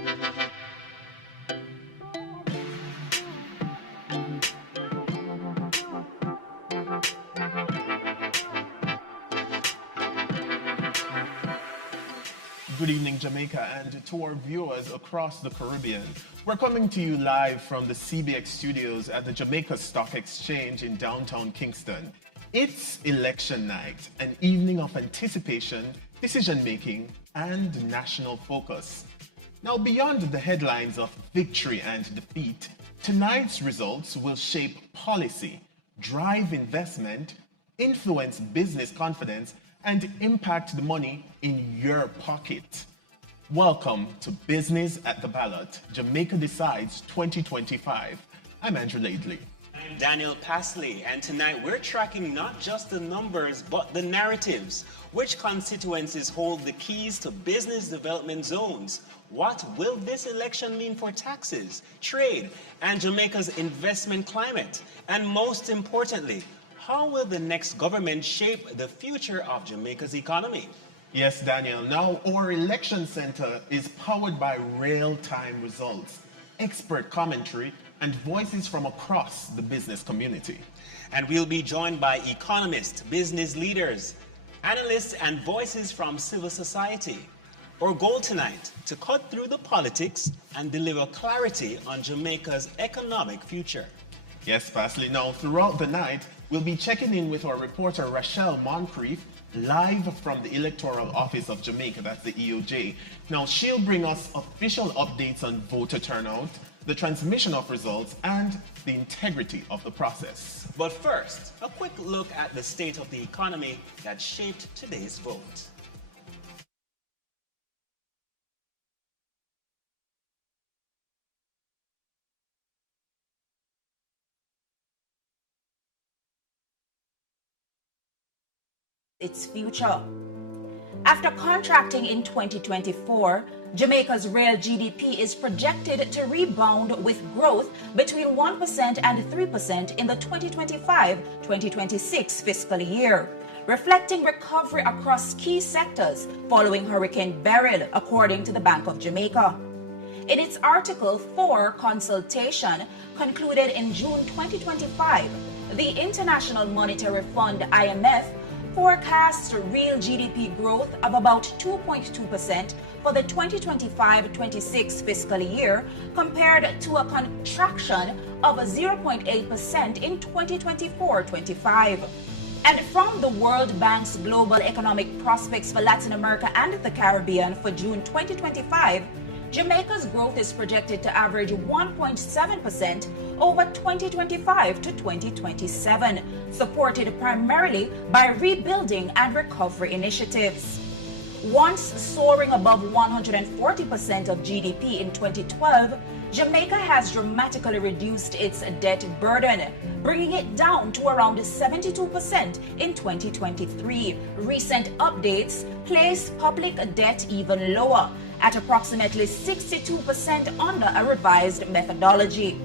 Good evening, Jamaica, and to our viewers across the Caribbean. We're coming to you live from the CBX studios at the Jamaica Stock Exchange in downtown Kingston. It's election night, an evening of anticipation, decision-making, and national focus. Now, beyond the headlines of victory and defeat, tonight's results will shape policy, drive investment, influence business confidence, and impact the money in your pocket. Welcome to Business at the Ballot, Jamaica Decides 2025. I'm Andrew Laidley. I'm Daniel Pasley, and tonight we're tracking not just the numbers, but the narratives. Which constituencies hold the keys to business development zones? What will this election mean for taxes, trade, and Jamaica's investment climate? And most importantly, how will the next government shape the future of Jamaica's economy? Yes, Daniel. Now, our election center is powered by real-time results, expert commentary, and voices from across the business community. And we'll be joined by economists, business leaders, analysts, and voices from civil society. Our goal tonight, to cut through the politics and deliver clarity on Jamaica's economic future. Yes, Pasley. Now, throughout the night, we'll be checking in with our reporter Rachelle Moncrief, live from the Electoral Office of Jamaica, that's the EOJ. Now, she'll bring us official updates on voter turnout, the transmission of results, and the integrity of the process. But first, a quick look at the state of the economy that shaped today's vote. Its future. After contracting in 2024, Jamaica's real GDP is projected to rebound with growth between 1% and 3% in the 2025-2026 fiscal year, reflecting recovery across key sectors following Hurricane Beryl, according to the Bank of Jamaica. In its Article 4 consultation concluded in June 2025, the International Monetary Fund (IMF) forecasts real GDP growth of about 2.2% for the 2025-26 fiscal year, compared to a contraction of 0.8% in 2024-25. And from the World Bank's Global Economic Prospects for Latin America and the Caribbean for June 2025, Jamaica's growth is projected to average 1.7% over 2025 to 2027, supported primarily by rebuilding and recovery initiatives. Once soaring above 140% of GDP in 2012, Jamaica has dramatically reduced its debt burden, bringing it down to around 72% in 2023. Recent updates place public debt even lower, at approximately 62% under a revised methodology.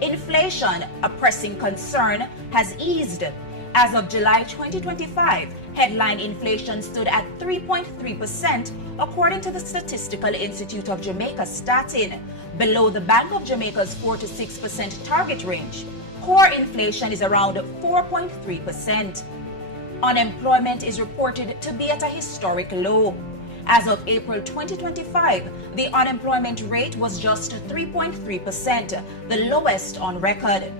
Inflation, a pressing concern, has eased. As of July 2025, headline inflation stood at 3.3%, according to the Statistical Institute of Jamaica Statin, below the Bank of Jamaica's 4 to 6% target range. Core inflation is around 4.3%. Unemployment is reported to be at a historic low. As of April 2025, the unemployment rate was just 3.3%, the lowest on record.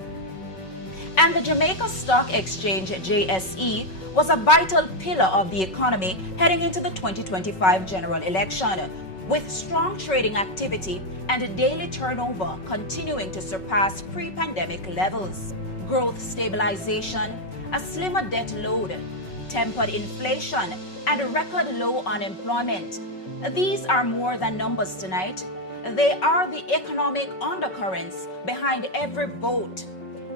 And the Jamaica Stock Exchange (JSE) was a vital pillar of the economy heading into the 2025 general election, with strong trading activity and daily turnover continuing to surpass pre-pandemic levels. Growth stabilization, a slimmer debt load, tempered inflation, and record low unemployment. These are more than numbers tonight. They are the economic undercurrents behind every vote.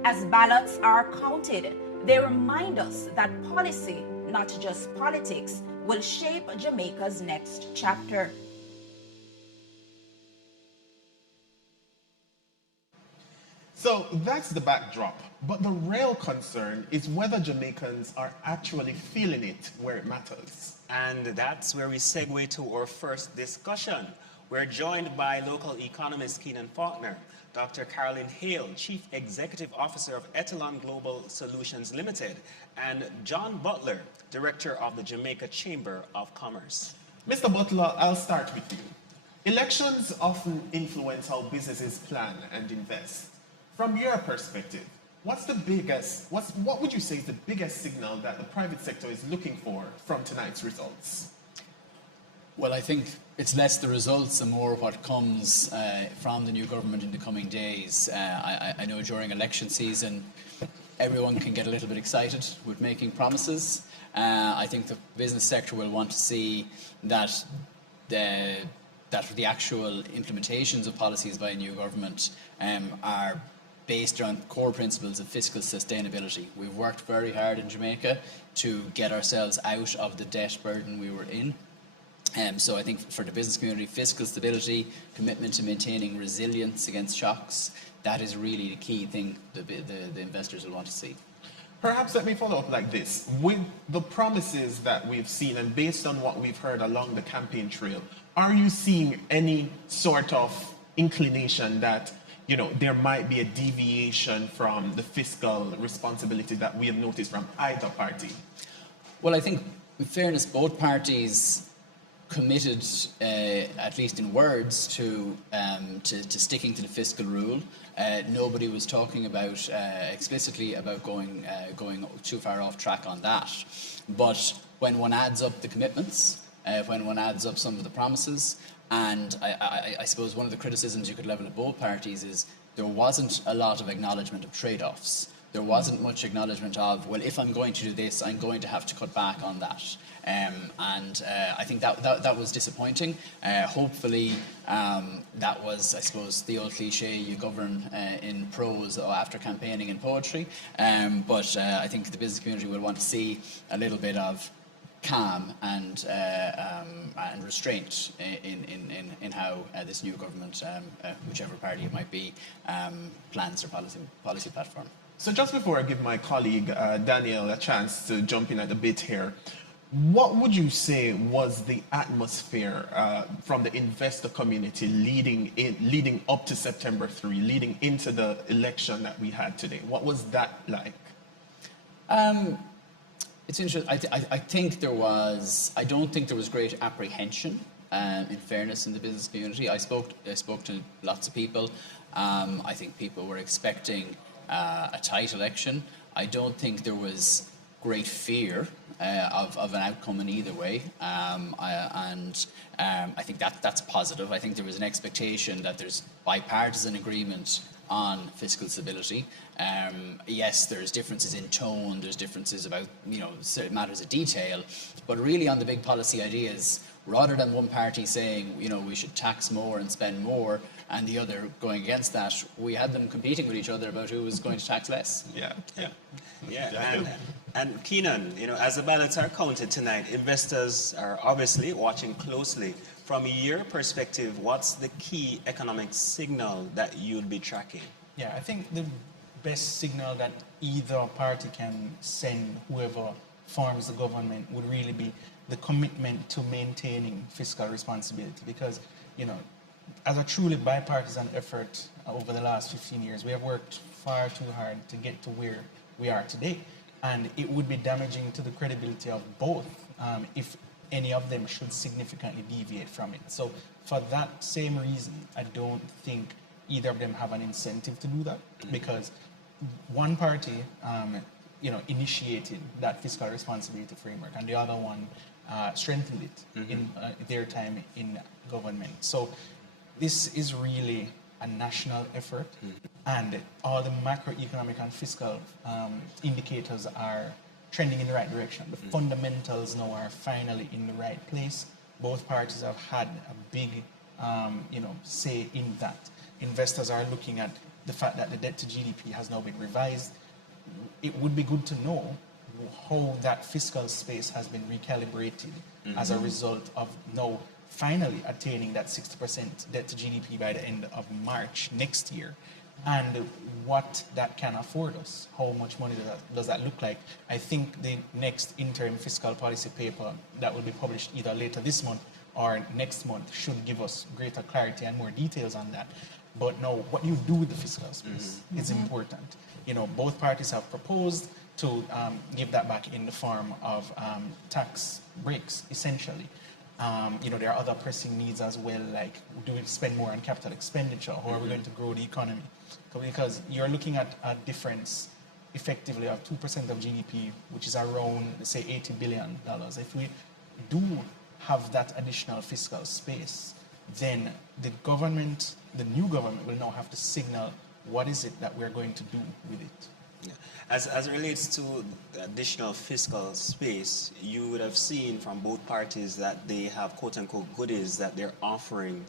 As ballots are counted, they remind us that policy, not just politics, will shape Jamaica's next chapter. So that's the backdrop. But the real concern is whether Jamaicans are actually feeling it where it matters. And that's where we segue to our first discussion. We're joined by local economist Keenan Faulkner, Dr. Carolyn Hale, Chief Executive Officer of Etalon Global Solutions Limited, and John Butler, Director of the Jamaica Chamber of Commerce. Mr. Butler, I'll start with you. Elections often influence how businesses plan and invest. From your perspective, what would you say is the biggest signal that the private sector is looking for from tonight's results? Well, I think it's less the results and more what comes from the new government in the coming days. I know during election season, everyone can get a little bit excited with making promises. I think the business sector will want to see that the actual implementations of policies by a new government are based on core principles of fiscal sustainability. We've worked very hard in Jamaica to get ourselves out of the debt burden we were in. So I think for the business community, fiscal stability, commitment to maintaining resilience against shocks, that is really the key thing the investors will want to see. Perhaps let me follow up like this. With the promises that we've seen and based on what we've heard along the campaign trail, are you seeing any sort of inclination that there might be a deviation from the fiscal responsibility that we have noticed from either party? Well, I think, in fairness, both parties committed, at least in words, to sticking to the fiscal rule. Nobody was talking about explicitly about going too far off track on that. But when one adds up the commitments, when one adds up some of the promises, and I suppose one of the criticisms you could level at both parties is there wasn't a lot of acknowledgement of trade-offs. There wasn't much acknowledgement of, well, if I'm going to do this, I'm going to have to cut back on that. I think that was disappointing. Hopefully, that was, I suppose, the old cliche, you govern in prose after campaigning in poetry. But I think the business community will want to see a little bit of calm and restraint in how this new government, whichever party it might be, plans their policy platform. So just before I give my colleague Daniel a chance to jump in at the bit here, what would you say was the atmosphere from the investor community leading up to September 3, leading into the election that we had today? What was that like? It's interesting. I think there was. I don't think there was great apprehension. In fairness, in the business community, I spoke to lots of people. I think people were expecting a tight election. I don't think there was great fear of an outcome in either way, I think that's positive. I think there was an expectation that there's bipartisan agreement on fiscal stability. Yes, there's differences in tone, there's differences about matters of detail, but really on the big policy ideas, rather than one party saying we should tax more and spend more, and the other going against that, we had them competing with each other about who was going to tax less. And Keenan, as the ballots are counted tonight, investors are obviously watching closely. From your perspective, what's the key economic signal that you'd be tracking? Yeah, I think the best signal that either party can send whoever forms the government would really be the commitment to maintaining fiscal responsibility, because as a truly bipartisan effort over the last 15 years, we have worked far too hard to get to where we are today, and it would be damaging to the credibility of both if any of them should significantly deviate from it. So for that same reason, I don't think either of them have an incentive to do that, because one party initiated that fiscal responsibility framework and the other one strengthened it in their time in government. So this is really a national effort, and all the macroeconomic and fiscal indicators are trending in the right direction. The fundamentals now are finally in the right place. Both parties have had a big say in that. Investors are looking at the fact that the debt to GDP has now been revised. It would be good to know how that fiscal space has been recalibrated as a result of now finally attaining that 60% debt to GDP by the end of March next year, and what that can afford us. How much money does that look like? I think the next interim fiscal policy paper that will be published either later this month or next month should give us greater clarity and more details on that. But no, what you do with the fiscal space is important. You know, both parties have proposed to give that back in the form of tax breaks, essentially. You know, there are other pressing needs as well, like do we spend more on capital expenditure, or are we going to grow the economy? Because you're looking at a difference effectively of 2% of GDP, which is around, say, $80 billion. If we do have that additional fiscal space, then the government, the new government, will now have to signal what is it that we're going to do with it. Yeah. As it relates to additional fiscal space, you would have seen from both parties that they have quote-unquote goodies that they're offering.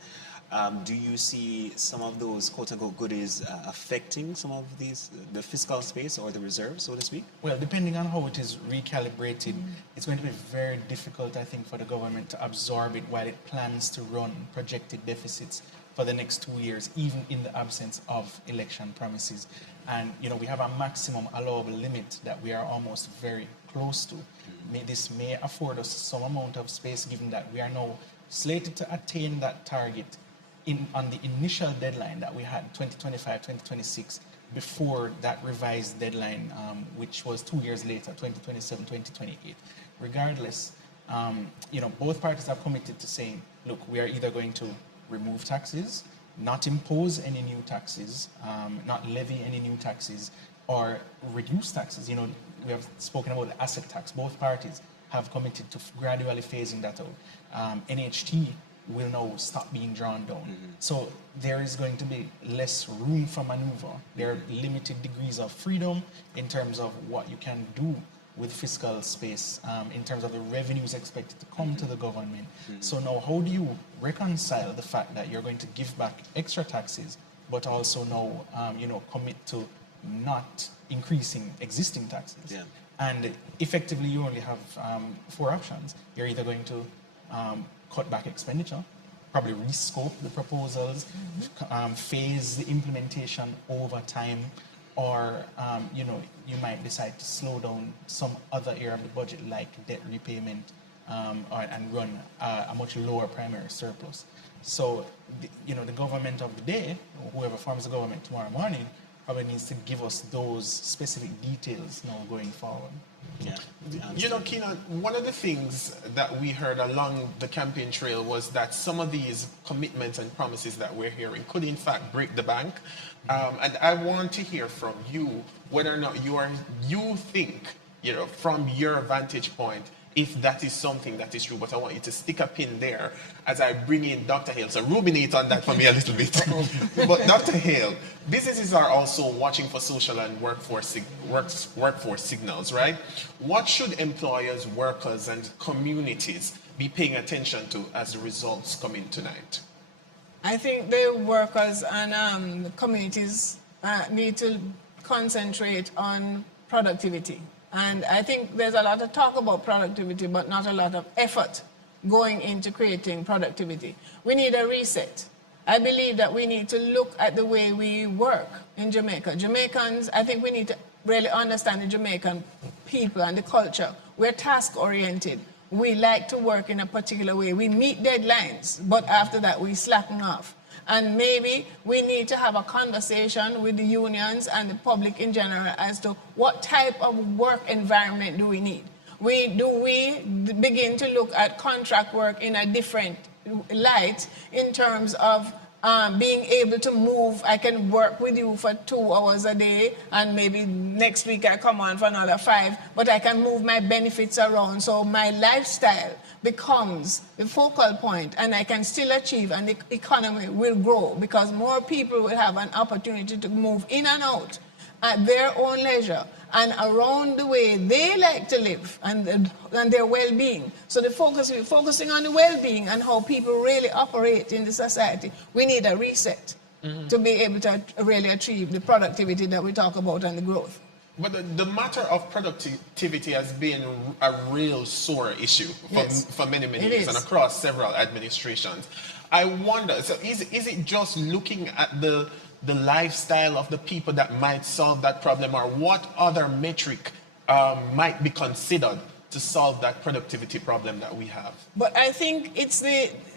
Do you see some of those quote-unquote goodies affecting some of these, the fiscal space or the reserves, so to speak? Well, depending on how it is recalibrated, it's going to be very difficult, I think, for the government to absorb it while it plans to run projected deficits for the next 2 years, even in the absence of election promises. And, you know, we have a maximum allowable limit that we are almost very close to. This may afford us some amount of space, given that we are now slated to attain that target on the initial deadline that we had, 2025, 2026, before that revised deadline, which was 2 years later, 2027, 2028. Regardless, you know, both parties are committed to saying, look, we are either going to remove taxes, not impose any new taxes, not levy any new taxes, or reduce taxes. You know, we have spoken about the asset tax. Both parties have committed to gradually phasing that out. NHT will now stop being drawn down. So there is going to be less room for maneuver. There are limited degrees of freedom in terms of what you can do with fiscal space, in terms of the revenues expected to come to the government. So now, how do you reconcile the fact that you're going to give back extra taxes, but also now, you know, commit to not increasing existing taxes? Yeah. And effectively, you only have 4 options. You're either going to cut back expenditure, probably rescope the proposals, phase the implementation over time, or you know, you might decide to slow down some other area of the budget, like debt repayment, and run a much lower primary surplus. So, you know, the government of the day, or whoever forms the government tomorrow morning, probably needs to give us those specific details now going forward. Yeah. You know, Keenan, one of the things that we heard along the campaign trail was that some of these commitments and promises that we're hearing could in fact break the bank. And I want to hear from you whether or not you think, you know, from your vantage point, if that is something that is true. But I want you to stick a pin there as I bring in Dr. Hale. So ruminate on that for me a little bit. But Dr. Hale, businesses are also watching for social and workforce signals, right? What should employers, workers, and communities be paying attention to as the results come in tonight? I think the workers and the communities need to concentrate on productivity. And I think there's a lot of talk about productivity, but not a lot of effort going into creating productivity. We need a reset. I believe that we need to look at the way we work in Jamaica. Jamaicans, I think we need to really understand the Jamaican people and the culture. We're task-oriented. We like to work in a particular way. We meet deadlines, but after that we slacken off. And maybe we need to have a conversation with the unions and the public in general as to what type of work environment do we need. Do we begin to look at contract work in a different light in terms of being able to move? I can work with you for 2 hours a day and maybe next week I come on for another 5, but I can move my benefits around so my lifestyle becomes the focal point and I can still achieve, and the economy will grow because more people will have an opportunity to move in and out at their own leisure and around the way they like to live and their well-being. So we're focusing on the well-being and how people really operate in the society. We need a reset to be able to really achieve the productivity that we talk about and the growth. But the matter of productivity has been a real sore issue for many years and across several administrations. I wonder, so is it just looking at the lifestyle of the people that might solve that problem, or what other metric might be considered to solve that productivity problem that we have? But I think it's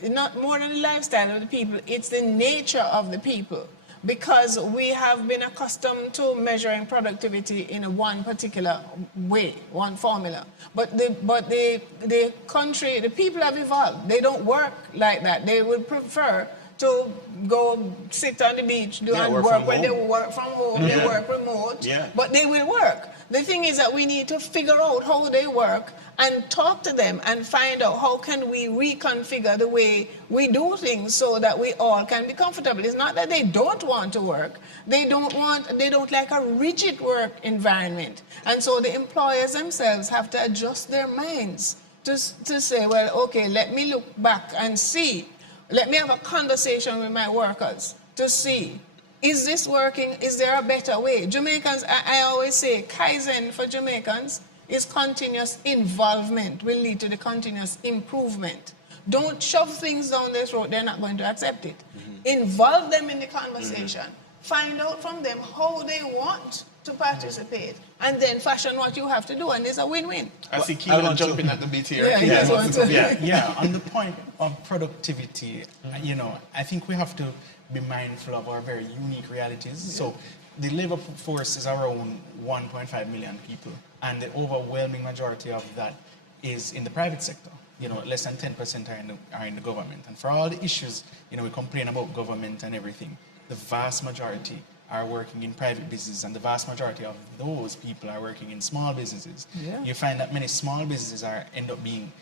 not more than the lifestyle of the people, it's the nature of the people. Because we have been accustomed to measuring productivity in one particular way, one formula. But the country, the people have evolved. They don't work like that. They would prefer to go sit on the beach, work when they work from home, they work remote, but they will work. The thing is that we need to figure out how they work and talk to them and find out how can we reconfigure the way we do things so that we all can be comfortable. It's not that they don't want to work. They don't like a rigid work environment. And so the employers themselves have to adjust their minds to say, well, okay, let me look back and see. Let me have a conversation with my workers to see, is this working? Is there a better way? Jamaicans, I always say, Kaizen for Jamaicans is continuous involvement will lead to the continuous improvement. Don't shove things down their throat, they're not going to accept it. Involve them in the conversation. Find out from them how they want to participate, and then fashion what you have to do, and it's a win-win. I see Keelan jumping at the beat here. On the point of productivity, I think we have to be mindful of our very unique realities. So the labor force is around 1.5 million people, and the overwhelming majority of that is in the private sector. Less than 10% are in the government. And for all the issues, we complain about government and everything, the vast majority are working in private businesses, and the vast majority of those people are working in small businesses. You find that many small businesses end up being,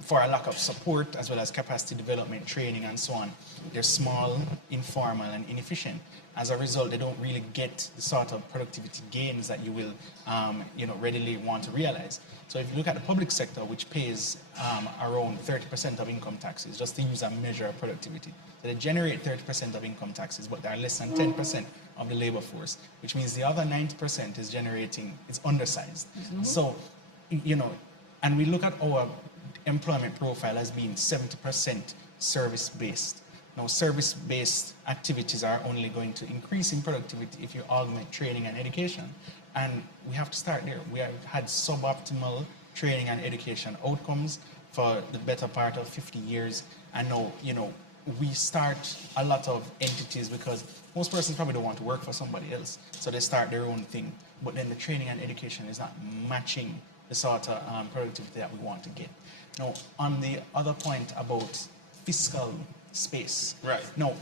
for a lack of support as well as capacity development, training and so on, they're small, informal and inefficient. As a result, they don't really get the sort of productivity gains that you will readily want to realize. So if you look at the public sector, which pays around 30% of income taxes, just to use a measure of productivity, so they generate 30% of income taxes, but they're less than 10% of the labor force, which means the other 90% is undersized. So, and we look at our employment profile as being 70% service-based. Now, service-based activities are only going to increase in productivity if you augment training and education. And we have to start there. We have had suboptimal training and education outcomes for the better part of 50 years. And now, we start a lot of entities because most persons probably don't want to work for somebody else. So they start their own thing. But then the training and education is not matching the sort of productivity that we want to get. Now, on the other point about fiscal space. Right. Now,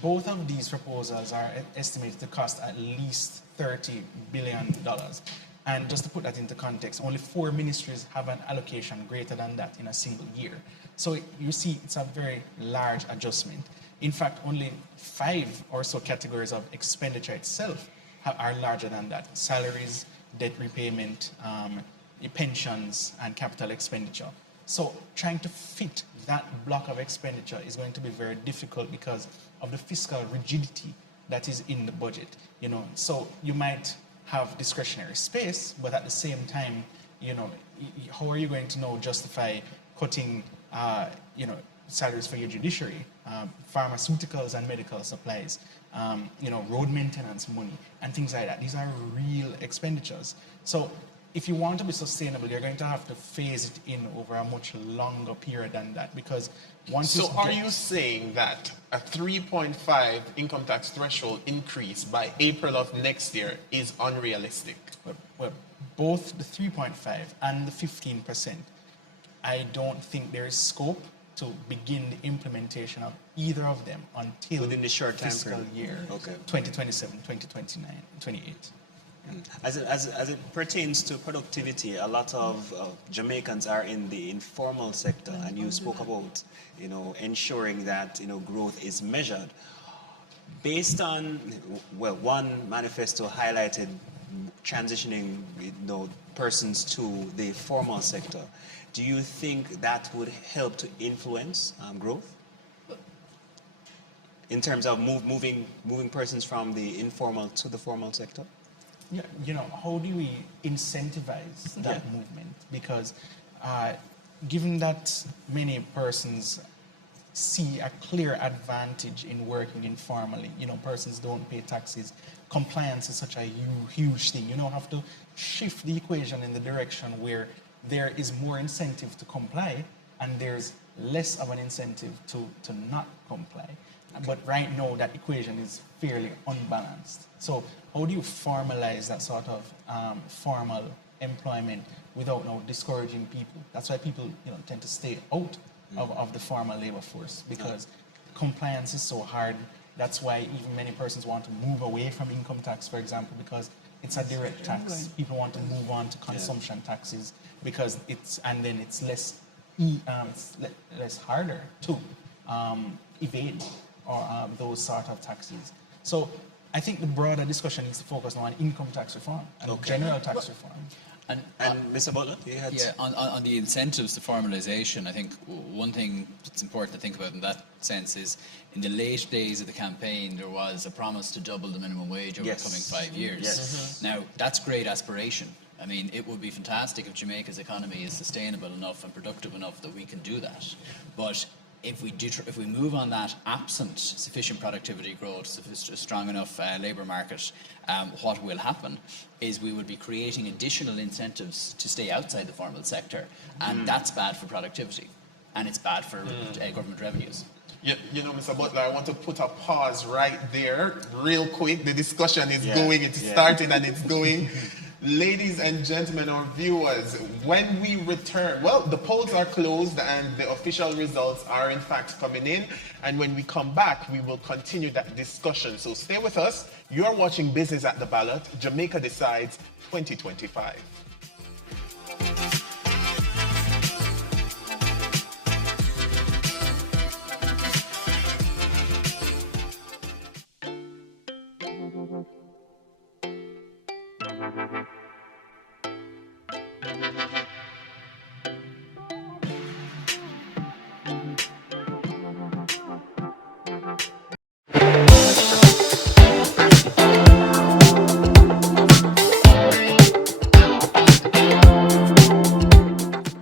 both of these proposals are estimated to cost at least $30 billion. And just to put that into context, only 4 ministries have an allocation greater than that in a single year. So you see, it's a very large adjustment. In fact, only 5 or so categories of expenditure itself are larger than that: salaries, debt repayment, pensions, and capital expenditure. So trying to fit that block of expenditure is going to be very difficult because of the fiscal rigidity that is in the budget. So you might have discretionary space, but at the same time, how are you going to justify cutting, salaries for your judiciary, pharmaceuticals and medical supplies, road maintenance money, and things like that? These are real expenditures. So if you want to be sustainable, you're going to have to phase it in over a much longer period than that, because once So are you saying that a 3.5 income tax threshold increase by April of next year is unrealistic? Well, both the 3.5 and the 15%, I don't think there is scope to begin the implementation of either of them until within the short time fiscal period. year 2027, 2029, 28. As it pertains to productivity, a lot of Jamaicans are in the informal sector, and you spoke about, ensuring that, growth is measured. Based on, one manifesto highlighted transitioning, persons to the formal sector. Do you think that would help to influence growth? In terms of moving persons from the informal to the formal sector? Yeah, how do we incentivize that movement? Because given that many persons see a clear advantage in working informally, persons don't pay taxes, compliance is such a huge thing. Have to shift the equation in the direction where there is more incentive to comply and there's less of an incentive to not comply. But right now, that equation is fairly unbalanced. So how do you formalize that sort of formal employment without now discouraging people? That's why people tend to stay out of the formal labor force, because compliance is so hard. That's why even many persons want to move away from income tax, for example, because it's a direct tax. People want to move on to consumption taxes because it's less less harder to evade or those sort of taxes. So I think the broader discussion needs to focus on income tax reform and general tax reform. And Mr. Butler, you had... Yeah, on the incentives to formalisation, I think one thing that's important to think about in that sense is in the late days of the campaign, there was a promise to double the minimum wage over the coming 5 years. Yes. Now, that's great aspiration. I mean, it would be fantastic if Jamaica's economy is sustainable enough and productive enough that we can do that. But if we move on that absent sufficient productivity growth, a strong enough labour market, what will happen is we would be creating additional incentives to stay outside the formal sector, and that's bad for productivity, and it's bad for government revenues. Mr. Butler, I want to put a pause right there, real quick. The discussion is going, it's starting and it's going. Ladies and gentlemen, our viewers, when we return, well, the polls are closed and the official results are in fact coming in. And when we come back, we will continue that discussion. So stay with us. You're watching Business at the Ballot, Jamaica Decides 2025.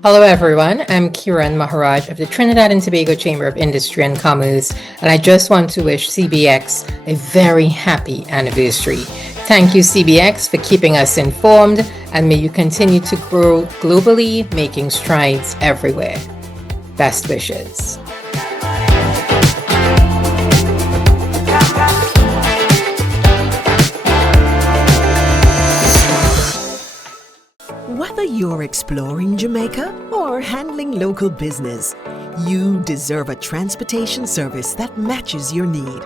Hello everyone, I'm Kiran Maharaj of the Trinidad and Tobago Chamber of Industry and Commerce, and I just want to wish CBX a very happy anniversary. Thank you CBX for keeping us informed, and may you continue to grow globally, making strides everywhere. Best wishes. Whether you're exploring Jamaica or handling local business, you deserve a transportation service that matches your need.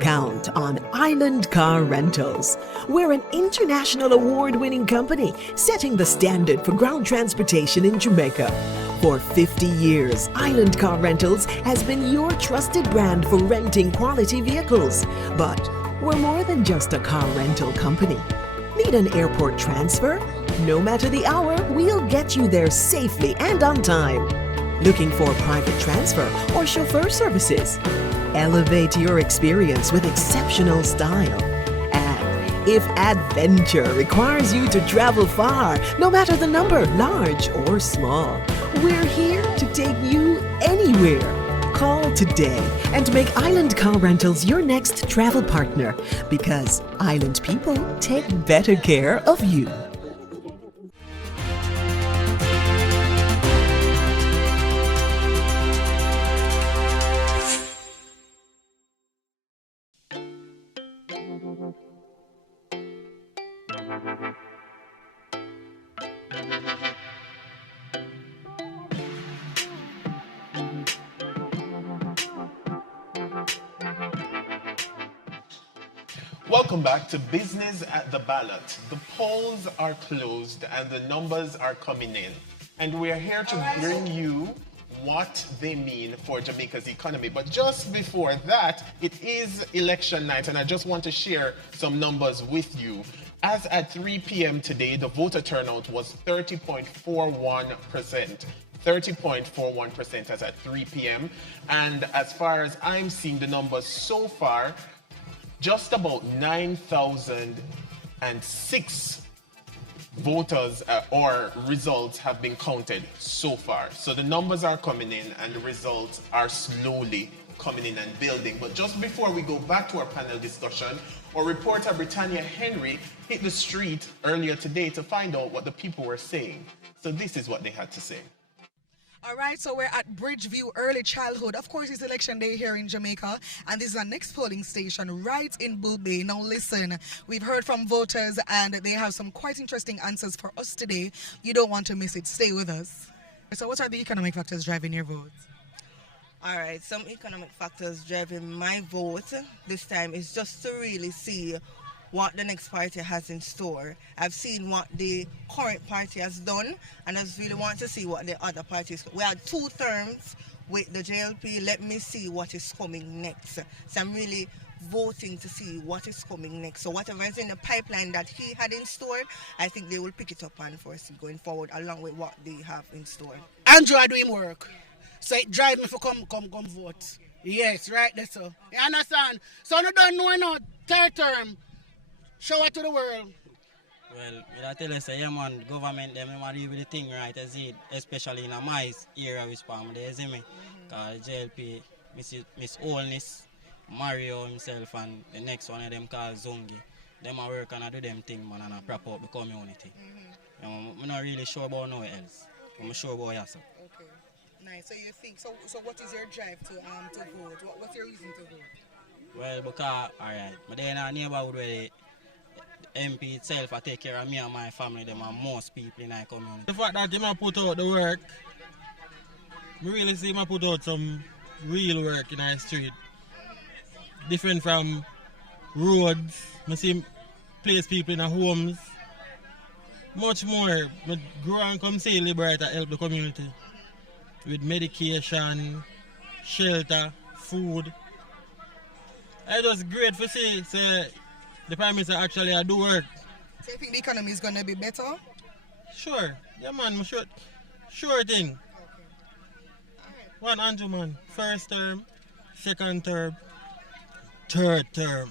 Count on Island Car Rentals. We're an international award-winning company setting the standard for ground transportation in Jamaica. For 50 years, Island Car Rentals has been your trusted brand for renting quality vehicles. But we're more than just a car rental company. Need an airport transfer? No matter the hour, we'll get you there safely and on time. Looking for private transfer or chauffeur services? Elevate your experience with exceptional style. And if adventure requires you to travel far, no matter the number, large or small, we're here to take you anywhere. Call today and make Island Car Rentals your next travel partner, because Island people take better care of you. Welcome back to Business at the Ballot. The polls are closed and the numbers are coming in. And we're here to bring you what they mean for Jamaica's economy. But just before that, it is election night, and I just want to share some numbers with you. As at 3 p.m. today, the voter turnout was 30.41%. 30.41% as at 3 p.m. And as far as I'm seeing the numbers so far, just about 9,006 voters or results have been counted so far. So the numbers are coming in and the results are slowly coming in and building. But just before we go back to our panel discussion, our reporter Britannia Henry hit the street earlier today to find out what the people were saying. So this is what they had to say. All right, so we're at Bridgeview Early Childhood. Of course, it's election day here in Jamaica, and this is our next polling station right in Bull Bay. Now listen, we've heard from voters, and they have some quite interesting answers for us today. You don't want to miss it. Stay with us. So what are the economic factors driving your vote? All right, some economic factors driving my vote this time is just to really see what the next party has in store. I've seen what the current party has done, and I just really want to see what the other parties. We had 2 terms with the JLP. Let me see what is coming next. So I'm really voting to see what is coming next. So whatever is in the pipeline that he had in store, I think they will pick it up and foresee going forward along with what they have in store. Andrew are doing work, so it drives me to come vote. Yes, right there, so. You understand? So you don't know no third term. Show it to the world. Well, I tell you, say, yeah, man, government, them want to do the thing right, as it, especially in my area, which part there, see me? Because JLP, Miss Olness, Mario himself, and the next one of them called Zongi. Them are work and do them thing, man, and I prop up the community. I'm not really sure about no else. I'm sure about yourself. Okay, nice. So you think, so what is your drive to vote? What's your reason to vote? Well, because, alright, but then in our neighborhood where the MP itself I take care of me and my family, them are most people in our community. The fact that they put out the work, we really see him put out some real work in our street. Different from roads, I see him place people in our homes. Much more, but grow and come say Liberate help the community with medication, shelter, food. It's just great for see the Prime Minister actually do work. So you think the economy is going to be better? Sure. Yeah, man. Sure thing. Okay. One Andrew, man. First term, second term, third term.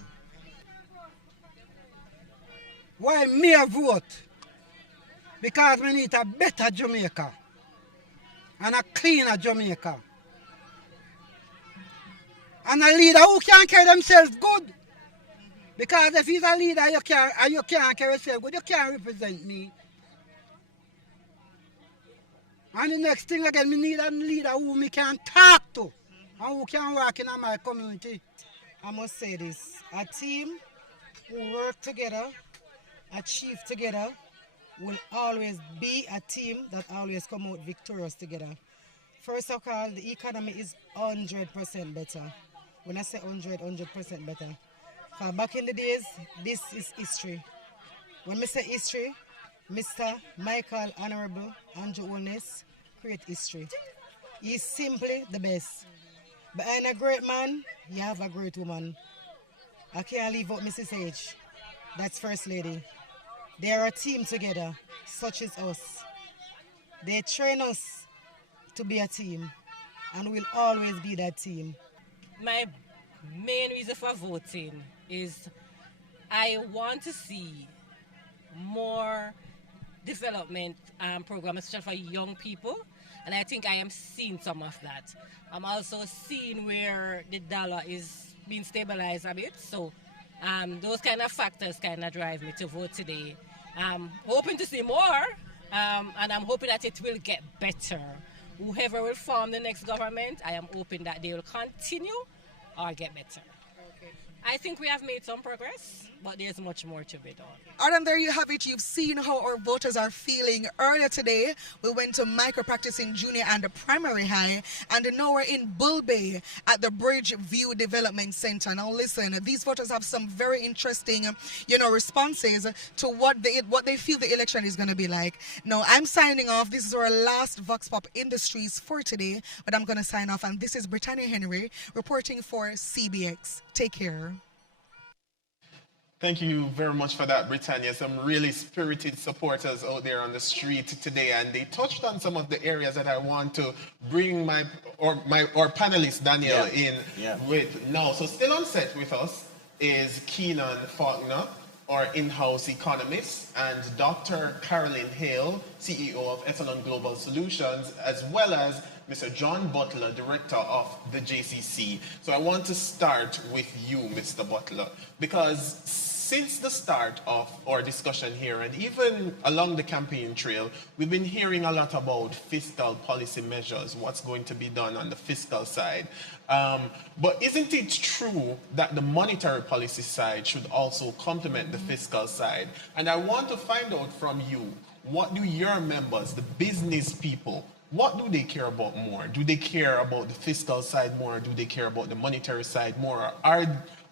Why me a vote? Because we need a better Jamaica and a cleaner Jamaica. And a leader who can carry themselves good. Because if he's a leader you can't carry yourself good, you can't represent me. And the next thing again, we need a leader who me can talk to and who can work in my community. I must say this, a team who work together, achieve together, will always be a team that always come out victorious together. First of all, the economy is 100% better. When I say 100% better. Back in the days, this is history. When I say history, Mr. Michael Honorable Andrew Oness create history. He's simply the best. Behind a great man, you have a great woman. I can't leave out Mrs. H. That's First Lady. They are a team together, such as us. They train us to be a team, and we'll always be that team. My main reason for voting is I want to see more development programs, especially for young people, and I think I am seeing some of that. I'm also seeing where the dollar is being stabilized a bit, so those kind of factors kind of drive me to vote today. I'm hoping to see more, and I'm hoping that it will get better. Whoever will form the next government, I am hoping that they will continue or get better. Okay. I think we have made some progress, but there's much more to be done. Alright, and there you have it. You've seen how our voters are feeling. Earlier today, we went to micro-practice in junior and primary high, and now we're in Bull Bay at the Bridgeview Development Center. Now listen, these voters have some very interesting, responses to what they feel the election is going to be like. Now, I'm signing off. This is our last Vox Pop Industries for today, but I'm going to sign off, and this is Britannia Henry reporting for CBX. Take care. Thank you very much for that, Britannia. Some really spirited supporters out there on the street today, and they touched on some of the areas that I want to bring our panelist Daniel in with now. So still on set with us is Keenan Faulkner, our in-house economist, and Dr. Carolyn Hale, CEO of Echelon Global Solutions, as well as Mr. John Butler, Director of the JCC. So I want to start with you, Mr. Butler, because since the start of our discussion here, and even along the campaign trail, we've been hearing a lot about fiscal policy measures, what's going to be done on the fiscal side. But isn't it true that the monetary policy side should also complement the fiscal side? And I want to find out from you, what do your members, the business people, what do they care about more? Do they care about the fiscal side more? Do they care about the monetary side more?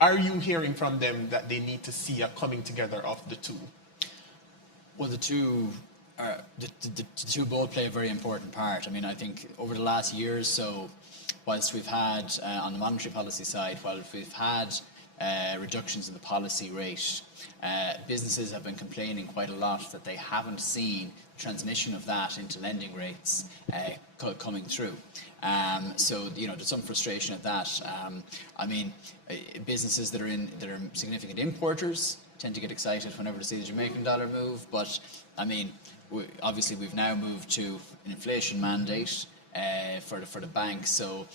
Are you hearing from them that they need to see a coming together of the two? Well, the two both play a very important part. I mean, I think over the last year or so, whilst we've had, on the monetary policy side, whilst we've had reductions in the policy rate, businesses have been complaining quite a lot that they haven't seen transmission of that into lending rates coming through. So, there's some frustration at that. I mean, businesses that are significant importers tend to get excited whenever they see the Jamaican dollar move. But, I mean, obviously we've now moved to an inflation mandate for the bank. So,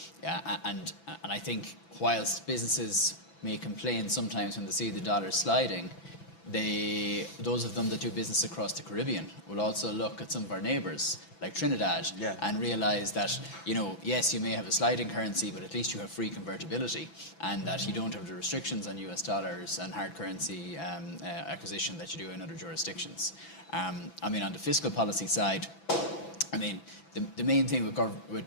and I think whilst businesses may complain sometimes when they see the dollar sliding, those of them that do business across the Caribbean will also look at some of our neighbours like Trinidad and realise that, yes, you may have a sliding currency, but at least you have free convertibility, and that you don't have the restrictions on US dollars and hard currency acquisition that you do in other jurisdictions. I mean, on the fiscal policy side, I mean, the main thing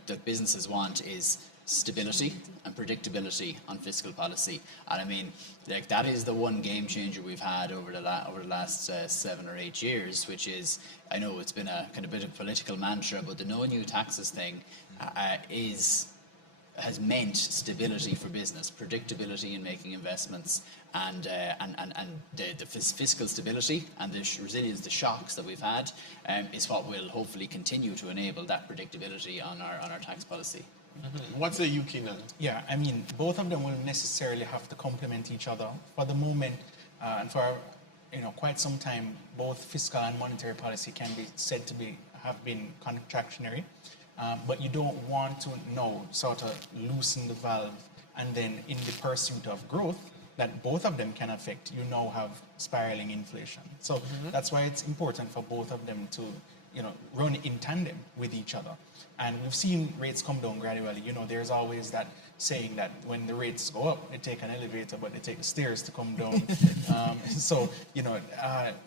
that businesses want is stability and predictability on fiscal policy, and I mean, like, that is the one game changer we've had over the last 7 or 8 years, which is, I know it's been a kind of bit of political mantra, but the no new taxes thing has meant stability for business, predictability in making investments, and the fiscal stability and the resilience to shocks that we've had is what will hopefully continue to enable that predictability on our tax policy. Mm-hmm. What's the UK now? Yeah, I mean, both of them will necessarily have to complement each other. For the moment, and for quite some time, both fiscal and monetary policy can be said to have been contractionary. But you don't want to now sort of loosen the valve, and then in the pursuit of growth that both of them can affect, you now have spiraling inflation. So that's why it's important for both of them to run in tandem with each other. And we've seen rates come down gradually. There's always that saying that when the rates go up, they take an elevator, but they take the stairs to come down. So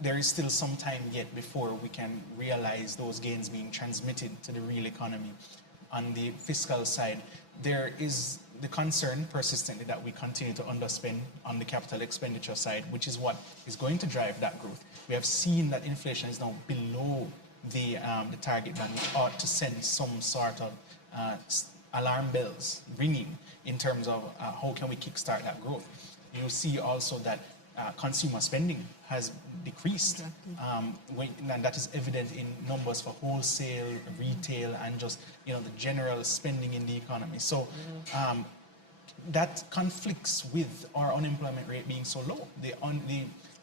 there is still some time yet before we can realize those gains being transmitted to the real economy. On the fiscal side, there is the concern persistently that we continue to underspend on the capital expenditure side, which is what is going to drive that growth. We have seen that inflation is now below the target band, which ought to send some sort of alarm bells ringing in terms of how can we kickstart that growth. You see also that consumer spending has decreased, and that is evident in numbers for wholesale, retail, and just the general spending in the economy. So that conflicts with our unemployment rate being so low. The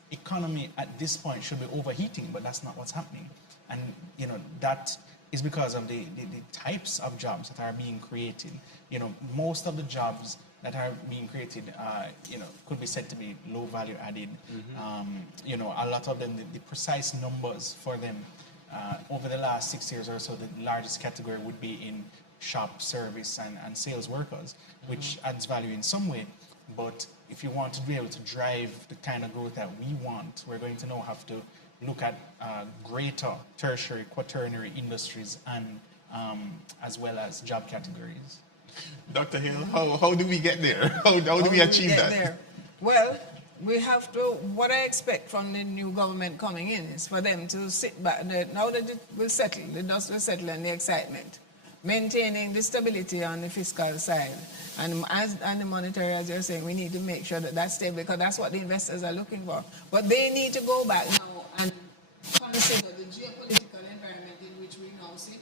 economy at this point should be overheating, but that's not what's happening. And that is because of the types of jobs that are being created. Most of the jobs that are being created, could be said to be low value added. A lot of them, the precise numbers for them over the last 6 years or so, the largest category would be in shop, service, and sales workers, which adds value in some way. But if you want to be able to drive the kind of growth that we want, we're going to now have to look at greater tertiary, quaternary industries, and as well as job categories. Dr. Hill, how do we get there? How do we achieve that? There? Well, we have to, what I expect from the new government coming in is for them to sit back, now that it will settle, the dust will settle and the excitement, maintaining the stability on the fiscal side. And the monetary, as you're saying, we need to make sure that stays, because that's what the investors are looking for. But they need to go back now and consider the geopolitical environment in which we now sit,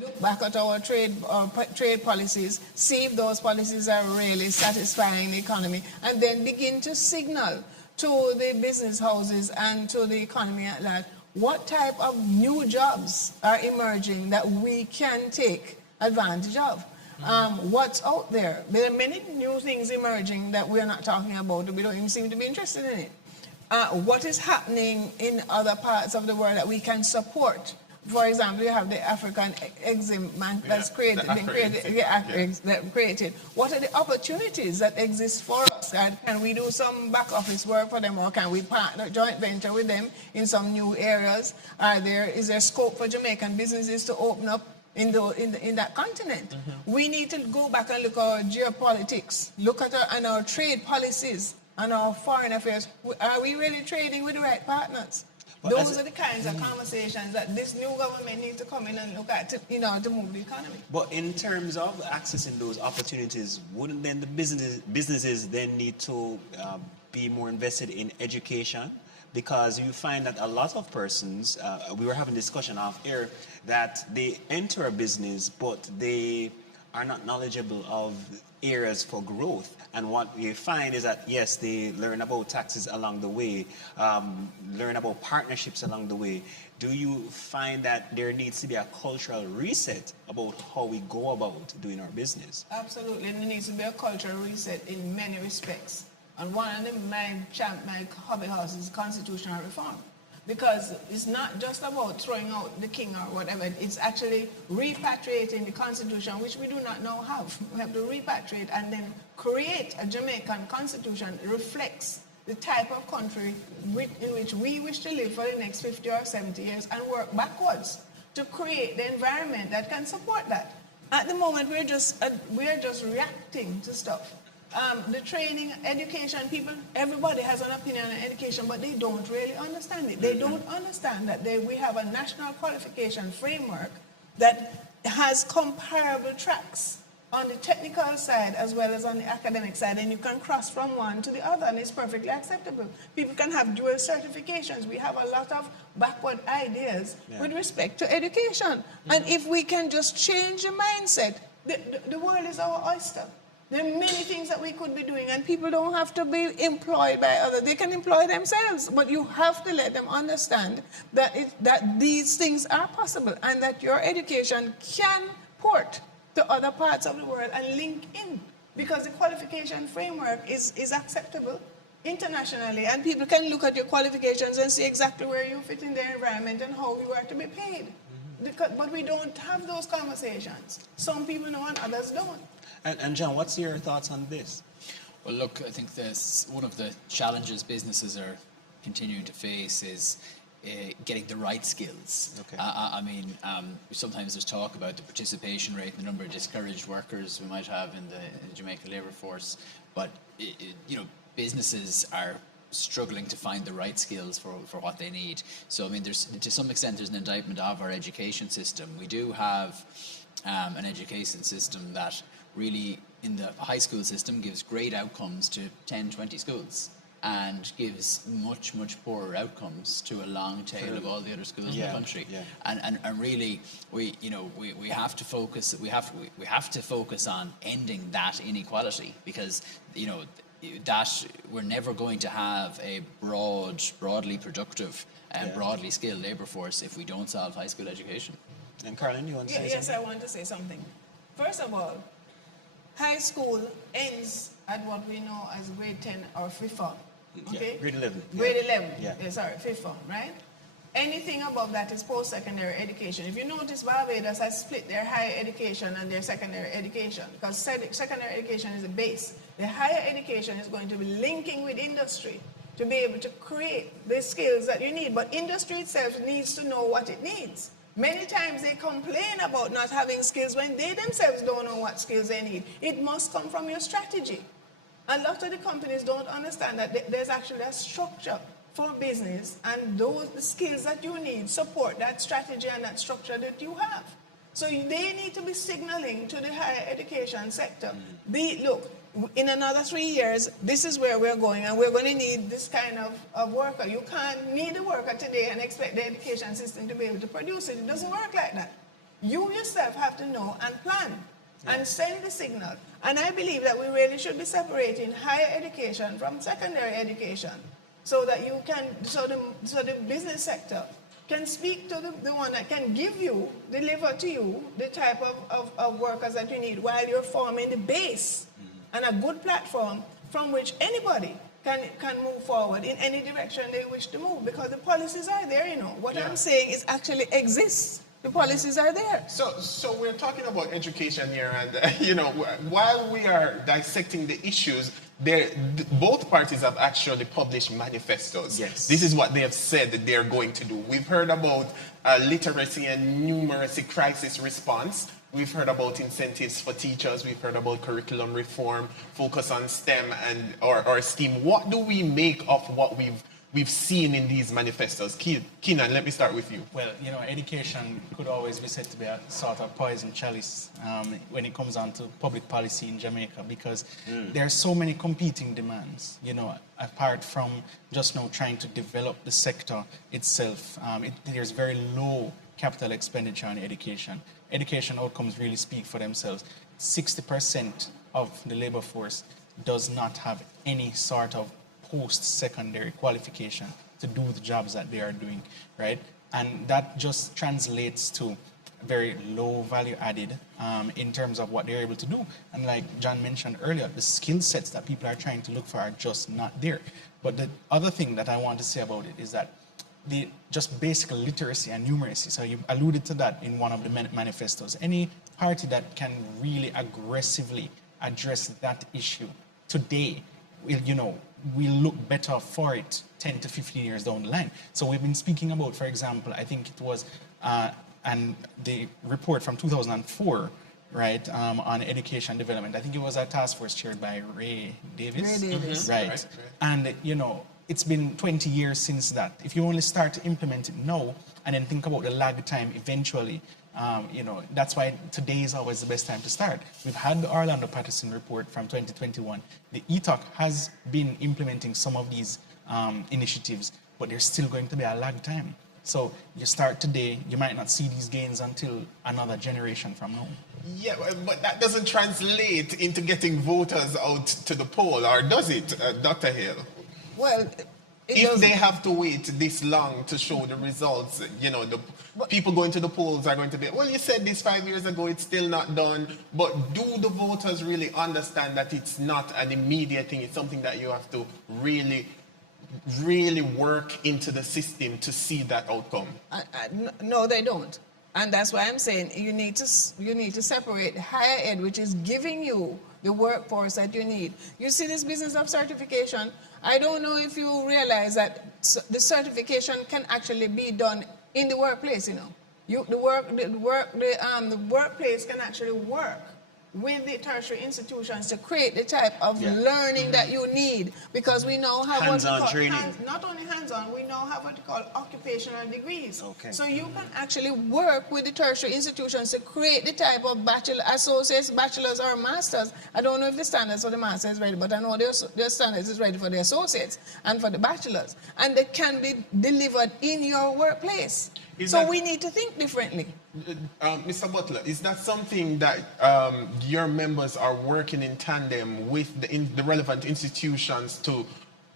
look back at our trade policies, see if those policies are really satisfying the economy, and then begin to signal to the business houses and to the economy at large, what type of new jobs are emerging that we can take advantage of? What's out there? There are many new things emerging that we're not talking about, that we don't even seem to be interested in it. What is happening in other parts of the world that we can support? For example, you have the African Exim that's created. What are the opportunities that exist for us? Can we do some back office work for them, or can we partner, joint venture with them in some new areas? Is there scope for Jamaican businesses to open up in that continent? We need to go back and look at our geopolitics, look at our trade policies and our foreign affairs. Are we really trading with the right partners? Those are the kinds of conversations that this new government needs to come in and look at to move the economy. But in terms of accessing those opportunities, wouldn't then the businesses then need to be more invested in education? Because you find that a lot of persons, we were having a discussion off air, that they enter a business, but they are not knowledgeable of areas for growth. And what we find is that, yes, they learn about taxes along the way, learn about partnerships along the way. Do you find that there needs to be a cultural reset about how we go about doing our business? Absolutely. There needs to be a cultural reset in many respects. And one of my hobby horse is constitutional reform. Because it's not just about throwing out the king or whatever, it's actually repatriating the constitution, which we do not now have. We have to repatriate and then create a Jamaican constitution that reflects the type of country in which we wish to live for the next 50 or 70 years, and work backwards to create the environment that can support that. At the moment, we're just reacting to stuff. The training, education, everybody has an opinion on education, but they don't really understand it. They don't understand that we have a national qualification framework that has comparable tracks on the technical side as well as on the academic side, and you can cross from one to the other, and it's perfectly acceptable. People can have dual certifications. We have a lot of backward ideas with respect to education. And if we can just change the mindset, the world is our oyster. There are many things that we could be doing, and people don't have to be employed by others. They can employ themselves, but you have to let them understand that these things are possible, and that your education can port to other parts of the world and link in, because the qualification framework is acceptable internationally, and people can look at your qualifications and see exactly where you fit in their environment and how you are to be paid. But we don't have those conversations. Some people know and others don't. And John, what's your thoughts on this? Well, look, I think one of the challenges businesses are continuing to face is getting the right skills. Okay. Sometimes there's talk about the participation rate, the number of discouraged workers we might have in the Jamaica labour force, but businesses are struggling to find the right skills for what they need. So, to some extent, there's an indictment of our education system. We do have an education system that really, in the high school system, gives great outcomes to 10, 20 schools, and gives much, much poorer outcomes to a long tail of all the other schools in the country. Yeah. And really, we have to focus. We have to focus on ending that inequality, because that we're never going to have a broadly productive and broadly skilled labour force if we don't solve high school education. And Carlin, you want to say something? Yes, I want to say something. First of all, high school ends at what we know as grade 10 or fifth form. Okay? Grade 11. Grade 11. Sorry, fifth form, right? Anything above that is post-secondary education. If you notice, Barbados has split their higher education and their secondary education, because secondary education is the base. The higher education is going to be linking with industry to be able to create the skills that you need. But industry itself needs to know what it needs. Many times they complain about not having skills when they themselves don't know what skills they need. It must come from your strategy. A lot of the companies don't understand that there's actually a structure for business, and the skills that you need support that strategy and that structure that you have. So they need to be signaling to the higher education sector. Look, in another 3 years, this is where we're going, and we're going to need this kind of worker. You can't need a worker today and expect the education system to be able to produce it. It doesn't work like that. You yourself have to know and plan and send the signal. And I believe that we really should be separating higher education from secondary education. so that you can, so the business sector can speak to the one that can deliver to you the type of workers that you need while you're forming the base and a good platform from which anybody can move forward in any direction they wish to move, because the policies are there, you know. What I'm saying is actually exists. The policies are there. So we're talking about education here, and you know, while we are dissecting the issues, both parties have actually published manifestos. Yes. This is what they have said that they're going to do. We've heard about literacy and numeracy crisis response. We've heard about incentives for teachers. We've heard about curriculum reform, focus on STEM and or STEAM. What do we make of what we've seen in these manifestos? Keenan, let me start with you. Well, you know, education could always be said to be a sort of poison chalice when it comes on to public policy in Jamaica, because there are so many competing demands, you know, apart from just now trying to develop the sector itself. There's very low capital expenditure on education. Education outcomes really speak for themselves. 60% of the labor force does not have any sort of post-secondary qualification to do the jobs that they are doing, right? And that just translates to very low value added in terms of what they're able to do. And like John mentioned earlier, the skill sets that people are trying to look for are just not there. But the other thing that I want to say about it is that the just basic literacy and numeracy, so you alluded to that in one of the manifestos. Any party that can really aggressively address that issue today will, you know, will look better for it 10 to 15 years down the line. So we've been speaking about, for example, I think it was and the report from 2004, right, on education development. I think it was a task force chaired by Ray Davis. Right. And, you know, it's been 20 years since that. If you only start to implement it now and then think about the lag time eventually, you know, that's why today is always the best time to start. We've had the Orlando Patterson report from 2021. The ETOC has been implementing some of these initiatives, but there's still going to be a lag time. So you start today, you might not see these gains until another generation from now. Yeah, but that doesn't translate into getting voters out to the poll, or does it, Dr. Hill? Well, if they have to wait this long to show the results, you know, the people going to the polls are going to be, well, you said this 5 years ago, it's still not done. But do the voters really understand that it's not an immediate thing? It's something that you have to really work into the system to see that outcome? No, they don't. And that's why I'm saying you need to separate higher ed, which is giving you the workforce that you need. You see this business of certification. I don't know if you realize that the certification can actually be done in the workplace. You know, the workplace can actually work with the tertiary institutions to create the type of learning that you need, because we now have hands-on training. Not only hands-on, we now have what we call occupational degrees. Okay. So you can actually work with the tertiary institutions to create the type of bachelor, associates, bachelors, or masters. I don't know if the standards for the masters is ready, but I know their standards is ready for the associates and for the bachelors, and they can be delivered in your workplace. So we need to think differently. Mr. Butler, is that something that your members are working in tandem with the relevant institutions to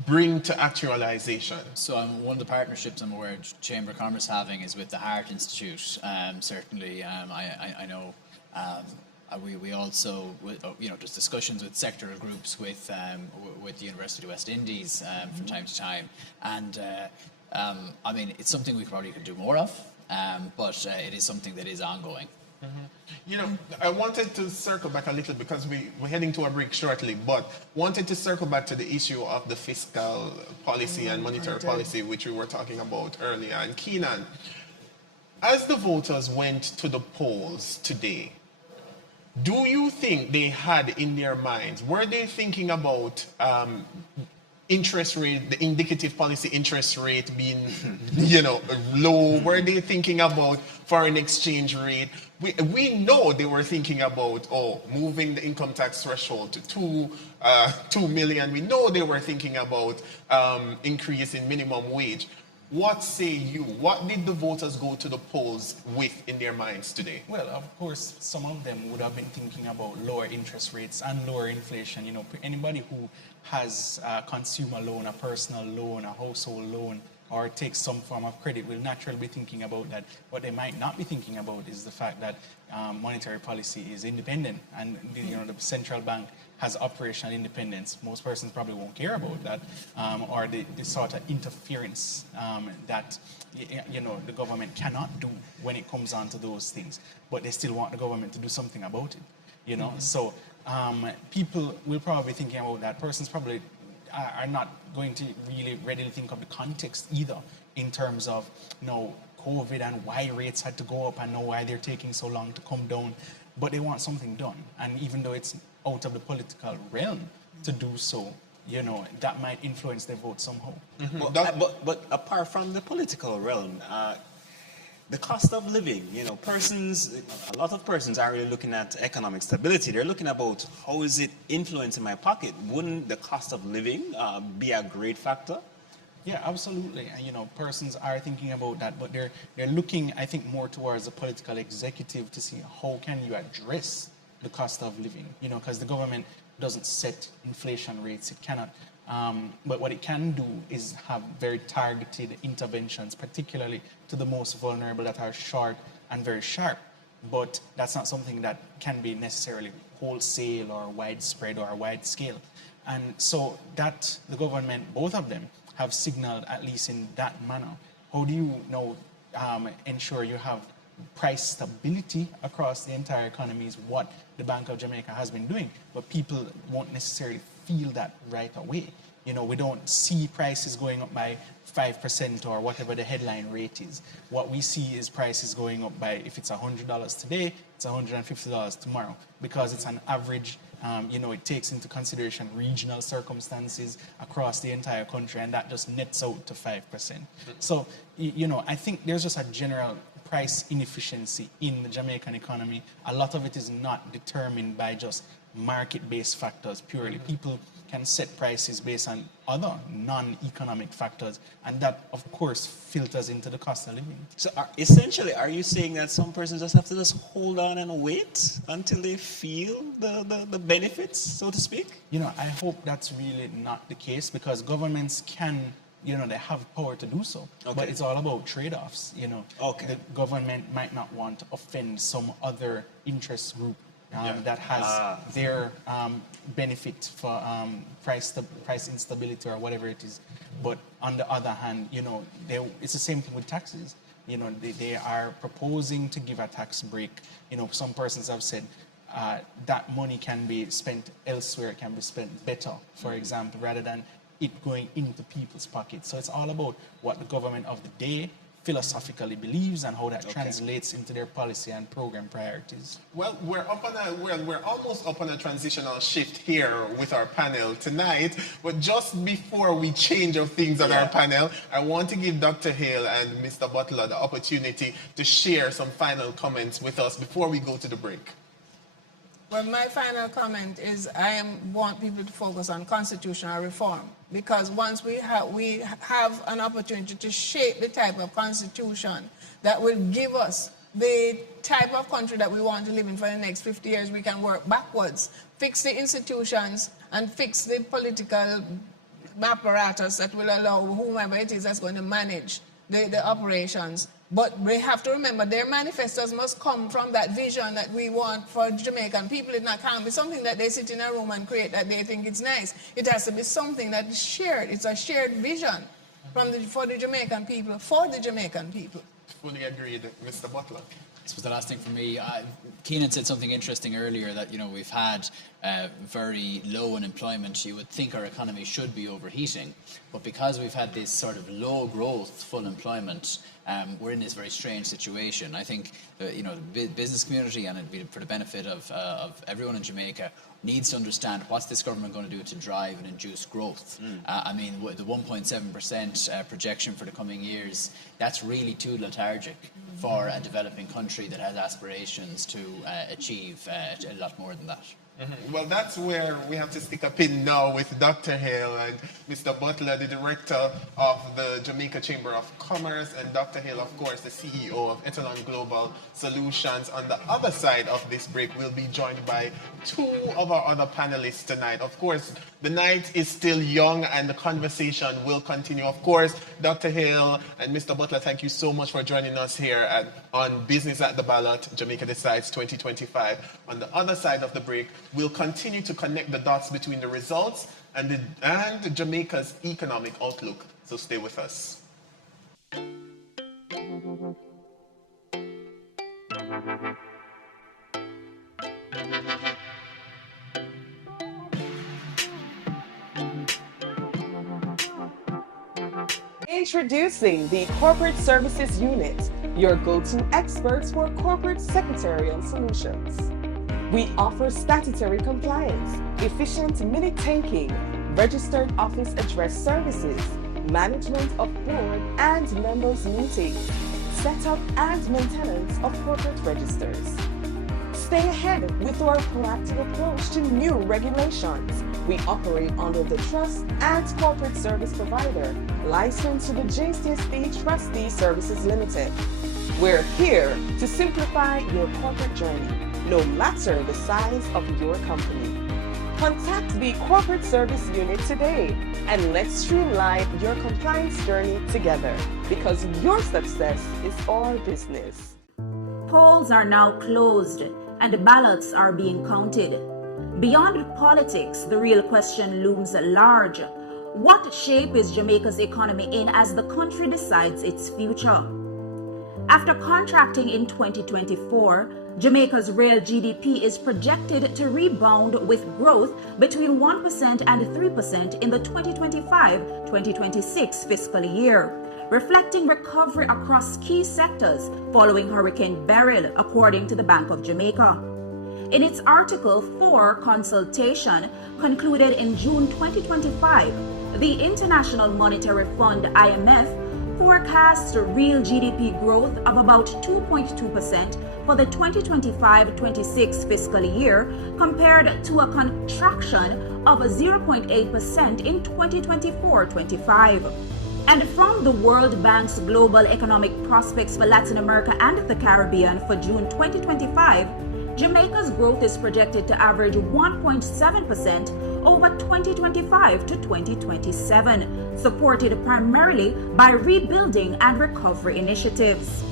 bring to actualization? So one of the partnerships I'm aware Chamber of Commerce having is with the Hart Institute. Certainly, I know we also, you know, there's discussions with sectoral groups with the University of West Indies from time to time. And I mean, it's something we probably could do more of, but it is something that is ongoing. You know, I wanted to circle back a little because we're heading to a break shortly, but wanted to circle back to the issue of the fiscal policy and monetary policy, which we were talking about earlier. And Keenan, as the voters went to the polls today, do you think they had in their minds, were they thinking about interest rate, the indicative policy interest rate being, you know, low? Were they thinking about foreign exchange rate? We know they were thinking about, moving the income tax threshold to 2 million. We know they were thinking about increase in minimum wage. What say you? What did the voters go to the polls with in their minds today? Well, of course, some of them would have been thinking about lower interest rates and lower inflation. You know, anybody who has a consumer loan, a personal loan, a household loan, or takes some form of credit will naturally be thinking about that. What they might not be thinking about is the fact that monetary policy is independent, and you know, the central bank has operational independence. Most persons probably won't care about that, or the sort of interference that you know, the government cannot do when it comes on to those things. But they still want the government to do something about it. You know, so people will probably be thinking about that. Persons probably are not going to really readily think of the context either, in terms of, you know, COVID and why rates had to go up and know why they're taking so long to come down. But they want something done. And even though it's out of the political realm to do so, you know, that might influence their vote somehow. But apart from the political realm, the cost of living, you know, a lot of persons are really looking at economic stability. They're looking about how is it influencing my pocket? Wouldn't the cost of living be a great factor? Yeah, absolutely. And, you know, persons are thinking about that, but they're looking, I think, more towards the political executive to see how can you address the cost of living, you know, because the government doesn't set inflation rates. It cannot. But what it can do is have very targeted interventions, particularly to the most vulnerable that are short and very sharp. But that's not something that can be necessarily wholesale or widespread or wide scale. And so that the government, both of them, have signaled, at least in that manner. How do you know, ensure you have price stability across the entire economy is what the Bank of Jamaica has been doing, but people won't necessarily feel that right away. You know, we don't see prices going up by 5% or whatever the headline rate is. What we see is prices going up by, if it's $100 today, it's $150 tomorrow, because it's an average. You know, it takes into consideration regional circumstances across the entire country, and that just nets out to 5%. So, you know, I think there's just a general price inefficiency in the Jamaican economy. A lot of it is not determined by just market-based factors purely. People can set prices based on other non-economic factors, and that, of course, filters into the cost of living. So essentially, are you saying that some persons just have to just hold on and wait until they feel the benefits, so to speak? You know, I hope that's really not the case, because governments can, you know, they have power to do so. Okay. But it's all about trade-offs, you know. Okay. The government might not want to offend some other interest group that has their benefit for price instability or whatever it is. But on the other hand, you know, it's the same thing with taxes. You know, they are proposing to give a tax break. You know, some persons have said that money can be spent elsewhere, it can be spent better, for example, rather than it going into people's pockets. So it's all about what the government of the day philosophically believes and how that translates into their policy and program priorities. Well, we're almost up on a transitional shift here with our panel tonight. But just before we change of things on our panel, I want to give Dr. Hale and Mr. Butler the opportunity to share some final comments with us before we go to the break. Well, my final comment is I want people to focus on constitutional reform, because once we have an opportunity to shape the type of constitution that will give us the type of country that we want to live in for the next 50 years, we can work backwards, fix the institutions and fix the political apparatus that will allow whomever it is that's going to manage the operations. But we have to remember their manifestos must come from that vision that we want for Jamaican people. It can't be something that they sit in a room and create that they think it's nice. It has to be something that is shared. It's a shared vision for the Jamaican people, for the Jamaican people. Fully agreed, Mr. Butler. This was the last thing for me. Keenan said something interesting earlier, that, you know, we've had very low unemployment. You would think our economy should be overheating, but because we've had this sort of low growth, full employment, we're in this very strange situation. I think you know, the business community, and it'd be for the benefit of everyone in Jamaica, needs to understand what's this government going to do to drive and induce growth. I mean, the 1.7% projection for the coming years, that's really too lethargic for a developing country that has aspirations to achieve a lot more than that. Well, that's where we have to stick a pin now with Dr. Hale and Mr. Butler, the director of the Jamaica Chamber of Commerce, and Dr. Hale, of course, the CEO of Etalon Global Solutions. On the other side of this break, we'll be joined by two of our other panelists tonight. Of course, the night is still young and the conversation will continue. Of course, Dr. Hale and Mr. Butler, thank you so much for joining us here on Business at the Ballot, Jamaica Decides 2025. On the other side of the break, we'll continue to connect the dots between the results and Jamaica's economic outlook. So stay with us. Introducing the Corporate Services Unit, your go-to experts for corporate secretarial solutions. We offer statutory compliance, efficient minute taking, registered office address services, management of board and members meetings, setup and maintenance of corporate registers. Stay ahead with our proactive approach to new regulations. We operate under the Trust and Corporate Service Provider, licensed to the JCSB Trustee Services Limited. We're here to simplify your corporate journey, no matter the size of your company. Contact the Corporate Service Unit today and let's streamline your compliance journey together, because your success is our business. Polls are now closed and the ballots are being counted. Beyond politics, the real question looms large. What shape is Jamaica's economy in as the country decides its future? After contracting in 2024, Jamaica's real GDP is projected to rebound with growth between 1% and 3% in the 2025-2026 fiscal year, reflecting recovery across key sectors following Hurricane Beryl, according to the Bank of Jamaica. In its Article 4 consultation concluded in June 2025, the International Monetary Fund (IMF) forecasts real GDP growth of about 2.2% for the 2025-26 fiscal year, compared to a contraction of 0.8% in 2024-25. And from the World Bank's Global Economic Prospects for Latin America and the Caribbean for June 2025, Jamaica's growth is projected to average 1.7% over 2025 to 2027, supported primarily by rebuilding and recovery initiatives.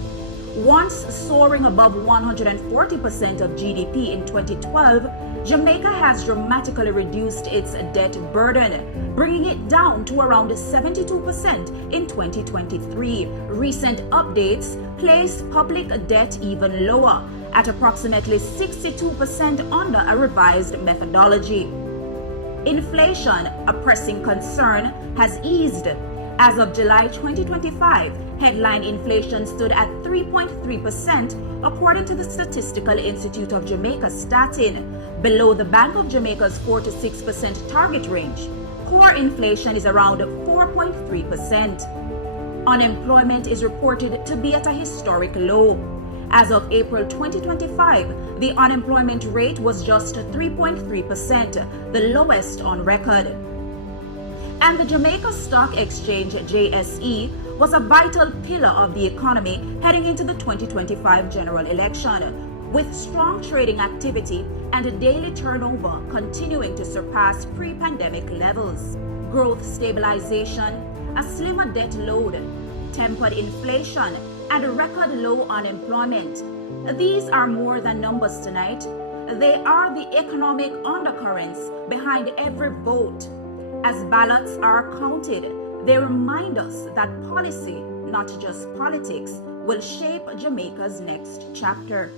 Once soaring above 140% of GDP in 2012, Jamaica has dramatically reduced its debt burden, bringing it down to around 72% in 2023. Recent updates place public debt even lower, at approximately 62% under a revised methodology. Inflation, a pressing concern, has eased. As of July 2025, headline inflation stood at 3.3%, according to the Statistical Institute of Jamaica Statin, below the Bank of Jamaica's 4 to 6% target range. Core inflation is around 4.3%. Unemployment is reported to be at a historic low. As of April 2025, the unemployment rate was just 3.3%, the lowest on record. And the Jamaica Stock Exchange, JSE, was a vital pillar of the economy heading into the 2025 general election, with strong trading activity and daily turnover continuing to surpass pre-pandemic levels. Growth stabilization, a slimmer debt load, tempered inflation, and record low unemployment. These are more than numbers tonight. They are the economic undercurrents behind every vote. As ballots are counted, they remind us that policy, not just politics, will shape Jamaica's next chapter.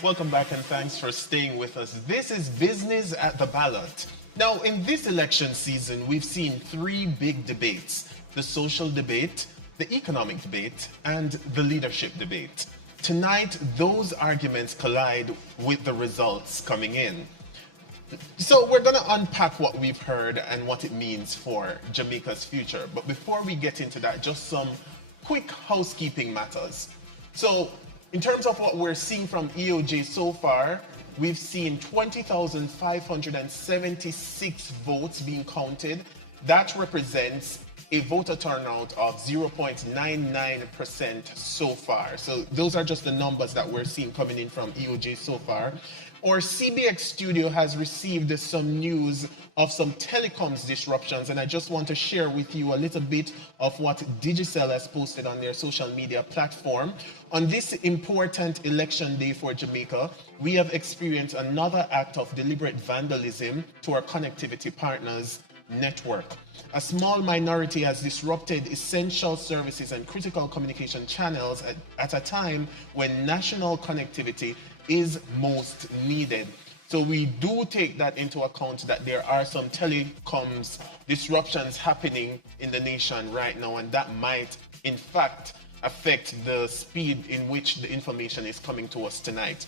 Welcome back and thanks for staying with us. This is Business at the Ballot. Now, in this election season, we've seen three big debates: the social debate, the economic debate, and the leadership debate. Tonight, those arguments collide with the results coming in. So we're going to unpack what we've heard and what it means for Jamaica's future. But before we get into that, just some quick housekeeping matters. So in terms of what we're seeing from EOJ so far, we've seen 20,576 votes being counted. That represents a voter turnout of 0.99% so far. So those are just the numbers that we're seeing coming in from EOJ so far. Our CBX studio has received some news of some telecoms disruptions, and I just want to share with you a little bit of what Digicel has posted on their social media platform. On this important election day for Jamaica, we have experienced another act of deliberate vandalism to our connectivity partners' network. A small minority has disrupted essential services and critical communication channels at a time when national connectivity is most needed. So we do take that into account, that there are some telecoms disruptions happening in the nation right now, and that might in fact affect the speed in which the information is coming to us tonight.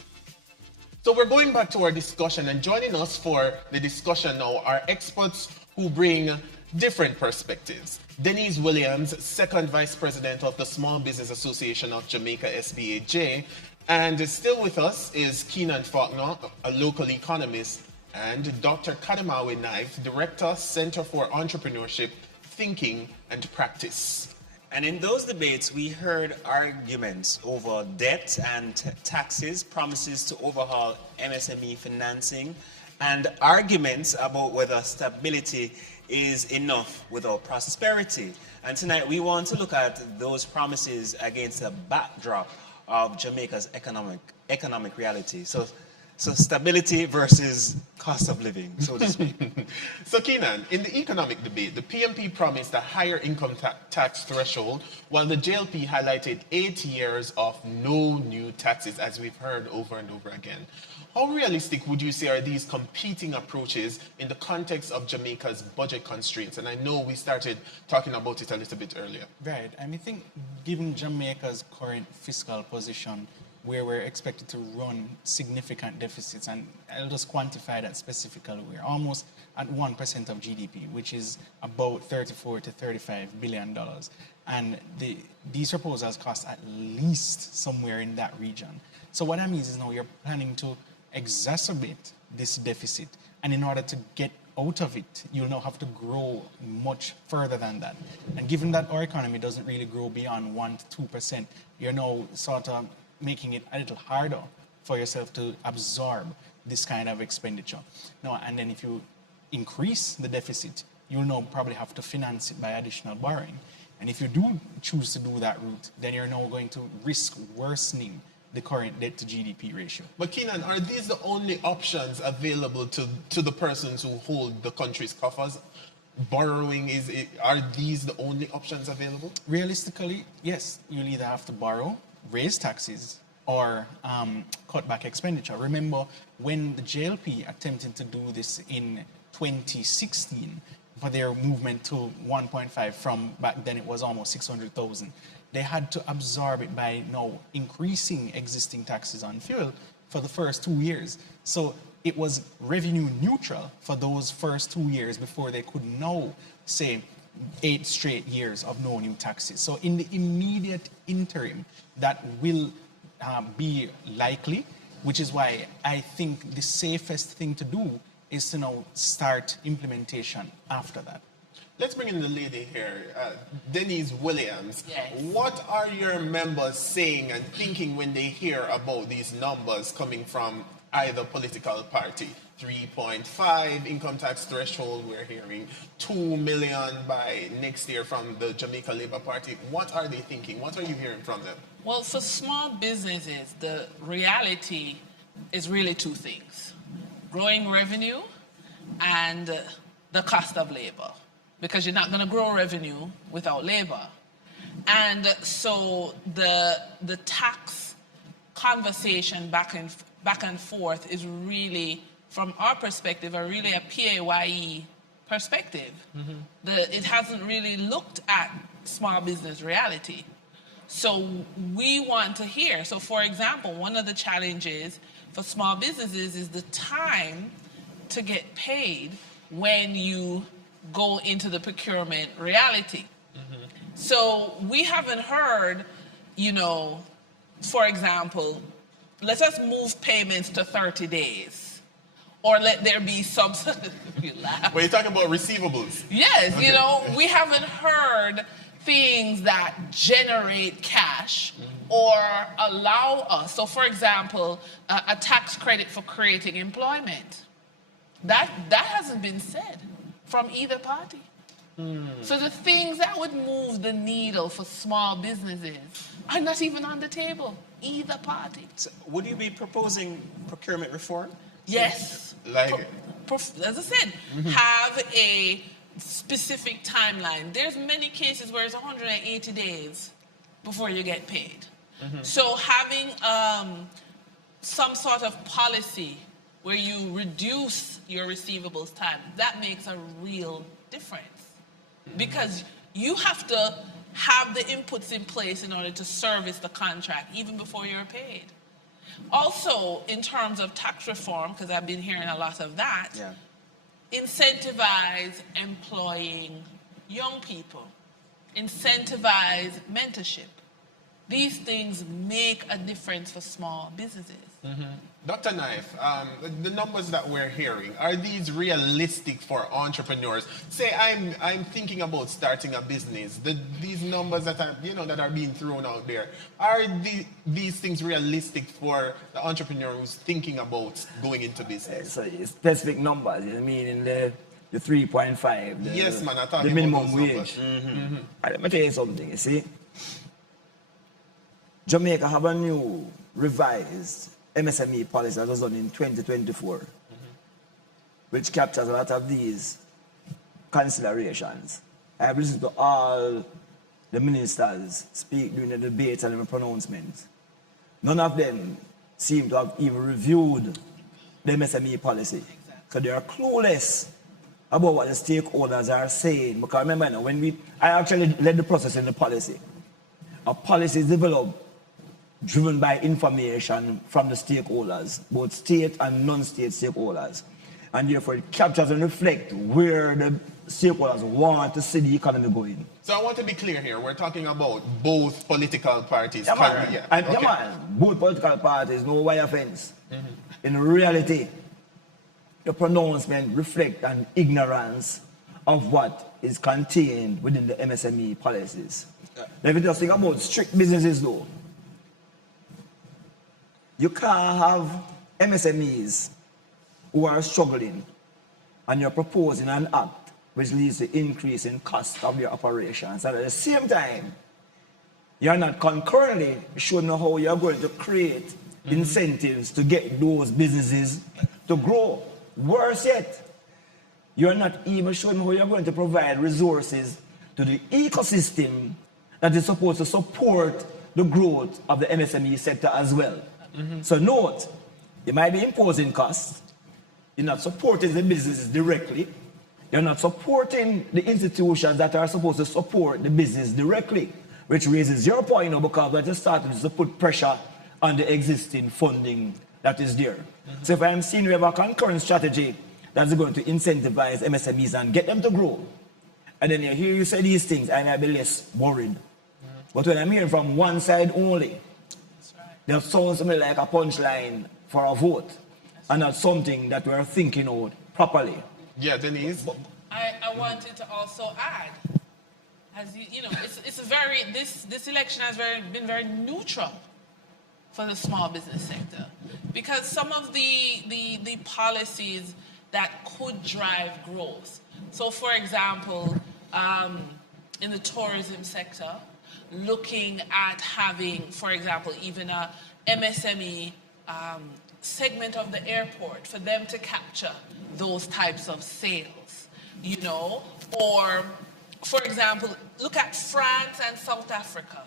So we're going back to our discussion, and joining us for the discussion now are experts who bring different perspectives. Denise Williams, Second Vice President of the Small Business Association of Jamaica, SBAJ, and still with us is Keenan Faulkner, a local economist, and Dr. Kadamawe Knife, Director, Center for Entrepreneurship, Thinking and Practice. And in those debates, we heard arguments over debt and taxes, promises to overhaul MSME financing, and arguments about whether stability is enough without prosperity. And tonight we want to look at those promises against a backdrop of Jamaica's economic reality. So stability versus cost of living, so to speak. So Keenan, in the economic debate, the PMP promised a higher income tax threshold, while the JLP highlighted 8 years of no new taxes, as we've heard over and over again. How realistic would you say are these competing approaches in the context of Jamaica's budget constraints? And I know we started talking about it a little bit earlier. Right. I think given Jamaica's current fiscal position, where we're expected to run significant deficits, and I'll just quantify that specifically, we're almost at 1% of GDP, which is about $34 to $35 billion. And these proposals cost at least somewhere in that region. So what that means is now you're planning to exacerbate this deficit, and in order to get out of it, you'll now have to grow much further than that. And given that our economy doesn't really grow beyond 1 to 2%, you're now sort of making it a little harder for yourself to absorb this kind of expenditure. Now, and then if you increase the deficit, you'll now probably have to finance it by additional borrowing. And if you do choose to do that route, then you're now going to risk worsening the current debt to GDP ratio. But Keenan, are these the only options available to the persons who hold the country's coffers? Borrowing, are these the only options available? Realistically, yes. You'll either have to borrow, raise taxes, or cut back expenditure. Remember, when the JLP attempted to do this in 2016, for their movement to 1.5 from back then it was almost 600,000, they had to absorb it by now increasing existing taxes on fuel for the first 2 years. So it was revenue neutral for those first 2 years before they could now say 8 straight years of no new taxes. So in the immediate interim, that will be likely, which is why I think the safest thing to do is to now start implementation after that. Let's bring in the lady here, Denise Williams. Yes. What are your members saying and thinking when they hear about these numbers coming from either political party? 3.5 income tax threshold, we're hearing 2 million by next year from the Jamaica Labour Party. What are they thinking? What are you hearing from them? Well, for small businesses, the reality is really two things: growing revenue and the cost of labor, because you're not going to grow revenue without labor. And so the tax conversation back back and forth is really, from our perspective, really a PAYE perspective. It hasn't really looked at small business reality. So we want to hear. So for example, one of the challenges for small businesses is the time to get paid when you go into the procurement reality. So we haven't heard, for example, let us move payments to 30 days. Or let there be some... You laugh. Well, you're talking about receivables. Yes, Okay. we haven't heard things that generate cash or allow us. So, for example, a tax credit for creating employment. That hasn't been said from either party. So the things that would move the needle for small businesses are not even on the table, either party. So would you be proposing procurement reform? Yes. Like, As I said, have a specific timeline. There's many cases where it's 180 days before you get paid. So having some sort of policy where you reduce your receivables time, that makes a real difference. Because you have to have the inputs in place in order to service the contract, even before you're paid. Also, in terms of tax reform, because I've been hearing a lot of that, incentivize employing young people, incentivize mentorship. These things make a difference for small businesses. Dr. Knife, the numbers that we're hearing, are these realistic for entrepreneurs? Say I'm thinking about starting a business. These numbers that are, that are being thrown out there, are these things realistic for the entrepreneur who's thinking about going into business? So specific numbers, meaning the 3.5, yes, man, I'm talking the minimum about wage. Let me tell you something, you see. Jamaica have a new revised MSME policy that was done in 2024, which captures a lot of these considerations. I have listened to all the ministers speak during the debates and the pronouncements. None of them seem to have even reviewed the MSME policy. So they are clueless about what the stakeholders are saying. Because remember now, I actually led the process in the policy. A policy is developed driven by information from the stakeholders, both state and non-state stakeholders. And therefore it captures and reflects where the stakeholders want to see the economy going. So I want to be clear here, we're talking about both political parties. Yeah, man. Both political parties, no wire fence. In reality, the pronouncement reflects an ignorance of what is contained within the MSME policies. Now, if you just think about strict businesses though, you can't have MSMEs who are struggling and you're proposing an act which leads to increase in cost of your operations. And at the same time, you're not concurrently showing how you're going to create incentives to get those businesses to grow. Worse yet, you're not even showing how you're going to provide resources to the ecosystem that is supposed to support the growth of the MSME sector as well. So note, you might be imposing costs, you're not supporting the businesses directly, you're not supporting the institutions that are supposed to support the business directly, which raises your point now because we're just starting to put pressure on the existing funding that is there. So if I'm seeing we have a concurrent strategy that's going to incentivize MSMEs and get them to grow, and then you hear you say these things, I might be less worried. But when I'm hearing from one side only, that sounds to me like a punchline for a vote, and not something that we're thinking out properly. Yeah, Denise. I wanted to also add, as it's a very this election has been very neutral for the small business sector, because some of the policies that could drive growth. So, for example, in the tourism sector, looking at having, for example, even a MSME segment of the airport for them to capture those types of sales, or, for example, look at France and South Africa.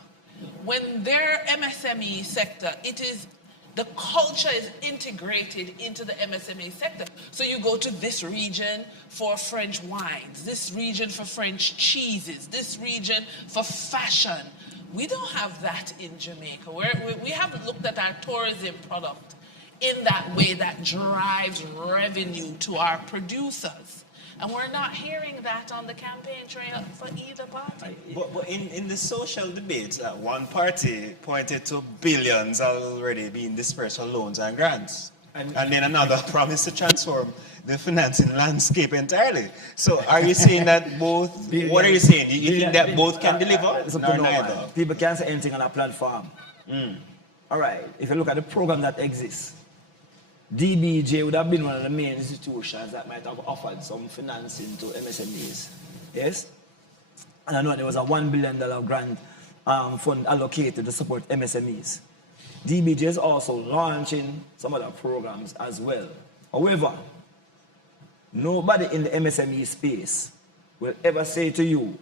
When their MSME sector, it is The culture is integrated into the MSME sector. So you go to this region for French wines, this region for French cheeses, this region for fashion. We don't have that in Jamaica. We haven't looked at our tourism product in that way that drives revenue to our producers. And we're not hearing that on the campaign trail for either party. But in the social debates, one party pointed to billions already being dispersed for loans and grants. And then another promised to transform the financing landscape entirely. So are you saying that both, what are you saying? You think that both can deliver? It's up to no one. People can't say anything on a platform. All right, if you look at the program that exists, DBJ would have been one of the main institutions that might have offered some financing to MSMEs. Yes? And I know there was a $1 billion grant fund allocated to support MSMEs. DBJ is also launching some other programs as well. However, nobody in the MSME space will ever say to you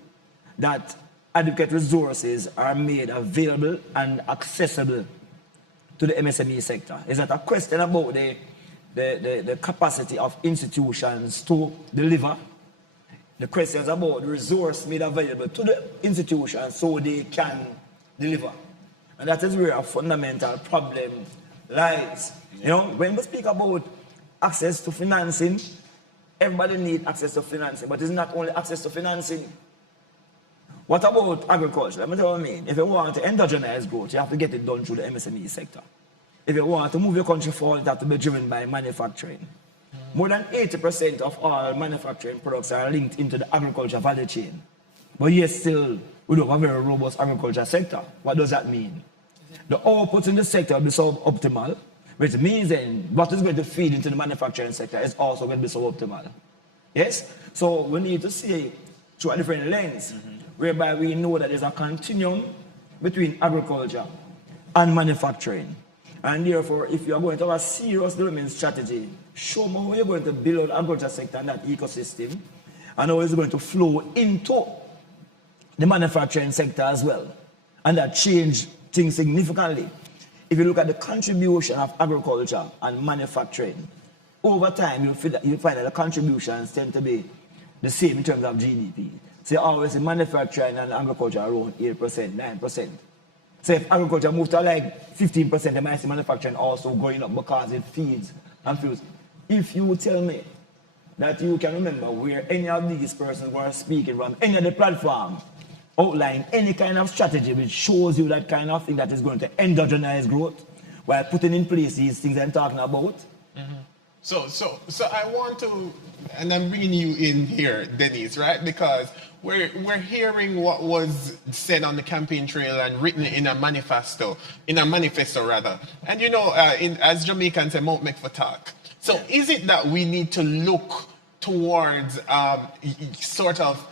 that adequate resources are made available and accessible to the MSME sector. Is that a question about the capacity of institutions to deliver? The question is about the resource made available to the institutions so they can deliver. And that is where a fundamental problem lies. You know, when we speak about access to financing, everybody needs access to financing, but it's not only access to financing. What about agriculture? Let me tell you what I mean. If you want to endogenize growth, you have to get it done through the MSME sector. If you want to move your country forward, it has to be driven by manufacturing. More than 80% of all manufacturing products are linked into the agriculture value chain. But yet still, we don't have a very robust agriculture sector. What does that mean? The output in the sector will be suboptimal, which means then what is going to feed into the manufacturing sector is also going to be suboptimal. Yes? So we need to see through a different lens, whereby we know that there's a continuum between agriculture and manufacturing. And therefore, if you are going to have a serious development strategy, show me how you're going to build the agriculture sector and that ecosystem, and how it's going to flow into the manufacturing sector as well. And that change things significantly. If you look at the contribution of agriculture and manufacturing, over time you'll find that the contributions tend to be the same in terms of GDP. So you always see manufacturing and agriculture around 8%, 9%. So if agriculture moves to like 15%, you might see manufacturing also going up because it feeds and fuels. If you tell me that you can remember where any of these persons were speaking from any of the platform, outline any kind of strategy which shows you that kind of thing that is going to endogenize growth while putting in place these things I'm talking about. So I want to, and I'm bringing you in here, Denise, right? Because we're hearing what was said on the campaign trail and written in a manifesto rather. And you know, as Jamaicans, they won't make for talk. So is it that we need to look towards sort of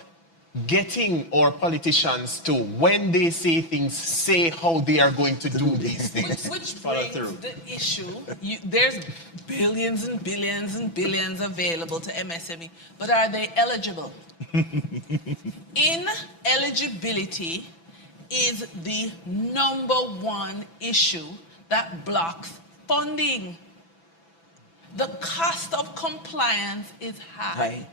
getting our politicians to, when they say things, say how they are going to do these things? Which brings the issue. There's billions and billions and billions available to MSME, but are they eligible? Ineligibility is the number one issue that blocks funding. The cost of compliance is high.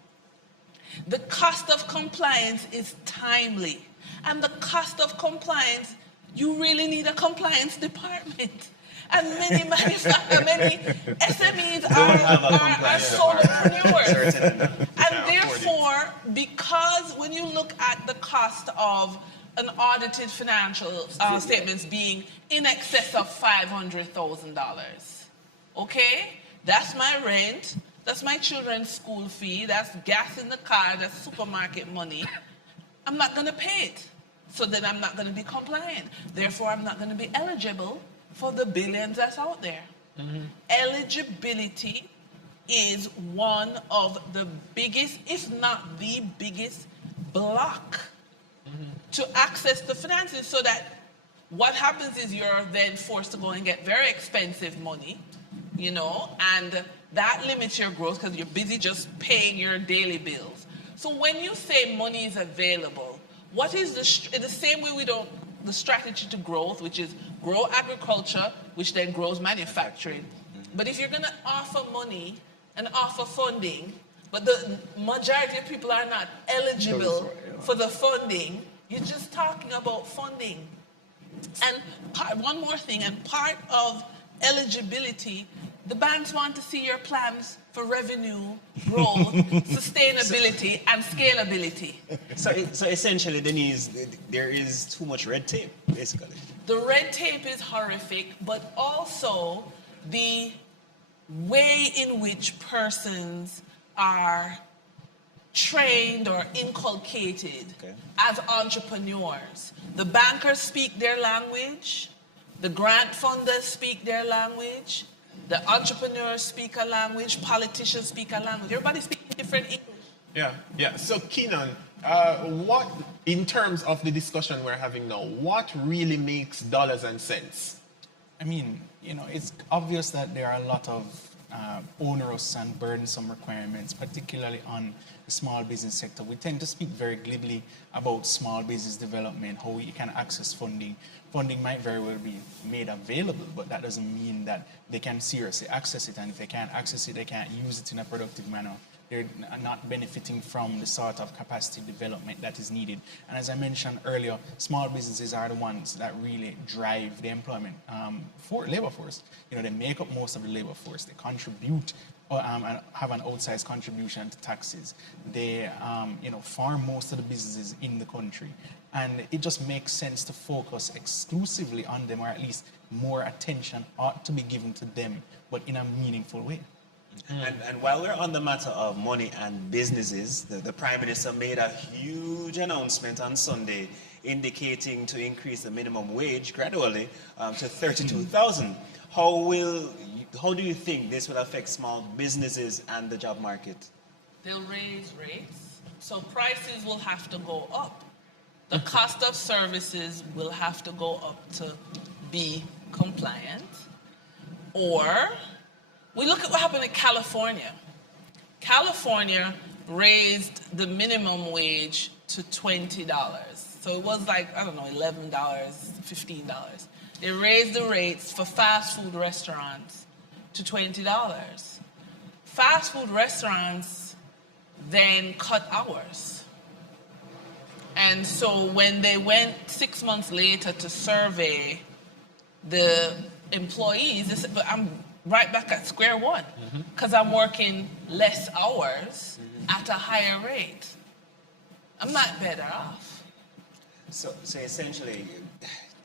The cost of compliance is timely. And the cost of compliance, you really need a compliance department. And many SMEs are solopreneurs. And therefore, because when you look at the cost of an audited financial statements being in excess of $500,000, okay? That's my rent. That's my children's school fee. That's gas in the car. That's supermarket money. I'm not going to pay it. So then I'm not going to be compliant. Therefore, I'm not going to be eligible for the billions that's out there. Eligibility is one of the biggest, if not the biggest, block to access the finances, so that what happens is you're then forced to go and get very expensive money, you know, and that limits your growth because you're busy just paying your daily bills. So when you say money is available, what is the same way the strategy to growth, which is grow agriculture, which then grows manufacturing. But if you're going to offer money and offer funding, but the majority of people are not eligible for the funding, you're just talking about funding. And one more thing, and part of eligibility, the banks want to see your plans for revenue, growth, sustainability, and scalability. So essentially, Denise, there is too much red tape, basically. The red tape is horrific, but also the way in which persons are trained or inculcated as entrepreneurs. The bankers speak their language, the grant funders speak their language, the entrepreneurs speak a language, politicians speak a language. Everybody speaks different English. Yeah. So Keenan, what, in terms of the discussion we're having now, what really makes dollars and cents? I mean, it's obvious that there are a lot of onerous and burdensome requirements, particularly on the small business sector. We tend to speak very glibly about small business development, how you can access funding. Funding might very well be made available, but that doesn't mean that they can seriously access it. And if they can't access it, they can't use it in a productive manner. They're not benefiting from the sort of capacity development that is needed. And as I mentioned earlier, small businesses are the ones that really drive the employment for labor force. They make up most of the labor force. They contribute and have an outsized contribution to taxes. They, farm most of the businesses in the country. And it just makes sense to focus exclusively on them, or at least more attention ought to be given to them, but in a meaningful way. And while we're on the matter of money and businesses, the Prime Minister made a huge announcement on Sunday indicating to increase the minimum wage gradually to $32,000. How do you think this will affect small businesses and the job market? They'll raise rates, so prices will have to go up. The cost of services will have to go up to be compliant. Or we look at what happened in California. California raised the minimum wage to $20. So it was like, $11, $15. They raised the rates for fast food restaurants to $20. Fast food restaurants then cut hours. And so when they went 6 months later to survey the employees, they said, but I'm right back at square one because I'm working less hours at a higher rate. I'm not better off. So essentially,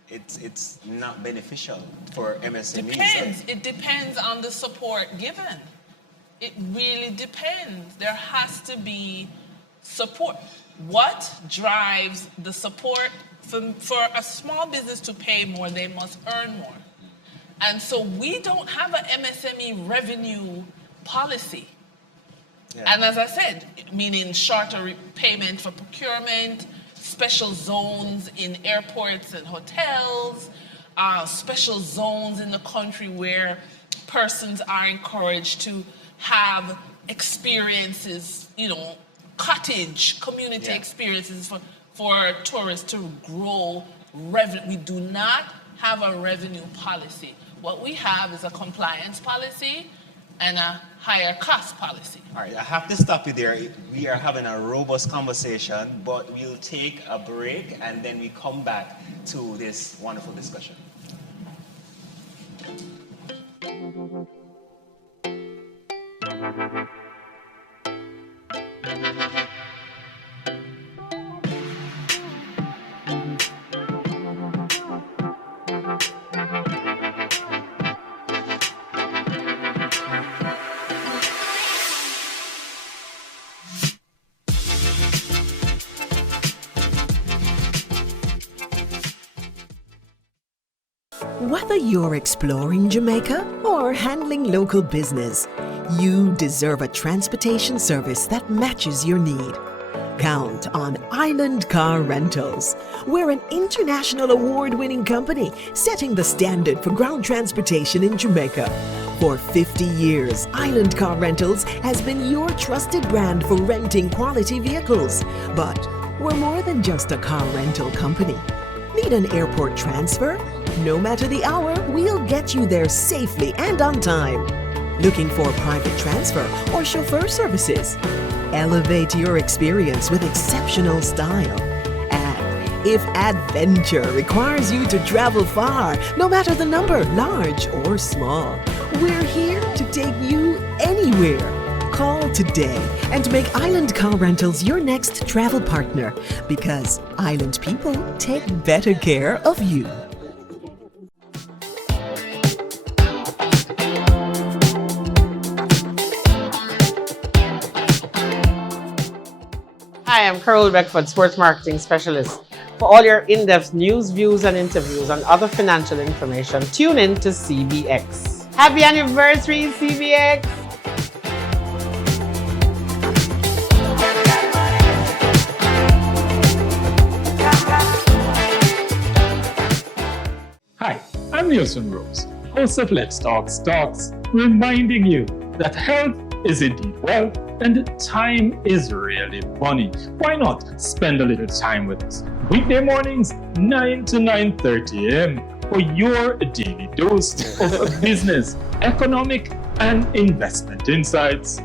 it's not beneficial for MSMEs. Depends. It depends on the support given. It really depends. There has to be support. What drives the support? For a small business to pay more, they must earn more. And so we don't have an MSME revenue policy. And as I said, meaning shorter payment for procurement, special zones in airports and hotels, special zones in the country where persons are encouraged to have experiences, cottage community experiences for tourists to grow revenue. We do not have a revenue policy. What we have is a compliance policy and a higher cost policy. All right, I have to stop you there. We are having a robust conversation, but we'll take a break and then we come back to this wonderful discussion. Whether you're exploring Jamaica or handling local business, you deserve a transportation service that matches your need. Count on Island Car Rentals. We're an international award-winning company setting the standard for ground transportation in Jamaica. For 50 years, Island Car Rentals has been your trusted brand for renting quality vehicles. But we're more than just a car rental company. Need an airport transfer? No matter the hour, we'll get you there safely and on time. Looking for private transfer or chauffeur services? Elevate your experience with exceptional style. And if adventure requires you to travel far, no matter the number, large or small, we're here to take you anywhere. Call today and make Island Car Rentals your next travel partner, because Island people take better care of you. Hi, I'm Carol Beckford, Sports Marketing Specialist. For all your in-depth news, views, and interviews and other financial information, tune in to CBX. Happy anniversary, CBX! Hi, I'm Nielsen Rose, host of Let's Talk Stocks, reminding you that health is indeed wealth and time is really money. Why not spend a little time with us? Weekday mornings, 9 to 9:30 a.m. for your daily dose of business, economic, and investment insights.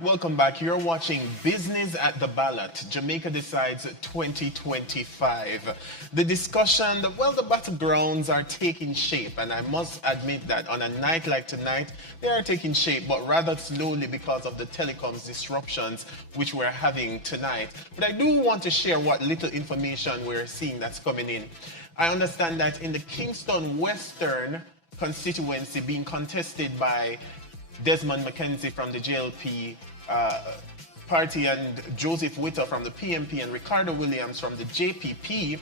Welcome back. You're watching Business at the Ballot, Jamaica Decides 2025. The discussion, the battlegrounds are taking shape, and I must admit that on a night like tonight, they are taking shape, but rather slowly because of the telecoms disruptions which we're having tonight. But I do want to share what little information we're seeing that's coming in. I understand that in the Kingston Western constituency being contested by Desmond McKenzie from the JLP party and Joseph Witter from the PMP and Ricardo Williams from the JPP,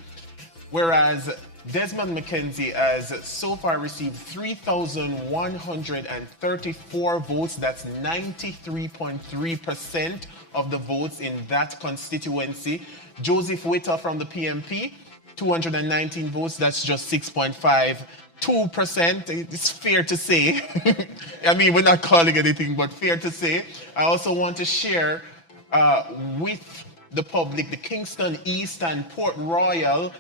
whereas Desmond McKenzie has so far received 3,134 votes. That's 93.3% of the votes in that constituency. Joseph Witter from the PMP, 219 votes. That's just 6.52%. It's fair to say. I mean, we're not calling anything, but fair to say. I also want to share with the public the Kingston East and Port Royal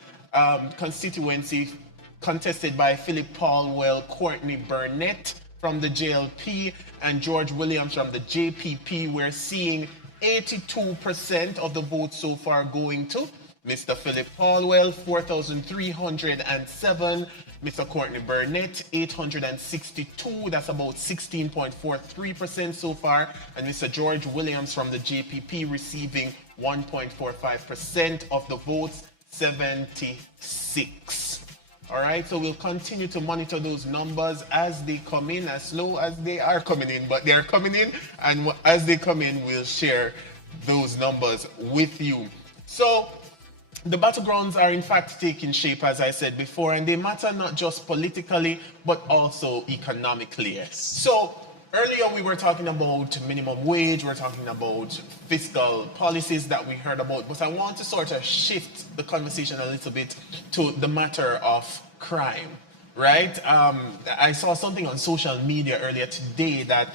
constituency contested by Philip Paulwell, Courtney Burnett from the JLP, and George Williams from the JPP. We're seeing 82% of the votes so far going to Mr. Philip Paulwell, 4,307. Mr. Courtney Burnett, 862. That's about 16.43% so far. And Mr. George Williams from the JPP receiving 1.45% of the votes, 76. All right, so we'll continue to monitor those numbers as they come in, as slow as they are coming in, but they are coming in, and as they come in, we'll share those numbers with you. So the battlegrounds are in fact taking shape, as I said before, and they matter not just politically, but also economically. Yes. So earlier we were talking about minimum wage, we're talking about fiscal policies that we heard about, but I want to sort of shift the conversation a little bit to the matter of crime, right? I saw something on social media earlier today that,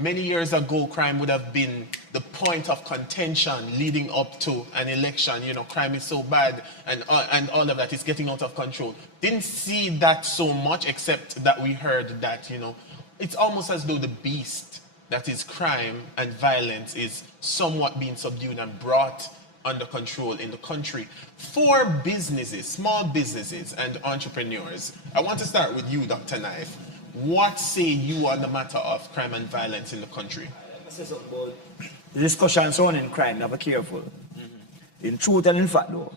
many years ago, crime would have been the point of contention leading up to an election. Crime is so bad and all of that is getting out of control. Didn't see that so much, except that we heard that, it's almost as though the beast that is crime and violence is somewhat being subdued and brought under control in the country. For businesses, small businesses and entrepreneurs, I want to start with you, Dr. Knife. What say you on the matter of crime and violence in the country? The discussion surrounding crime, now be careful. In truth and in fact, though,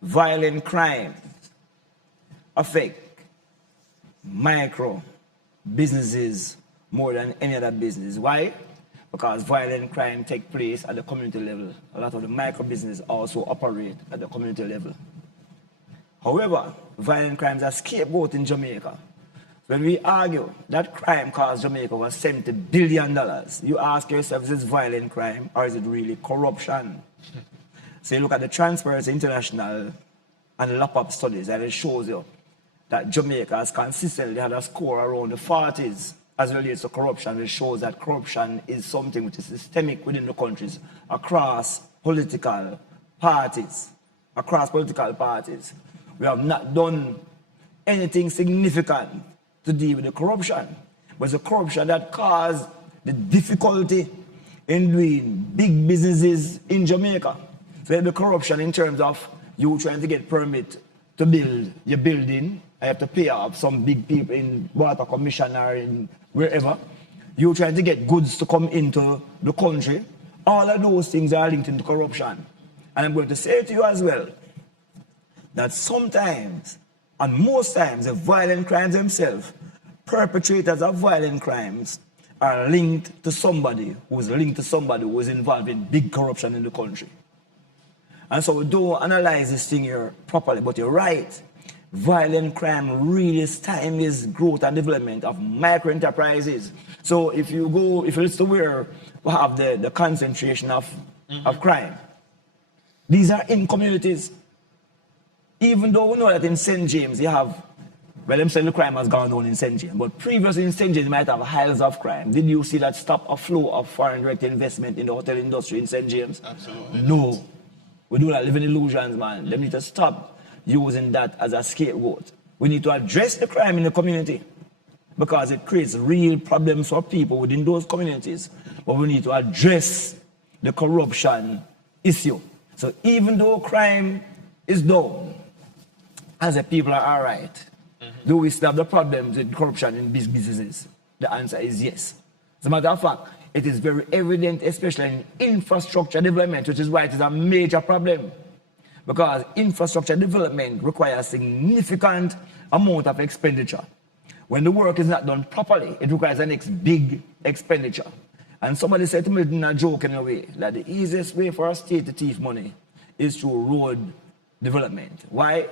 violent crime affect micro businesses more than any other business. Why? Because violent crime takes place at the community level. A lot of the micro businesses also operate at the community level. However, violent crimes are scapegoat in Jamaica. When we argue that crime cost Jamaica over $70 billion, you ask yourself, is this violent crime or is it really corruption? So you look at the Transparency International and LAPOP studies, and it shows you that Jamaica has consistently had a score around the 40s as relates to corruption. It shows that corruption is something which is systemic within the countries across political parties. We have not done anything significant to deal with the corruption. But it's the corruption that caused the difficulty in doing big businesses in Jamaica. So the corruption in terms of you trying to get permit to build your building, I have to pay off some big people in Water Commission or in wherever. You trying to get goods to come into the country. All of those things are linked into corruption. And I'm going to say to you as well, that sometimes, and most times, the violent crimes themselves, perpetrators of violent crimes are linked to somebody who is involved in big corruption in the country. And so we don't analyze this thing here properly, but you're right. Violent crime really stymies growth and development of micro enterprises. So if you listen to where we have the concentration of crime, these are in communities. Even though we know that in St. James you have, well, I'm saying the crime has gone down in St. James, but previously in St. James you might have hiles of crime. Did you see that stop a flow of foreign direct investment in the hotel industry in St. James? Absolutely. No. We do not live in illusions, man. They need to stop using that as a scapegoat. We need to address the crime in the community because it creates real problems for people within those communities. But we need to address the corruption issue. So even though crime is down, as the people are all right, do we still have the problems with corruption in big businesses? The answer is yes. As a matter of fact, it is very evident, especially in infrastructure development, which is why it is a major problem. Because infrastructure development requires significant amount of expenditure. When the work is not done properly, it requires the next big expenditure. And somebody said to me in a joke in a way, that the easiest way for a state to thief money is through road development. Why?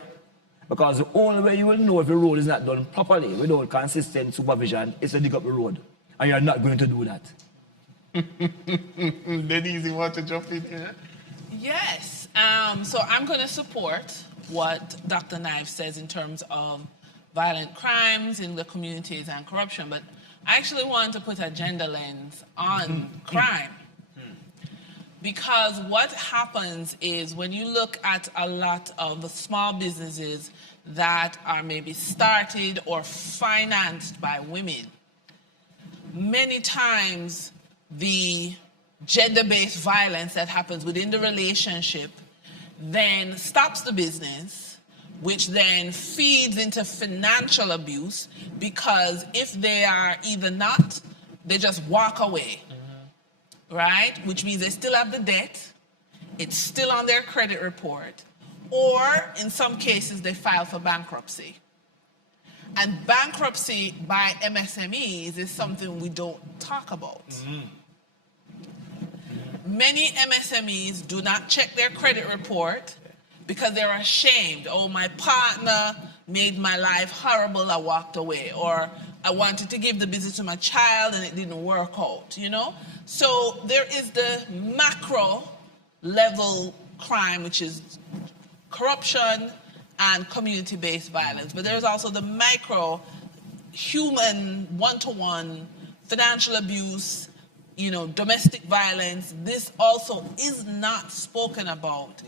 Because the only way you will know if the road is not done properly without consistent supervision is to dig up the road. And you're not going to do that. Denise, you want to jump in here? Yes. So I'm going to support what Dr. Knife says in terms of violent crimes in the communities and corruption, but I actually want to put a gender lens on crime. Because what happens is when you look at a lot of the small businesses that are maybe started or financed by women, many times the gender-based violence that happens within the relationship then stops the business, which then feeds into financial abuse, because if they are either not, they just walk away, right? Which means they still have the debt, it's still on their credit report, or in some cases they file for bankruptcy. And bankruptcy by MSMEs is something we don't talk about. Many MSMEs do not check their credit report because they're ashamed. Oh, my partner made my life horrible, I walked away. Or I wanted to give the business to my child and it didn't work out, you know? So there is the macro level crime, which is corruption and community-based violence. But there's also the micro, human, one-to-one, financial abuse, you know, domestic violence. This also is not spoken about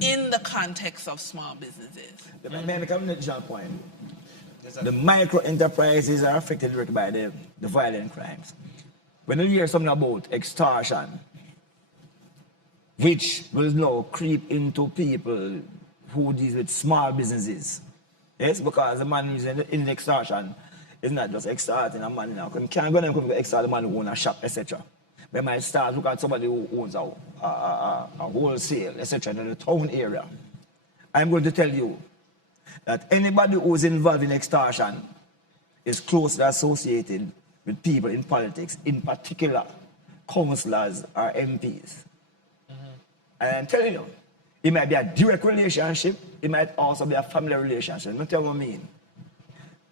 in the context of small businesses. May I make an additional point? The micro enterprises are affected directly by the violent crimes. When you hear something about extortion, which will now creep into people who deal with small businesses, yes, because the man who's in the extortion is not just extorting a man now. You can't go and extort the man who owns a shop, etc. They might start look at somebody who owns a wholesale, etc. in the town area. I'm going to tell you that anybody who is involved in extortion is closely associated with people in politics, in particular councillors or MPs. And I'm telling you, it might be a direct relationship, it might also be a family relationship. Let me tell you what I mean.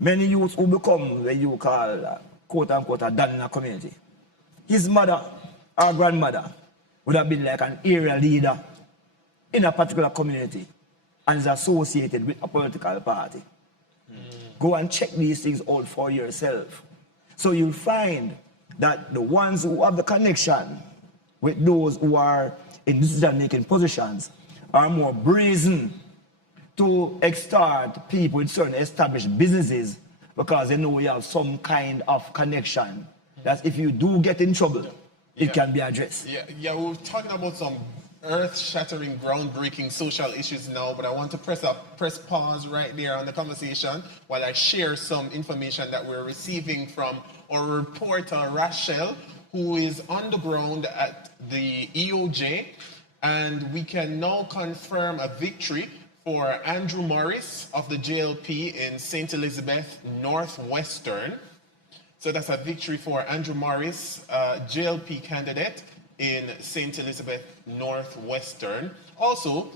Many youths who become what you call, quote unquote, a dan in a community. His mother or grandmother would have been like an area leader in a particular community and is associated with a political party. Go and check these things out for yourself. So you'll find that the ones who have the connection with those who are in decision-making positions are more brazen to extort people with certain established businesses because they know you have some kind of connection that if you do get in trouble, it can be addressed. Yeah, we're talking about some earth-shattering, groundbreaking social issues now, but I want to press pause right there on the conversation while I share some information that we're receiving from our reporter, Rachel, who is on the ground at the EOJ, and we can now confirm a victory for Andrew Morris of the JLP in St. Elizabeth Northwestern. So that's a victory for Andrew Morris, JLP candidate in St. Elizabeth Northwestern. Also,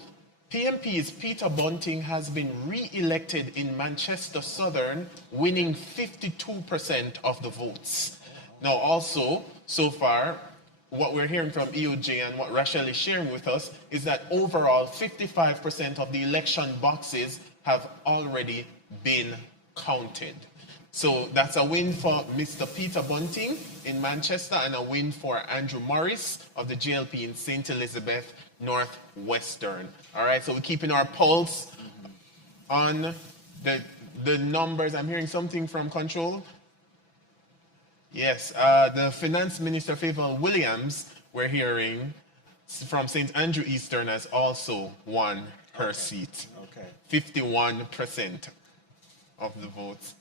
PMP's Peter Bunting has been re-elected in Manchester Southern, winning 52% of the votes. Now also, so far, what we're hearing from EOJ and what Rachel is sharing with us is that overall 55% of the election boxes have already been counted. So that's a win for Mr. Peter Bunting in Manchester and a win for Andrew Morris of the JLP in St. Elizabeth Northwestern. All right, so we're keeping our pulse on the numbers. I'm hearing something from control. Yes, the Finance Minister, Favour Williams, we're hearing from St. Andrew Eastern has also won her seat. 51% of the votes.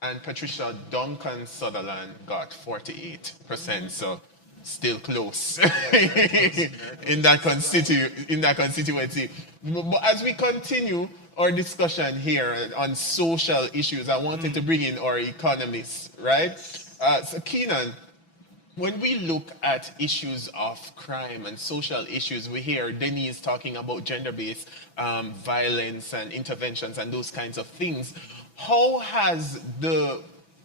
And Patricia Duncan Sutherland got 48%, so still close in that constituency. But as we continue our discussion here on social issues, I wanted to bring in our economists, right? So Keenan, when we look at issues of crime and social issues, we hear Denise talking about gender-based violence and interventions and those kinds of things. How has the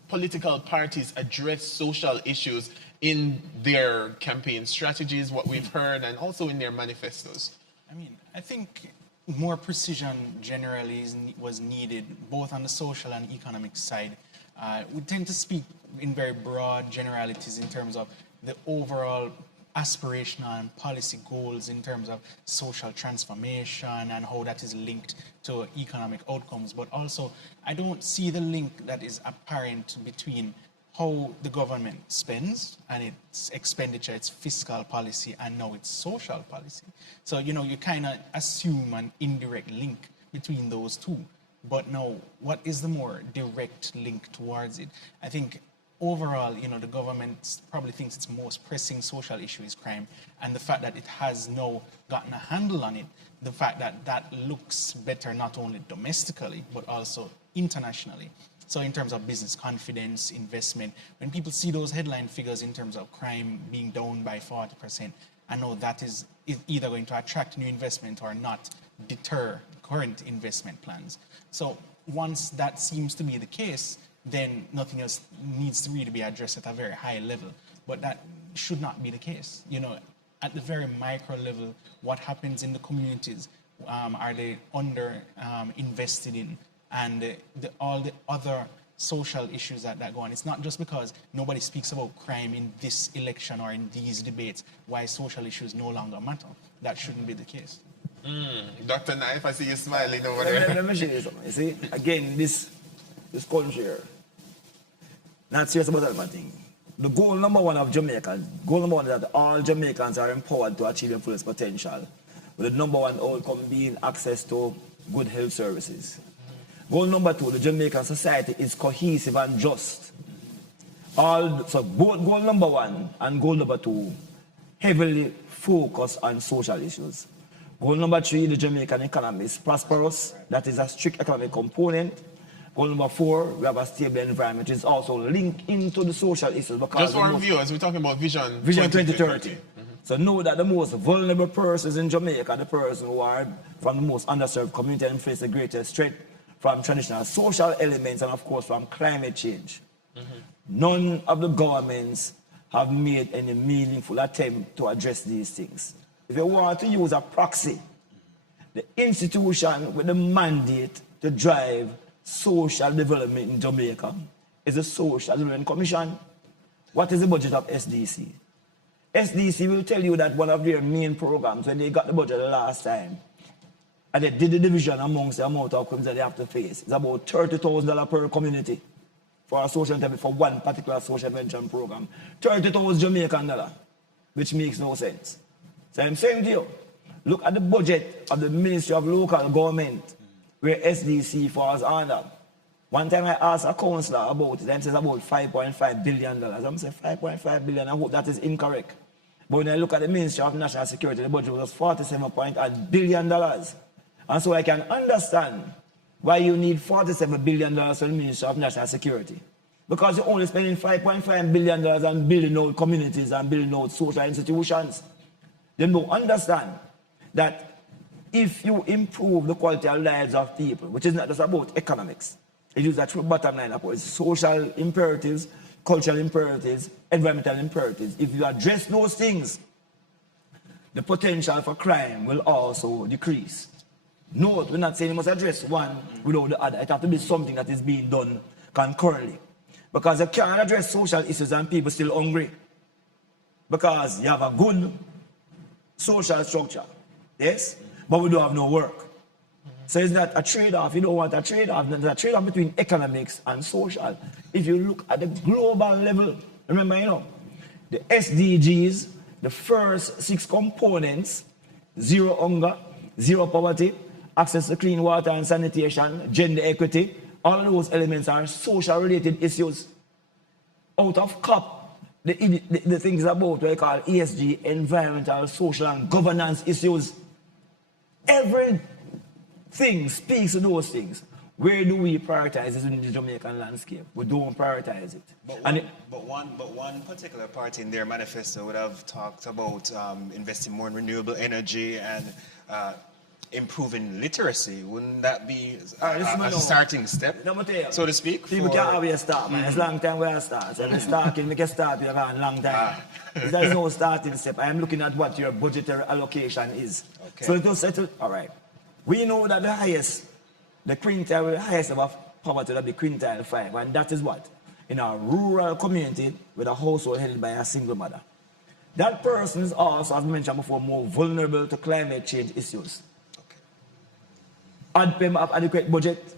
political parties addressed social issues in their campaign strategies, what we've heard, and also in their manifestos? I mean, I think more precision generally was needed, both on the social and economic side. We tend to speak in very broad generalities in terms of the overall aspirational and policy goals in terms of social transformation and how that is linked to economic outcomes. But also, I don't see the link that is apparent between how the government spends and its expenditure, its fiscal policy, and now its social policy. So, you know, you kind of assume an indirect link between those two. But now, what is the more direct link towards it? I think overall, you know, the government probably thinks its most pressing social issue is crime, and the fact that it has now gotten a handle on it, the fact that that looks better not only domestically, but also internationally. So in terms of business confidence, investment, when people see those headline figures in terms of crime being down by 40%, I know that is either going to attract new investment or not deter current investment plans. So once that seems to be the case, then nothing else needs to really be addressed at a very high level. But that should not be the case. You know, at the very micro level, what happens in the communities, are they invested in? And all the other social issues that go on. It's not just because nobody speaks about crime in this election or in these debates why social issues no longer matter. That shouldn't be the case. Dr. Naif, I see you smiling over there. Let me show you something. You see, again, this country here, not serious about that thing. The goal number one of Jamaica, goal number one is that all Jamaicans are empowered to achieve their fullest potential. With the number one outcome being access to good health services. Goal number two, the Jamaican society is cohesive and just. So both goal number one and goal number two heavily focus on social issues. Goal number three, the Jamaican economy is prosperous. That is a strict economic component. Goal number four, we have a stable environment, which is also linked into the social issues. Just for our viewers, we're talking about Vision 2030. So know that the most vulnerable persons in Jamaica, the person who are from the most underserved community and face the greatest threat from traditional social elements, and of course from climate change. None of the governments have made any meaningful attempt to address these things. If you want to use a proxy, the institution with the mandate to drive social development in Jamaica is the Social Development Commission. What is the budget of SDC? SDC will tell you that one of their main programs, when they got the budget the last time, and they did the division amongst the amount of crimes that they have to face, it's about $30,000 per community for a social intervention, for one particular social intervention program. 30,000 Jamaican dollars, which makes no sense. So I'm saying to you, look at the budget of the Ministry of Local Government, where SDC falls under. One time I asked a councillor about it, and he says about $5.5 billion. I'm saying $5.5 billion, I hope that is incorrect. But when I look at the Ministry of National Security, the budget was $47.8 billion. And so I can understand why you need $47 billion for the Ministry of National Security. Because you're only spending $5.5 billion on building out communities and building out social institutions. Then you understand that if you improve the quality of lives of people, which is not just about economics, it is that bottom line about social imperatives, cultural imperatives, environmental imperatives. If you address those things, the potential for crime will also decrease. Note, we're not saying you must address one without the other. It has to be something that is being done concurrently. Because you can't address social issues and people still hungry. Because you have a good social structure, yes, but we don't have no work. So it's not a trade-off. You don't want a trade-off. There's a trade-off between economics and social. If you look at the global level, remember, you know, the SDGs, the first 6 components, zero hunger, zero poverty, access to clean water and sanitation, gender equity, all of those elements are social-related issues. Out of COP, the things about what I call ESG, environmental, social, and governance issues. Everything speaks to those things. Where do we prioritize this in the Jamaican landscape? We don't prioritize it. But one particular party in their manifesto would have talked about investing more in renewable energy and improving literacy. Wouldn't that be a starting step, so to speak? People can't always start, man. It's a long time where I start. So we can start with a long time. There's no starting step. I am looking at what your budgetary allocation is. Okay. So it will settle. All right. We know that the highest of poverty will be quintile 5, and that is what? In a rural community with a household headed by a single mother. That person is also, as mentioned before, more vulnerable to climate change issues. ADPEM have adequate budget.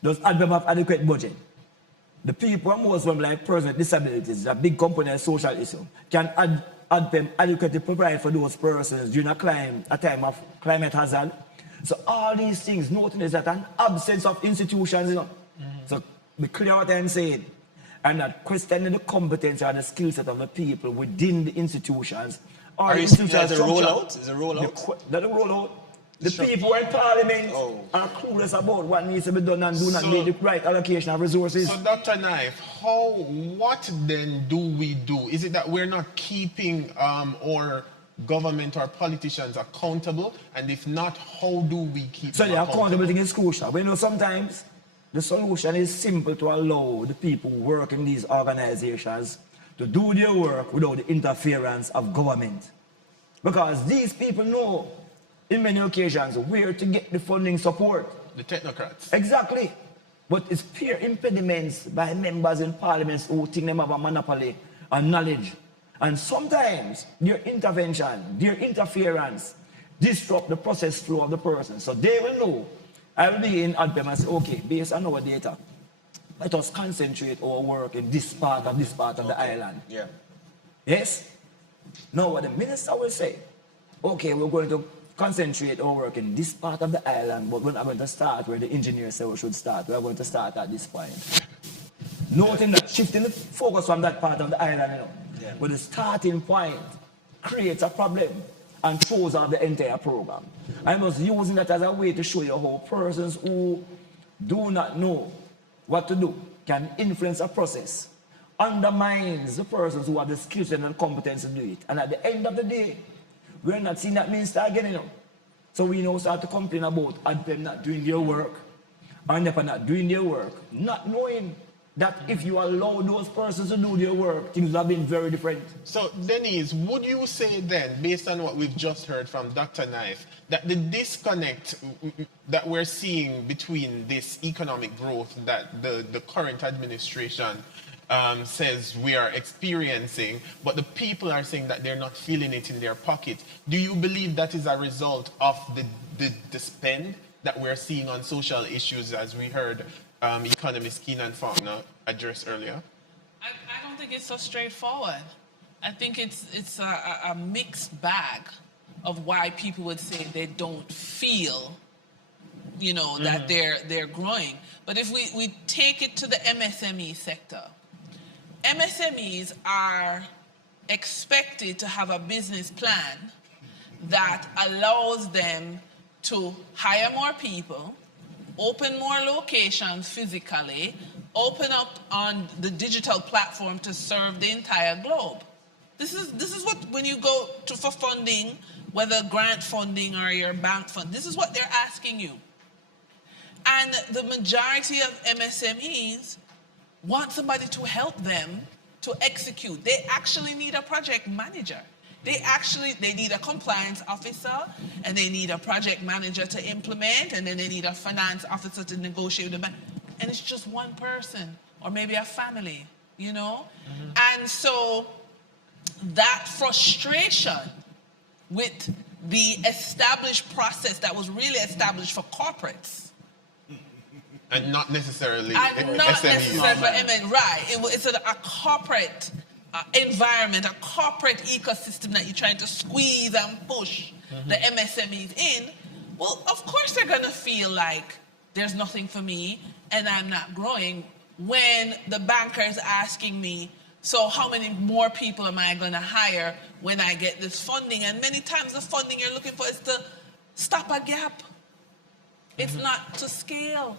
Does ADPEM have adequate budget? The people are most of them like persons with disabilities, a big component of social issue. Can ADPEM adequately provide for those persons during a time of climate hazard? So all these things, noting is that an absence of institutions, you know. So be clear what I'm saying. I'm not questioning the competence or the skill set of the people within the institutions. Are you saying that's a rollout? Is a rollout? That's a rollout. The people in Parliament are clueless about what needs to be done and do not make the right allocation of resources. So, Dr. Knife, what then do we do? Is it that we're not keeping our government or politicians accountable? And if not, how do we keep them accountable? The accountability is crucial. We know sometimes the solution is simple to allow the people who work in these organizations to do their work without the interference of government. Because these people know in many occasions where to get the funding support. The technocrats. Exactly. But it's peer impediments by members in parliaments who think they have a monopoly on knowledge. And sometimes their intervention, their interference disrupt the process flow of the person. So they will know. I will be in ADPEM and say, okay, based on our data, let us concentrate our work in this part of the island. Yeah. Yes? Now what the minister will say, okay, we're going to concentrate our work in this part of the island, but we're not going to start where the engineers say we should start. We're going to start at this point. Noting that shifting the focus from that part of the island, you know, but the starting point creates a problem and throws out the entire program. I was using that as a way to show you how persons who do not know what to do can influence a process, undermines the persons who have the skills and the competence to do it. And at the end of the day, we're not seeing that minister again, you know. So we now start to complain about ADPEM not doing their work. and they're not doing their work, not knowing that if you allow those persons to do their work, things have been very different. So, Denise, would you say then, based on what we've just heard from Dr. Knife, that the disconnect that we're seeing between this economic growth that the current administration says we are experiencing, but the people are saying that they're not feeling it in their pocket, do you believe that is a result of the spend that we're seeing on social issues, as we heard economist Keenan Faulkner address earlier? I don't think it's so straightforward. I think it's a mixed bag of why people would say they don't feel, that they're growing. But if we take it to the MSME sector, MSMEs are expected to have a business plan that allows them to hire more people, open more locations physically, open up on the digital platform to serve the entire globe. This is what, when you go for funding, whether grant funding or your bank fund, this is what they're asking you. And the majority of MSMEs want somebody to help them to execute. They actually need a project manager. They need a compliance officer, and they need a project manager to implement, and then they need a finance officer to negotiate with them. And it's just one person, or maybe a family, And so that frustration with the established process that was really established for corporates. And not necessarily And not SMEs. necessarily for MN, right. It's a corporate environment, a corporate ecosystem that you're trying to squeeze and push the MSMEs in. Well, of course they're going to feel like there's nothing for me and I'm not growing when the banker is asking me, so how many more people am I going to hire when I get this funding? And many times the funding you're looking for is to stop a gap. It's not to scale.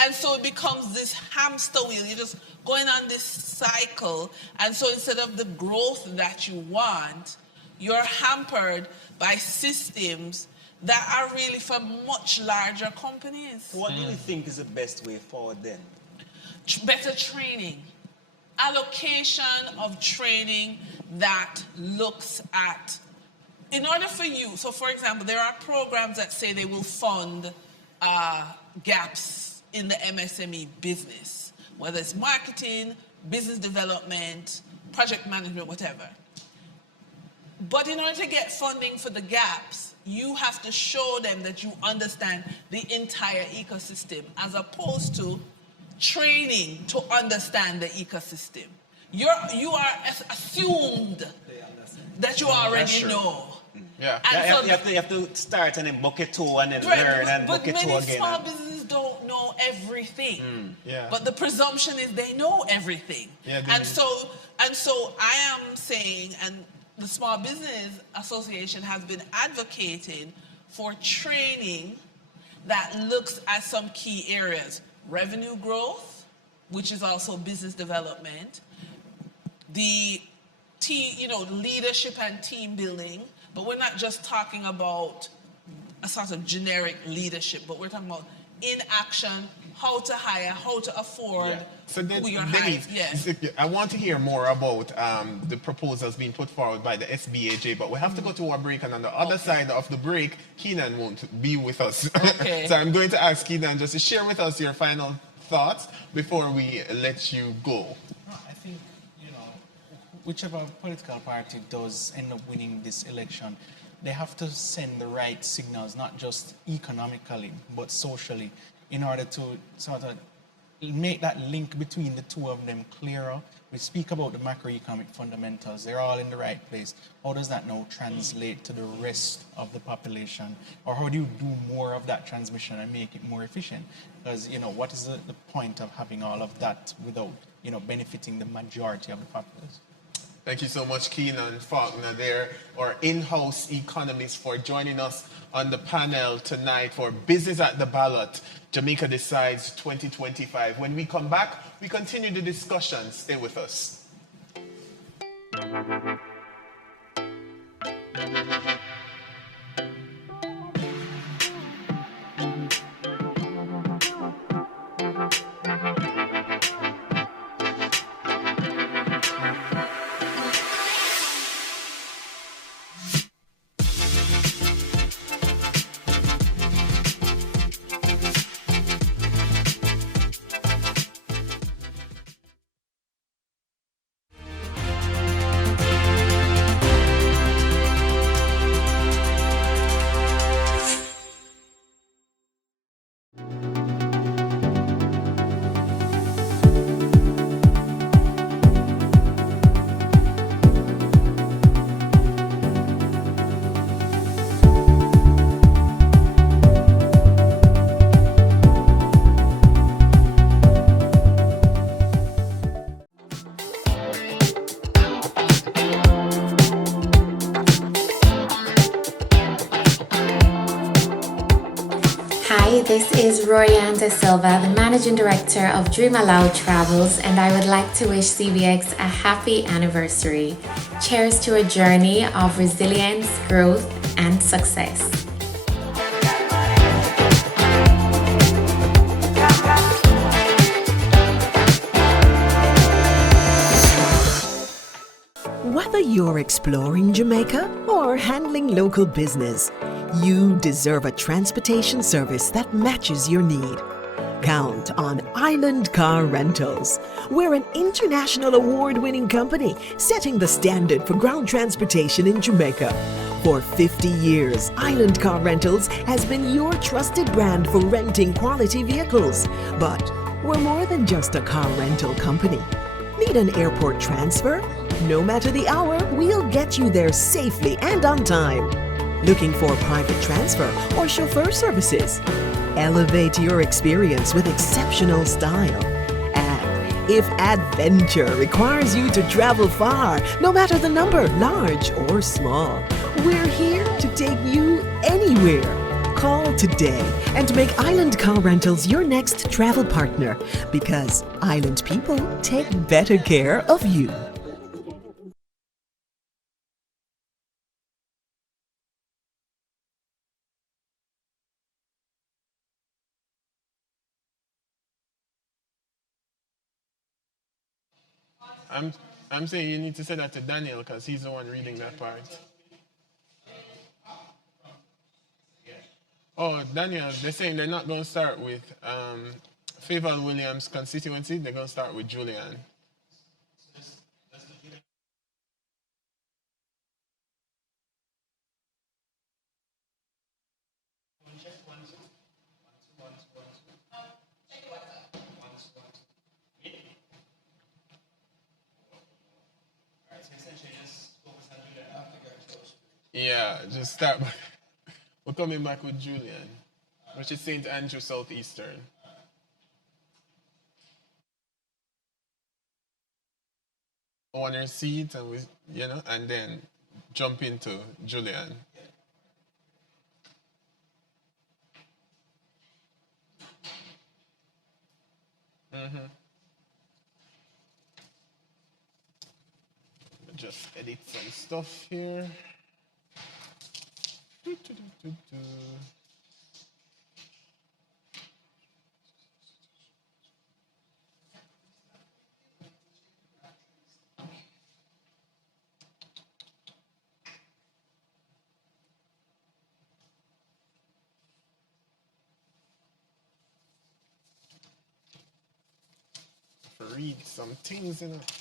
And so it becomes this hamster wheel. You're just going on this cycle. And so instead of the growth that you want, you're hampered by systems that are really for much larger companies. What do you think is the best way forward then? Better training. Allocation of training that looks at, in order for you, so for example, there are programs that say they will fund gaps in the MSME business, whether it's marketing, business development, project management, whatever. But in order to get funding for the gaps, you have to show them that you understand the entire ecosystem, as opposed to training to understand the ecosystem. You are assumed that you already know. Yeah, And you have to start and then bucket two and then learn and bucket two again. But many small businesses don't know everything. Yeah. But the presumption is they know everything. Yeah, and so I am saying, and the Small Business Association has been advocating for training that looks at some key areas. Revenue growth, which is also business development, the leadership and team building, but we're not just talking about a sort of generic leadership, but we're talking about in action, how to hire, how to afford So then, who you're hiring. Yes. I want to hear more about the proposals being put forward by the SBAJ, but we have to go to our break, and on the other side of the break, Keenan won't be with us. Okay. So I'm going to ask Keenan just to share with us your final thoughts before we let you go. I think, whichever political party does end up winning this election, they have to send the right signals, not just economically, but socially, in order to sort of make that link between the two of them clearer. We speak about the macroeconomic fundamentals. They're all in the right place. How does that now translate to the rest of the population? Or how do you do more of that transmission and make it more efficient? Because, what is the point of having all of that without, benefiting the majority of the population? Thank you so much, Keenan Faulkner, there, our in-house economist, for joining us on the panel tonight for Business at the Ballot, Jamaica Decides 2025. When we come back, we continue the discussion. Stay with us. Hi, this is Royanne De Silva, the Managing Director of Dream Aloud Travels, and I would like to wish CBX a happy anniversary. Cheers to a journey of resilience, growth, and success. Whether you're exploring Jamaica or handling local business, you deserve a transportation service that matches your need. Count on Island Car Rentals. We're an international award-winning company setting the standard for ground transportation in Jamaica. For 50 years, Island Car Rentals has been your trusted brand for renting quality vehicles. But we're more than just a car rental company. Need an airport transfer? No matter the hour, we'll get you there safely and on time. Looking for private transfer or chauffeur services? Elevate your experience with exceptional style. And if adventure requires you to travel far, no matter the number, large or small, we're here to take you anywhere. Call today and make Island Car Rentals your next travel partner, because Island people take better care of you. I'm I'm saying you need to say that to Daniel because he's the one reading that part. Oh, Daniel, they're saying they're not going to start with Faval Williams' constituency. They're going to start with Julian. Yeah, just start. We're coming back with Julian, which is St. Andrew Southeastern. On her seat, and we, and then jump into Julian. Mm-hmm. Just edit some stuff here. Read some things in it.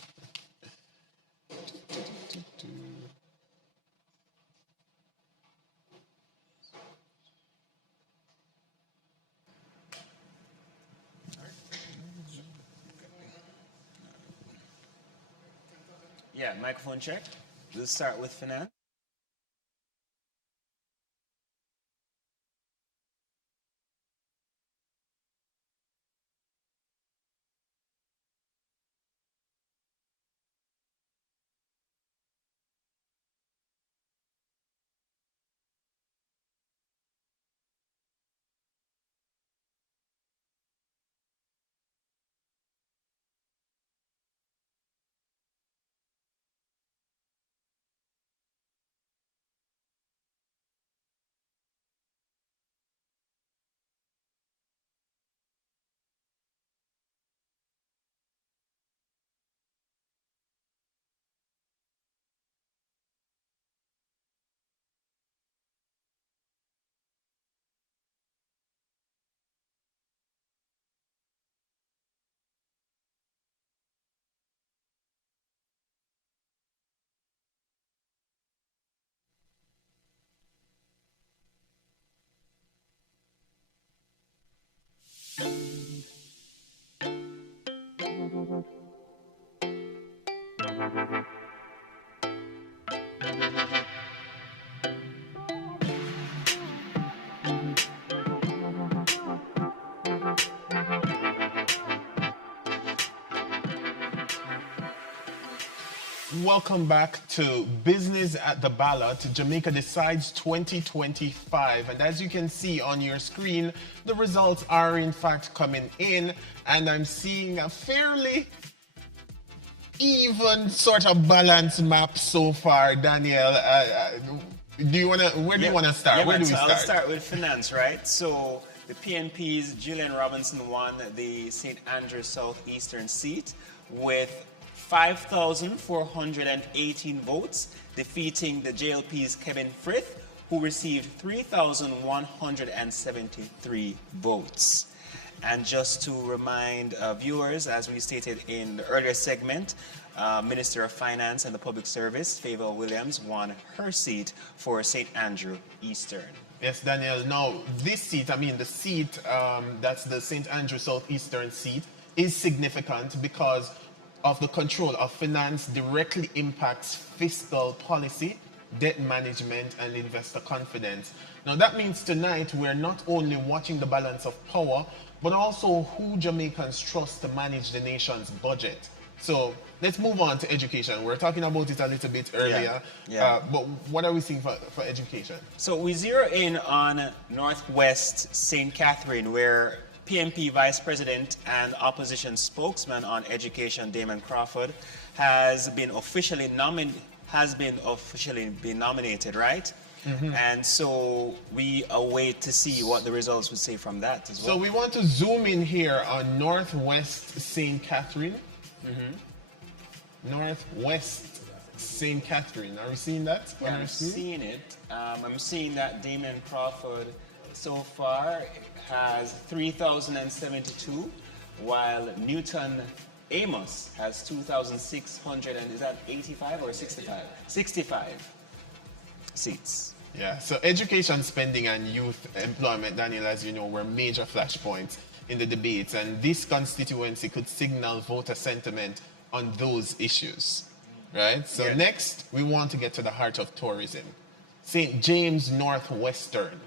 Yeah, microphone check. We'll start with finance. Welcome back to Business at the Ballot. Jamaica Decides 2025. And as you can see on your screen, the results are in fact coming in. And I'm seeing a fairly even sort of balance map so far. Daniel, do you want to, where do you want to start? Where do we start? I'll start with finance, right? So the PNP's Gillian Robinson won the St. Andrew Southeastern seat with 5,418 votes, defeating the JLP's Kevin Frith, who received 3,173 votes. And just to remind viewers, as we stated in the earlier segment, Minister of Finance and the Public Service, Favour Williams, won her seat for St. Andrew Eastern. Yes, Daniel. Now, this seat, the seat, that's the St. Andrew Southeastern seat, is significant because of the control of finance directly impacts fiscal policy, debt management, and investor confidence. Now, that means tonight we're not only watching the balance of power, but also who Jamaicans trust to manage the nation's budget. So let's move on to education. We were talking about it a little bit earlier, but what are we seeing for education? So we zero in on Northwest St. Catherine, where PNP Vice President and opposition spokesman on education, Damon Crawford, has been officially nominated, right? Mm-hmm. And so we await to see what the results would say from that as well. So we want to zoom in here on Northwest St. Catherine. Mm-hmm. Northwest St. Catherine. Are we seeing that? Yeah, I'm seeing it. I'm seeing that Damon Crawford so far has 3,072, while Newton Amos has 2,600, and is that 85 or 65? 65 seats. Yeah, so education spending and youth employment, Daniel, as you know, were major flashpoints in the debates, and this constituency could signal voter sentiment on those issues, right? So next, we want to get to the heart of tourism. St. James Northwestern.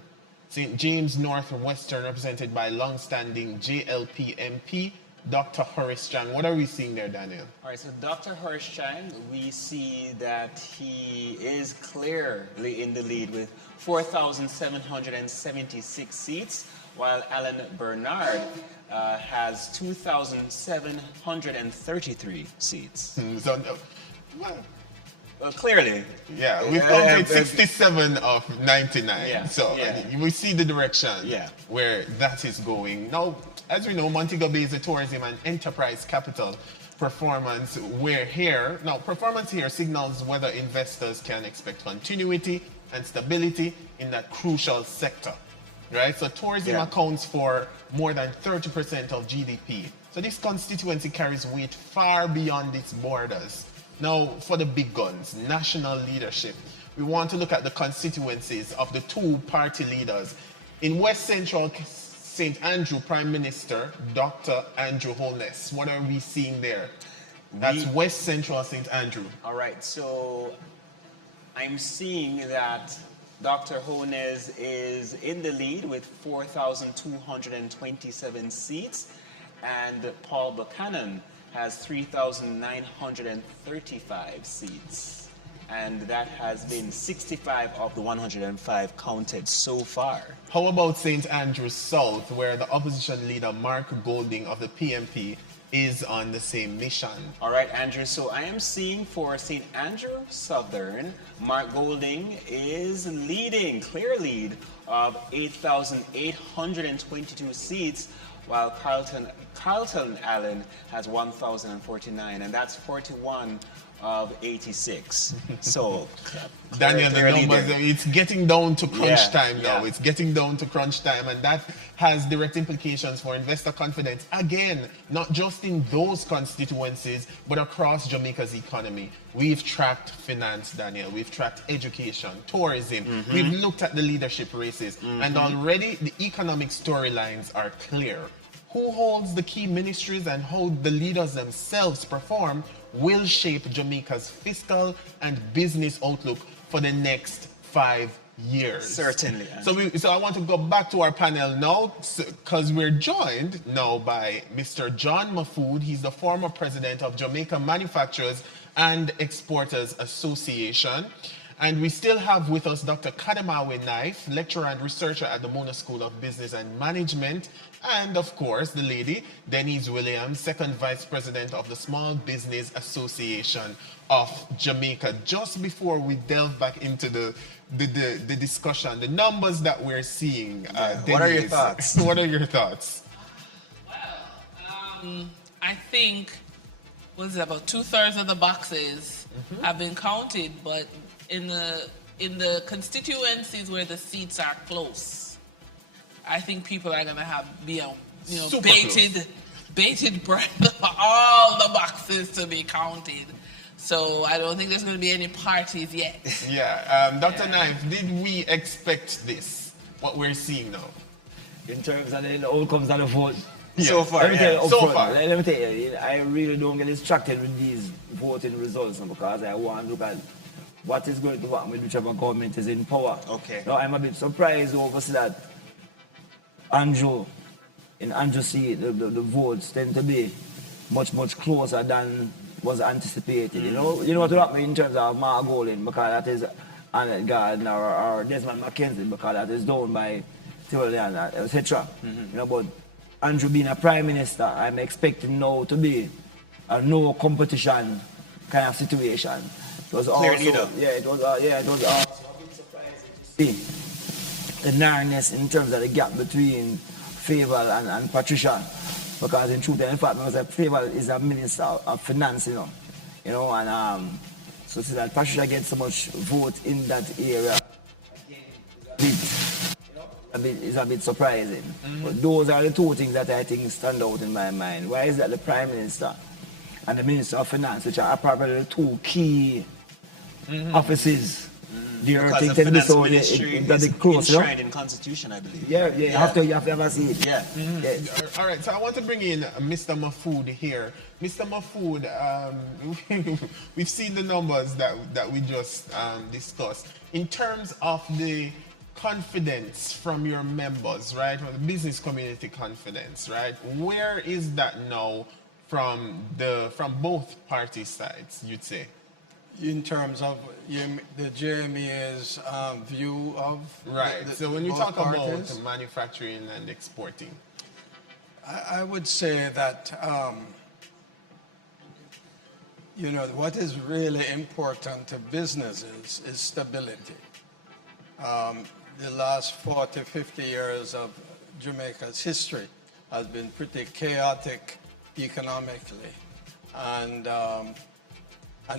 St. James Northwestern, represented by long-standing JLP MP, Dr. Horace Chan. What are we seeing there, Daniel? All right, so Dr. Horace Chan, we see that he is clearly in the lead with 4,776 seats, while Alan Bernard has 2,733 seats. Well, clearly. Yeah, we've counted 67 of 99. Yeah, so we see the direction where that is going. Now, as we know, Montego Bay is a tourism and enterprise capital. Performance here signals whether investors can expect continuity and stability in that crucial sector, right? So tourism accounts for more than 30% of GDP. So this constituency carries weight far beyond its borders. Now, for the big guns, national leadership, we want to look at the constituencies of the two party leaders. In West Central St. Andrew, Prime Minister Dr. Andrew Holness. What are we seeing there? That's West Central St. Andrew. All right, so I'm seeing that Dr. Holness is in the lead with 4,227 seats, and Paul Buchanan has 3,935 seats, and that has been 65 of the 105 counted so far. How about St. Andrews South, where the opposition leader Mark Golding of the PNP is on the same mission? All right, Andrew, so I am seeing for St. Andrew Southern, Mark Golding is leading, clear lead of 8,822 seats, while Carlton Allen has 1,049, and that's 41 of 86. So, Daniel, the numbers, it's getting down to crunch time now. It's getting down to crunch time, and that has direct implications for investor confidence. Again, not just in those constituencies, but across Jamaica's economy. We've tracked finance, Daniel. We've tracked education, tourism. Mm-hmm. We've looked at the leadership races, and already the economic storylines are clear. Who holds the key ministries and how the leaders themselves perform will shape Jamaica's fiscal and business outlook for the next 5 years. Certainly. So I want to go back to our panel now, because we're joined now by Mr. John Mahfood. He's the former president of Jamaica Manufacturers and Exporters Association. And we still have with us Dr. Kademawe Knife, lecturer and researcher at the Mona School of Business and Management, and of course the lady, Denise Williams, second vice president of the Small Business Association of Jamaica. Just before we delve back into the discussion, the numbers that we're seeing, what are your Denise, thoughts? What are your thoughts? I think, was it about 2/3 of the boxes have been counted, but in the constituencies where the seats are close, I think people are gonna be Super bated breath for all the boxes to be counted. So I don't think there's gonna be any parties yet. Yeah, Dr. Knife, did we expect this? What we're seeing now? In terms of the outcomes of the vote. Yeah. So far, let me tell you so upfront, far. Let me tell you, I really don't get distracted with these voting results because I want to look at what is going to happen with whichever government is in power. Okay. Now, I'm a bit surprised obviously that Andrew see the votes tend to be much closer than was anticipated. You know what will happen in terms of Margolin, because that is Annette Gardner or Desmond McKenzie, because that is done by Tivolian, etc. But Andrew being a prime minister, I'm expecting now to be a no competition kind of situation. It was Clear also, leader. it was also a bit surprising to see the narrowness in terms of the gap between Favour and Patricia, because in truth and in fact, because Favour is a minister of finance, and so see that Patricia gets so much vote in that area, it's a bit surprising. But those are the two things that I think stand out in my mind. Why is that the Prime Minister and the Minister of Finance, which are probably the two key offices, Because the finance ministry is enshrined in Constitution, I believe. Yeah. You have to ever see it. Yeah. All right, so I want to bring in Mr. Mahfood here. Mr. Mahfood, we've seen the numbers that we just discussed. In terms of the confidence from your members, right, from the business community confidence, right, where is that now from both party sides, you'd say? In terms of the JMA's view of right. So when you both talk parties, about manufacturing and exporting, I would say that what is really important to businesses is stability. The last 40, 50 years of Jamaica's history has been pretty chaotic economically, and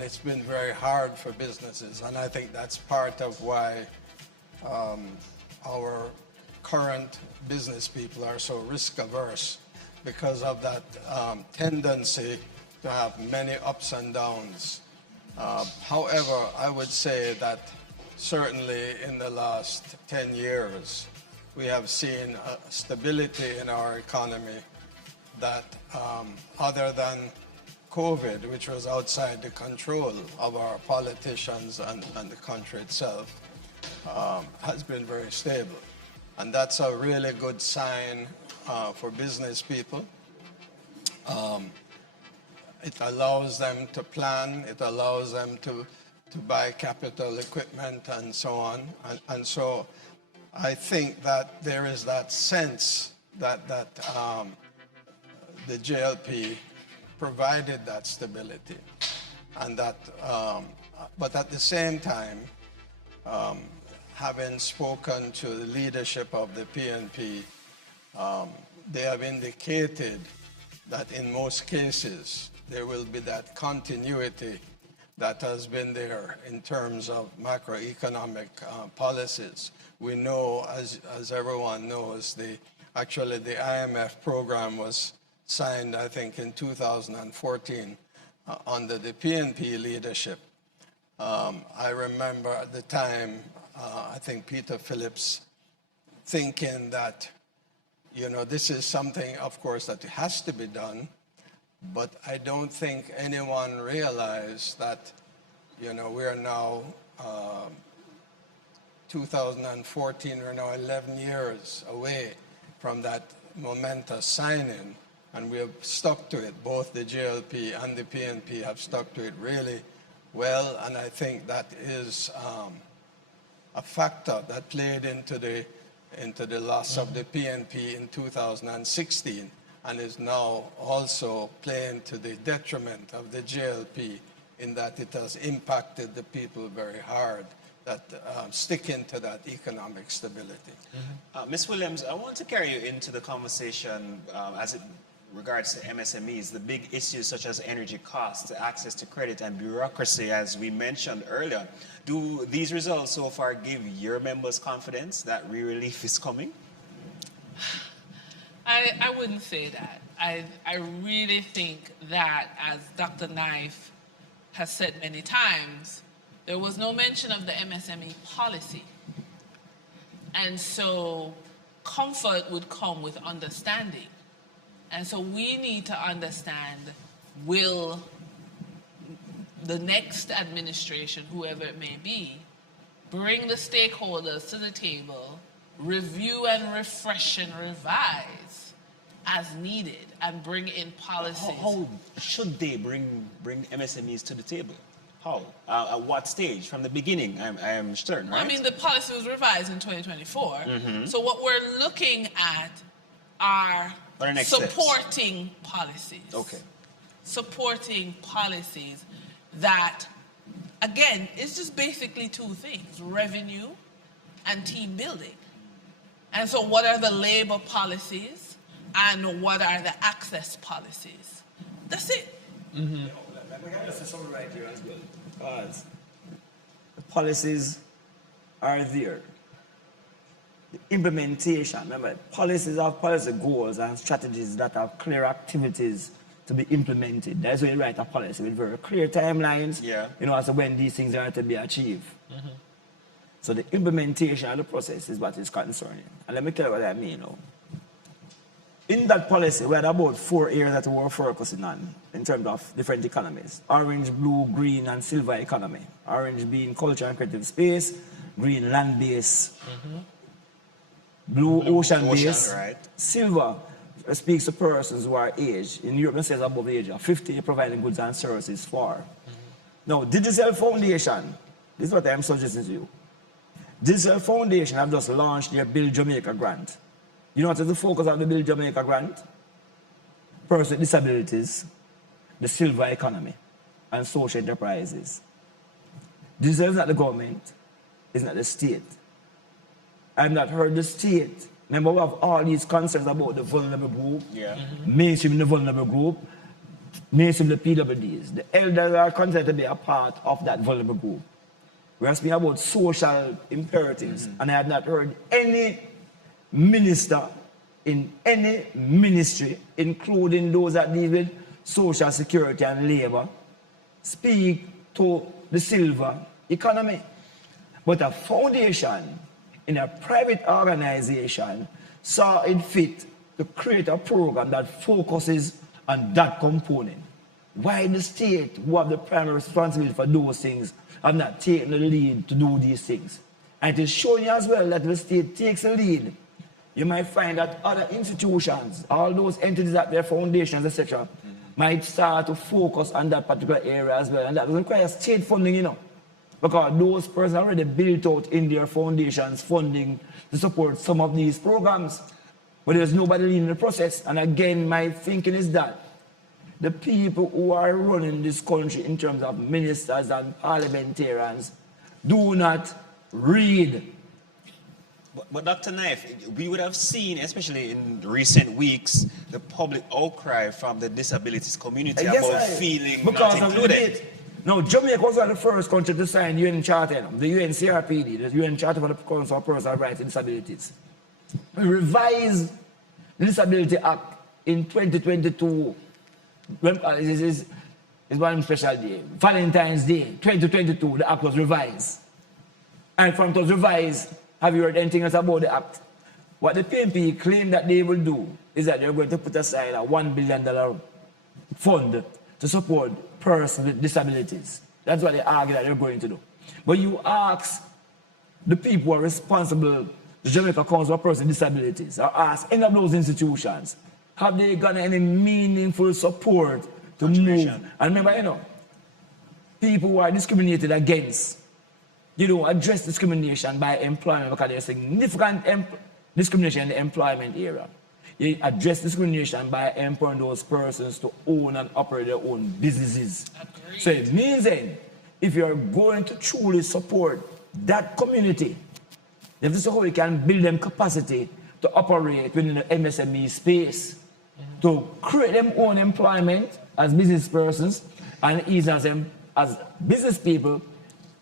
it's been very hard for businesses. And I think that's part of why our current business people are so risk averse, because of that tendency to have many ups and downs. However, I would say that certainly in the last 10 years, we have seen stability in our economy that other than COVID, which was outside the control of our politicians and the country itself, has been very stable. And that's a really good sign for business people. It allows them to plan, it allows them to buy capital equipment and so on. And so I think that there is that sense that the JLP provided that stability, and that, but at the same time, having spoken to the leadership of the PNP, they have indicated that in most cases there will be that continuity that has been there in terms of macroeconomic policies. We know, as everyone knows, actually the IMF program was signed, I think, in 2014 under the PNP leadership. I remember at the time, I think Peter Phillips thinking that, this is something, of course, that has to be done, but I don't think anyone realized that, we are now 2014, we're now 11 years away from that momentous signing and we have stuck to it. Both the JLP and the PNP have stuck to it really well, and I think that is a factor that played into the loss of the PNP in 2016, and is now also playing to the detriment of the JLP in that it has impacted the people very hard that sticking to that economic stability. Ms. Williams, I want to carry you into the conversation as it regards to MSMEs, the big issues such as energy costs, access to credit, and bureaucracy, as we mentioned earlier. Do these results so far give your members confidence that real relief is coming? I wouldn't say that. I really think that, as Dr. Knife has said many times, there was no mention of the MSME policy. And so comfort would come with understanding. And so we need to understand, will the next administration, whoever it may be, bring the stakeholders to the table, review and refresh and revise as needed, and bring in policies? How should they bring MSMEs to the table? How? At what stage? From the beginning, I am certain, right? I mean, the policy was revised in 2024. So what we're looking at are supporting policies. Okay. Supporting policies that, again, it's just basically two things: revenue and team building. And so what are the labor policies and what are the access policies? That's it. Let me just say something right here as well, because the policies are there. The implementation, remember, policies have policy goals and strategies that have clear activities to be implemented. That's why you write a policy with very clear timelines, as to when these things are to be achieved. So the implementation of the process is what is concerning. And let me tell you what I mean now. In that policy, we had about 4 areas that we were focusing on in terms of different economies: orange, blue, green, and silver economy. Orange being culture and creative space, green land-based, blue ocean-based, silver speaks to persons who are aged. In Europe, it says above the age of 50, providing goods and services for. Now, Digicel Foundation, this is what I'm suggesting to you. Digicel Foundation have just launched their Build Jamaica grant. You know what is the focus of the Build Jamaica grant? Persons with disabilities, the silver economy, and social enterprises. Digicel is not the government, it's not the state. I have not heard the state. Remember, we have all these concerns about the vulnerable group, mainstream the vulnerable group, mainstream the PWDs. The elders are considered to be a part of that vulnerable group. We are speaking about social imperatives, and I have not heard any minister in any ministry, including those that deal with social security and labor, speak to the silver economy. But a foundation in a private organization saw it fit to create a program that focuses on that component. Why the state, who have the primary responsibility for those things, have not taken the lead to do these things? And it is showing you as well that the state takes the lead. You might find that other institutions, all those entities that their foundations, etc., might start to focus on that particular area as well. And that doesn't require state funding, because those persons already built out in their foundations funding to support some of these programs. But there's nobody leading the process. And again, my thinking is that the people who are running this country in terms of ministers and parliamentarians do not read. But Dr. Knife, we would have seen, especially in recent weeks, the public outcry from the disabilities community about feeling not included. Now, Jamaica was one of the first countries to sign the UN Charter, the UNCRPD, the UN Charter for the Council of Persons with Rights and Disabilities. We revised the Disability Act in 2022. It's one special day, Valentine's Day, 2022, the act was revised. And from it was revised, have you heard anything else about the act? What the PNP claim that they will do is that they're going to put aside a $1 billion fund to support persons with disabilities. That's what they argue that they're going to do. But you ask the people who are responsible, the Jamaica Council of Persons with Disabilities, or ask any of those institutions, Have they gotten any meaningful support to move? And remember, people who are discriminated against, address discrimination by employment because there's significant discrimination in the employment area. You address discrimination by empowering those persons to own and operate their own businesses. Agreed. So it means then, if you're going to truly support that community, you have to see how we can build them capacity to operate within the MSME space, to create them own employment as business persons, and ease as them as business people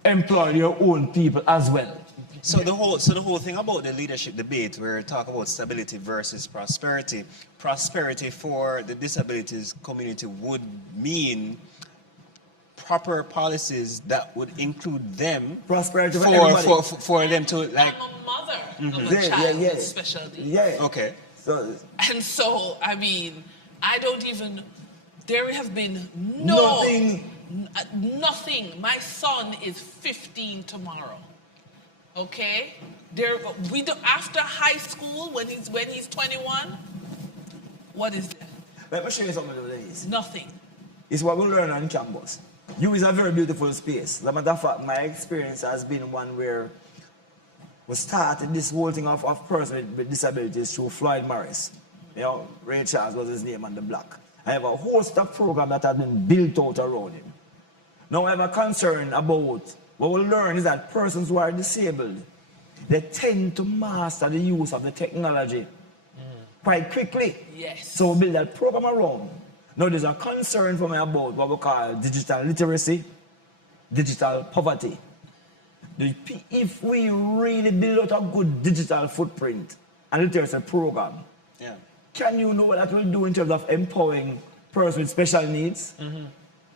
employ their own people as well. So the whole thing about the leadership debate, where we talk about stability versus prosperity. Prosperity for the disabilities community would mean proper policies that would include them. Prosperity for them to like. I'm a mother of a child with special needs. Yeah. Okay. And so, I mean, I don't even. There have been nothing. My son is 15 tomorrow. Okay, we do after high school when he's 21. What is that? Let me show you something of this. Nothing. It's what we learn on campus. You is a very beautiful space. As a matter of fact, my experience has been one where we started this whole thing of persons with disabilities through Floyd Morris. Ray Charles was his name on the block. I have a host of programs that have been built out around him. Now I have a concern about what we'll learn is that persons who are disabled, they tend to master the use of the technology quite quickly. Yes. So we build that program around. Now there's a concern for me about what we call digital literacy, digital poverty. If we really build out a good digital footprint and literacy program, can you know what that will do in terms of empowering persons with special needs?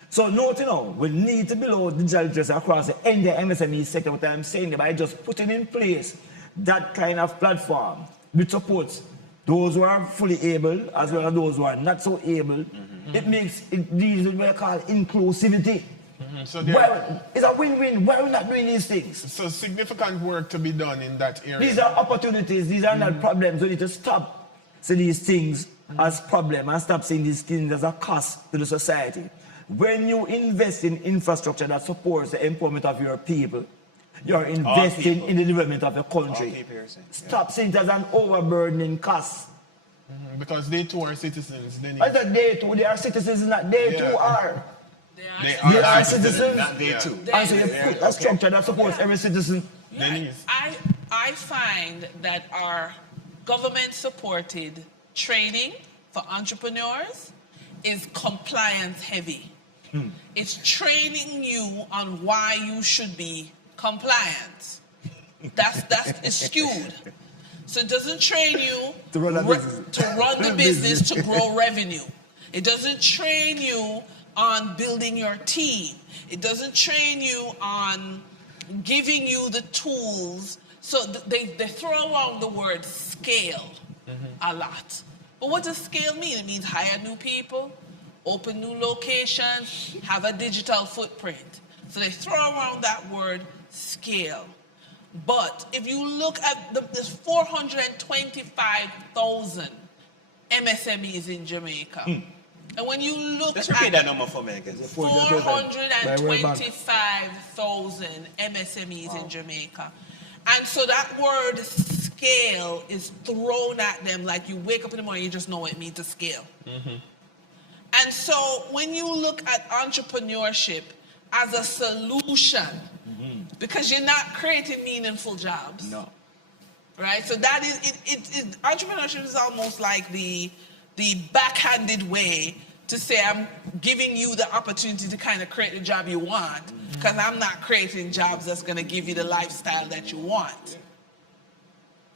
So note, we need to build out digital literacy across the entire MSME sector. What I'm saying by just putting in place that kind of platform which supports those who are fully able as well as those who are not so able. It makes it deals with what I call inclusivity. So it's a win-win. Why are we not doing these things? So significant work to be done in that area. These are opportunities. These are not problems. We need to stop seeing these things as problems and stop seeing these things as a cost to the society. When you invest in infrastructure that supports the employment of your people, you're investing in the development of the country. Stop seeing it as an overburdening cost. Because they too are citizens. I said they too, they are citizens, not they too are. They are citizens, not they too. And so you put a structure that supports every citizen. I find that our government-supported training for entrepreneurs is compliance heavy. It's training you on why you should be compliant. That's it's skewed. So it doesn't train you to run the business to grow revenue. It doesn't train you on building your team. It doesn't train you on giving you the tools. So they throw around the word scale a lot. But what does scale mean? It means hire new people, open new locations, have a digital footprint. So they throw around that word scale. But if you look at there's 425,000 MSMEs in Jamaica. And when you look Let's repeat that number for me again. 425,000 MSMEs in Jamaica. And so that word scale is thrown at them like you wake up in the morning, you just know what it means to scale. And so when you look at entrepreneurship as a solution, because you're not creating meaningful jobs. No. Right? So that is, entrepreneurship is almost like the backhanded way to say I'm giving you the opportunity to kind of create the job you want, because I'm not creating jobs that's going to give you the lifestyle that you want.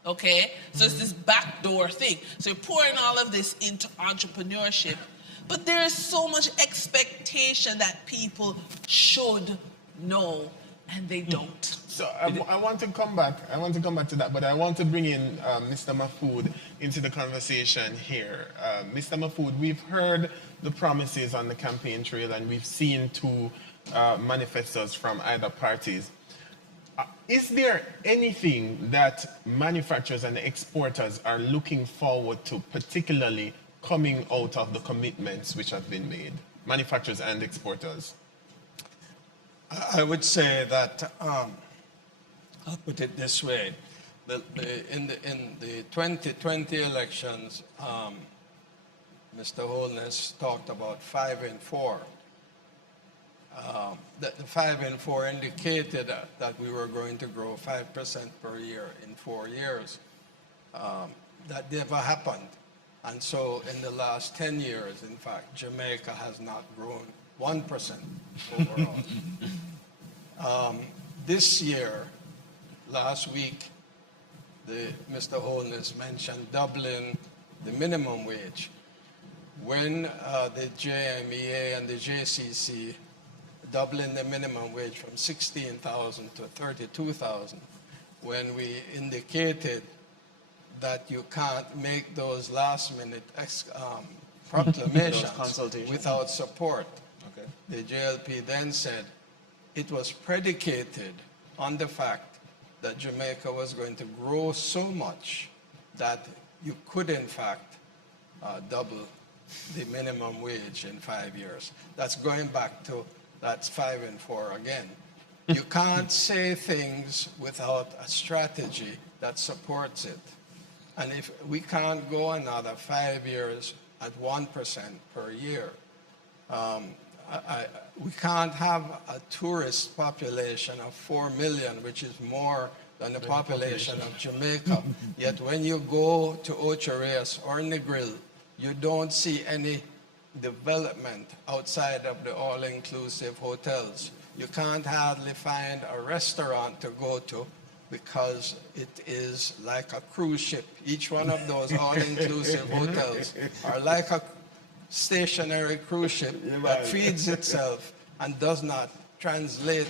Okay? So it's this backdoor thing. So you're pouring all of this into entrepreneurship, but there is so much expectation that people should know, and they don't. So I want to come back. I want to come back to that, but I want to bring in Mr. Mahfood into the conversation here. Mr. Mahfood, we've heard the promises on the campaign trail, and we've seen two manifestos from either parties. Is there anything that manufacturers and exporters are looking forward to, particularly coming out of the commitments which have been made, manufacturers and exporters? I would say that, I'll put it this way. In the 2020 elections, Mr. Holness talked about 5 and 4. The 5 and 4 indicated that we were going to grow 5% per year in 4 years. That never happened. And so in the last 10 years, in fact, Jamaica has not grown 1% overall. This year, last week, Mr. Holness mentioned doubling the minimum wage. When the JMEA and the JCC doubling the minimum wage from 16,000 to 32,000, when we indicated that you can't make those last-minute proclamations without support. Okay. The JLP then said it was predicated on the fact that Jamaica was going to grow so much that you could, in fact, double the minimum wage in 5 years. That's going back to, that's 5 and 4 again. You can't say things without a strategy that supports it. And if we can't go another 5 years at 1% per year, we can't have a tourist population of 4 million, which is more than the population of Jamaica. Yet when you go to Ocho Rios or Negril, you don't see any development outside of the all-inclusive hotels. You can't hardly find a restaurant to go to because it is like a cruise ship. Each one of those all-inclusive hotels are like a stationary cruise ship that feeds itself and does not translate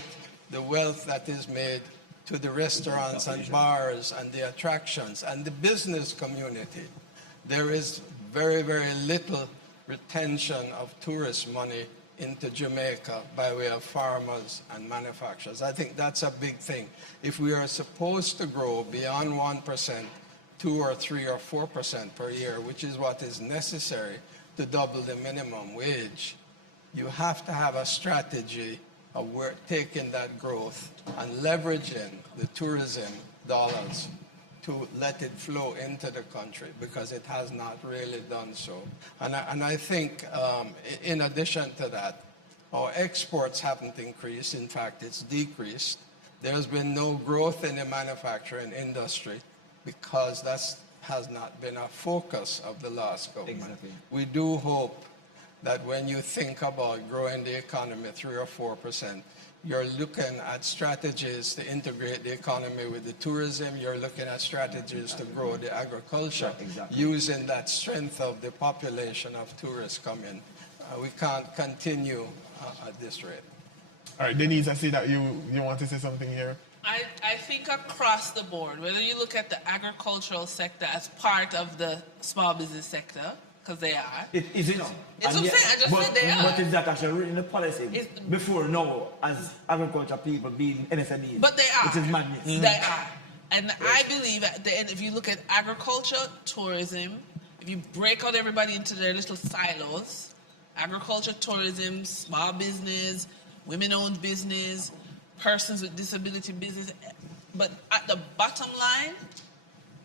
the wealth that is made to the restaurants and bars and the attractions and the business community. There is very, very little retention of tourist money into Jamaica by way of farmers and manufacturers. I think that's a big thing. If we are supposed to grow beyond 1%, 2 or 3 or 4% per year, which is what is necessary to double the minimum wage, you have to have a strategy of taking that growth and leveraging the tourism dollars to let it flow into the country, because it has not really done so. And I think in addition to that, our exports haven't increased. In fact, it's decreased. There's been no growth in the manufacturing industry because that has not been a focus of the last government. Exactly. We do hope that when you think about growing the economy 3 or 4%, you're looking at strategies to integrate the economy with the tourism. You're looking at strategies to grow the agriculture, using that strength of the population of tourists coming. We can't continue at this rate. All right, Denise, I see that you want to say something here. I think across the board, whether you look at the agricultural sector as part of the small business sector, because they are. Is it? It's what I'm saying. I just said they are. But is that actually written in the policy before now as agriculture people being NSMEs? But they are. It is madness. They are. And I believe at the end, if you look at agriculture, tourism, if you break out everybody into their little silos, agriculture, tourism, small business, women-owned business, persons with disability business. But at the bottom line,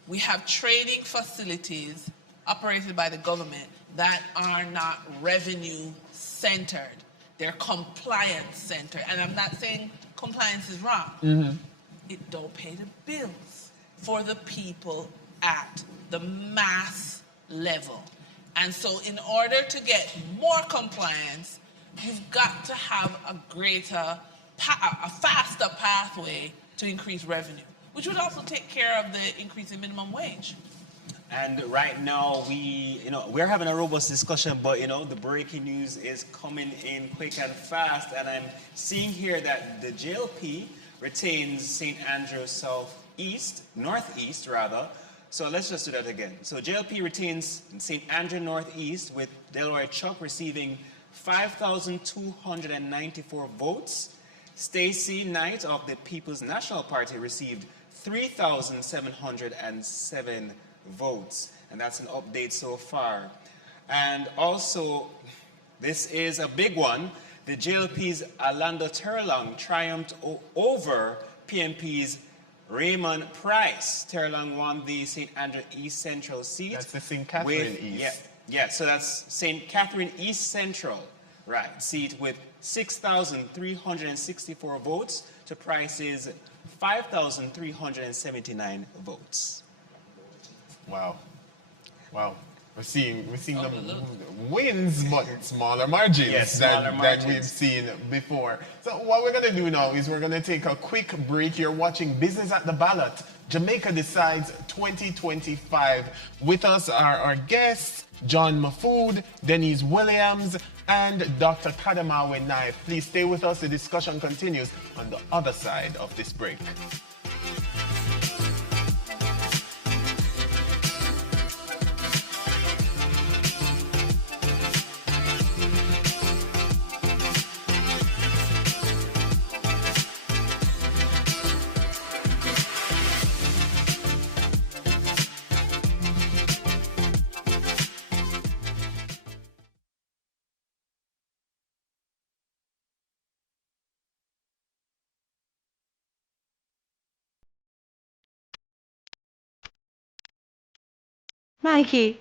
we have trading facilities operated by the government that are not revenue-centered. They're compliance-centered. And I'm not saying compliance is wrong. Mm-hmm. It don't pay the bills for the people at the mass level. And so in order to get more compliance, you've got to have a faster pathway to increase revenue, which would also take care of the increase in minimum wage. And right now, we're having a robust discussion, but the breaking news is coming in quick and fast. And I'm seeing here that the JLP retains St. Andrews Northeast rather. So let's just do that again. So JLP retains St. Andrew Northeast, with Delroy Chuck receiving 5,294 votes. Stacey Knight of the People's National Party received 3,707 votes, and that's an update so far. And also, this is a big one. The JLP's Alanda Terlong triumphed over PNP's Raymond Price. Terlong won the St. Andrew East Central seat. That's the St. Catherine East. Yeah, so that's St. Catherine East Central, right, seat with 6,364 votes to Price's 5,379 votes. Wow. Wow. We're seeing the wins, but smaller margins, than we've seen before. So what we're going to do now is we're going to take a quick break. You're watching Business at the Ballot. Jamaica Decides 2025. With us are our guests, John Mafood, Denise Williams, and Dr. Kadamawe Knife. Please stay with us. The discussion continues on the other side of this break. Mikey,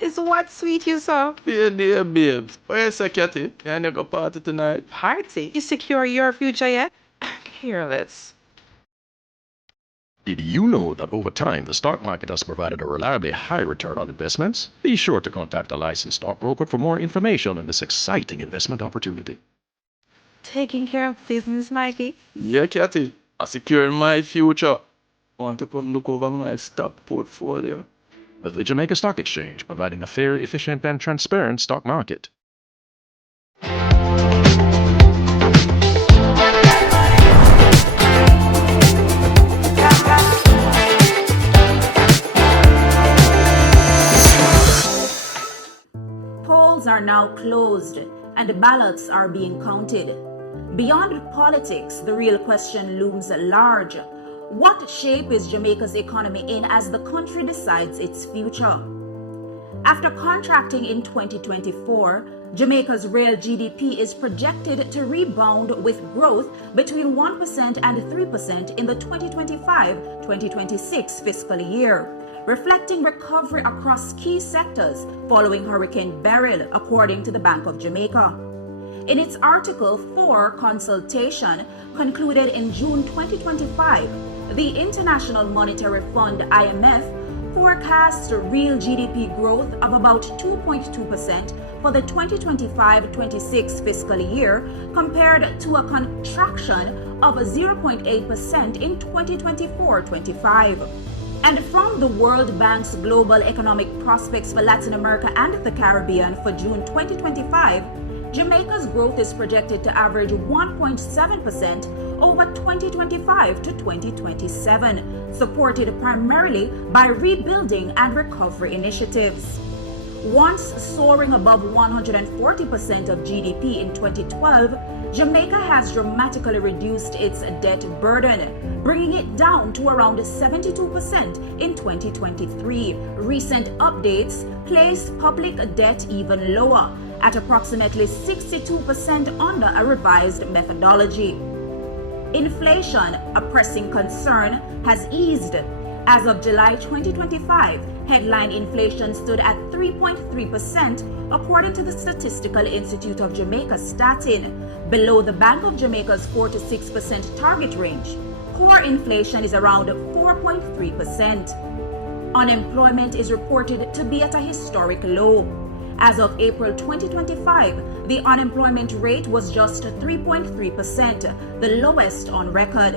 is what sweet you saw? Yeah, dear babes. Where's the Cathy? Can you go party tonight? Party? You secure your future yet? Careless. Did you know that over time the stock market has provided a reliably high return on investments? Be sure to contact a licensed stockbroker for more information on this exciting investment opportunity. Taking care of business, Mikey? Yeah, Cathy. I'm securing my future. Want to come look over my stock portfolio? With the Jamaica Stock Exchange, providing a fair, efficient, and transparent stock market. Polls are now closed and the ballots are being counted. Beyond politics, the real question looms large. What shape is Jamaica's economy in as the country decides its future? After contracting in 2024, Jamaica's real GDP is projected to rebound with growth between 1% and 3% in the 2025-2026 fiscal year, reflecting recovery across key sectors following Hurricane Beryl, according to the Bank of Jamaica. In its Article 4 consultation concluded in June 2025, the International Monetary Fund (IMF) forecasts real GDP growth of about 2.2% for the 2025-26 fiscal year, compared to a contraction of 0.8% in 2024-25. And from the World Bank's Global Economic Prospects for Latin America and the Caribbean for June 2025, Jamaica's growth is projected to average 1.7% over 2025 to 2027, supported primarily by rebuilding and recovery initiatives. Once soaring above 140% of GDP in 2012, Jamaica has dramatically reduced its debt burden, bringing it down to around 72% in 2023. Recent updates placed public debt even lower, at approximately 62% under a revised methodology. Inflation, a pressing concern, has eased. As of July 2025, headline inflation stood at 3.3%, according to the Statistical Institute of Jamaica Statin, below the Bank of Jamaica's 4 to 6% target range. Core inflation is around 4.3%. Unemployment is reported to be at a historic low. As of April 2025, the unemployment rate was just 3.3%, the lowest on record.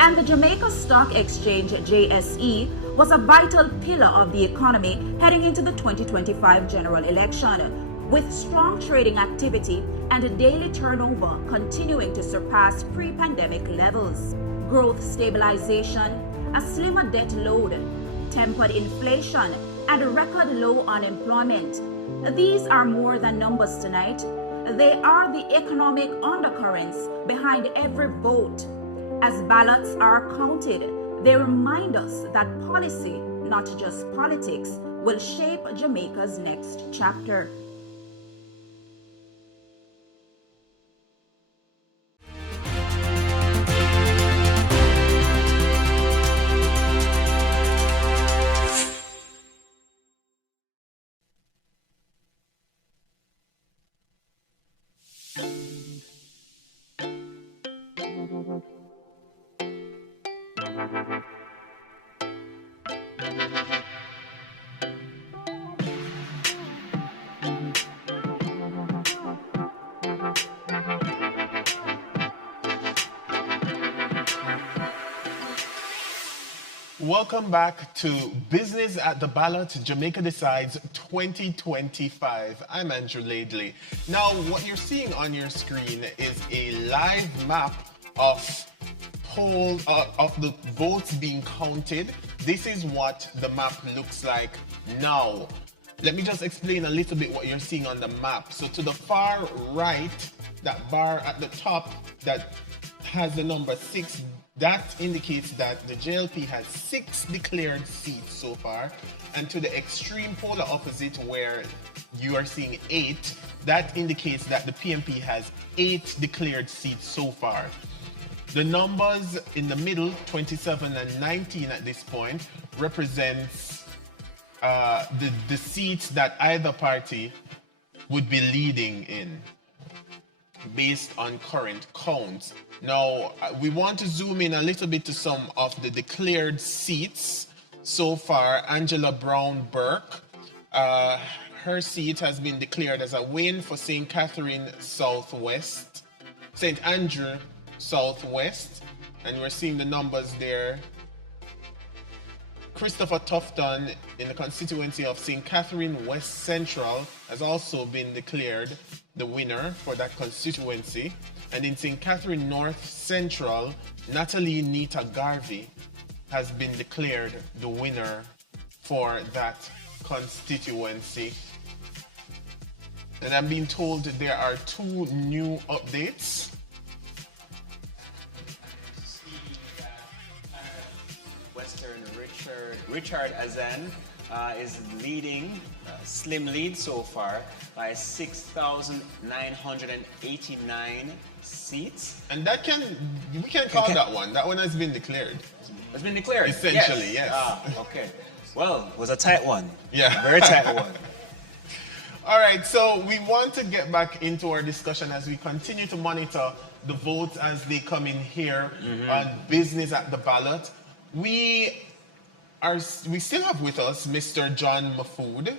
And the Jamaica Stock Exchange, JSE, was a vital pillar of the economy heading into the 2025 general election, with strong trading activity and daily turnover continuing to surpass pre-pandemic levels. Growth stabilization, a slimmer debt load, tempered inflation, and record low unemployment. These are more than numbers tonight. They are the economic undercurrents behind every vote. As ballots are counted, they remind us that policy, not just politics, will shape Jamaica's next chapter. Welcome back to Business at the Ballot, Jamaica Decides 2025. I'm Andrew Laidley. Now, what you're seeing on your screen is a live map of of the votes being counted. This is what the map looks like now. Let me just explain a little bit what you're seeing on the map. So to the far right, that bar at the top that has the number 6, that indicates that the JLP has 6 declared seats so far. And to the extreme polar opposite, where you are seeing 8, that indicates that the PNP has 8 declared seats so far. The numbers in the middle, 27 and 19 at this point, represents the seats that either party would be leading in based on current counts. Now, we want to zoom in a little bit to some of the declared seats so far. Angela Brown Burke, her seat has been declared as a win for St. Catherine Southwest, St. Andrew Southwest, and we're seeing the numbers there. Christopher Tufton in the constituency of St. Catherine West Central has also been declared the winner for that constituency. And in St. Catherine North Central, Natalie Nita Garvey has been declared the winner for that constituency. And I'm being told that there are 2 new updates. Western Richard Azan is leading, slim lead so far, by 6,989 seats. And that we can call that one. That one has been declared. It's been declared? Essentially, yes. Okay. Well, it was a tight one. Yeah. Very tight one. All right, so we want to get back into our discussion as we continue to monitor the votes as they come in here on Business at the Ballot. We still have with us Mr. John Mafood.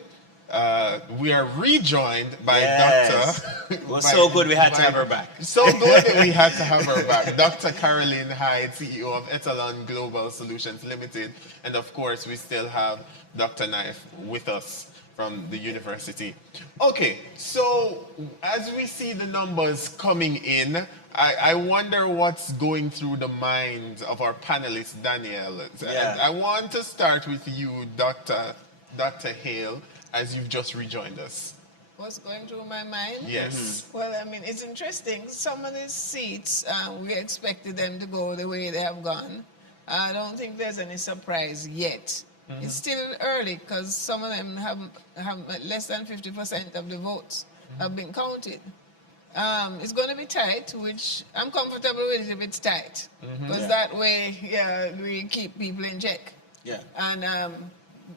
We are rejoined by Dr. It was so good we had to have her back. So good that we had to have her back. Dr. Caroline Hyde, CEO of Etalon Global Solutions Limited. And of course, we still have Dr. Knife with us from the university. Okay, so as we see the numbers coming in, I wonder what's going through the minds of our panelist, Danielle. Yeah. I want to start with you, Dr. Hale, as you've just rejoined us. What's going through my mind? Yes. Well, I mean, it's interesting. Some of these seats, we expected them to go the way they have gone. I don't think there's any surprise yet. It's still early because some of them have less than 50% of the votes have been counted. It's going to be tight, which I'm comfortable with if it's tight. Because that way, we keep people in check. Yeah. And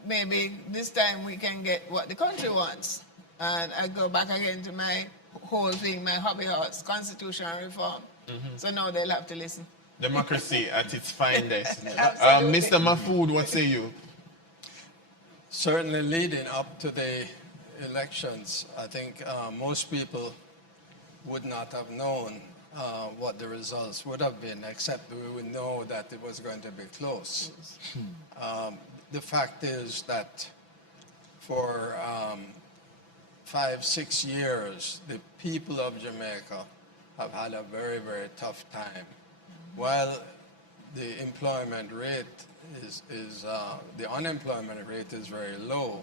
maybe this time we can get what the country wants. And I go back again to my whole thing, my hobby horse, constitutional reform. So now they'll have to listen. Democracy at its finest. Mr. Mafood, what say you? Certainly leading up to the elections, I think most people would not have known what the results would have been, except we would know that it was going to be close. The fact is that for 5-6 years, the people of Jamaica have had a very, very tough time. While the employment rate the unemployment rate is very low,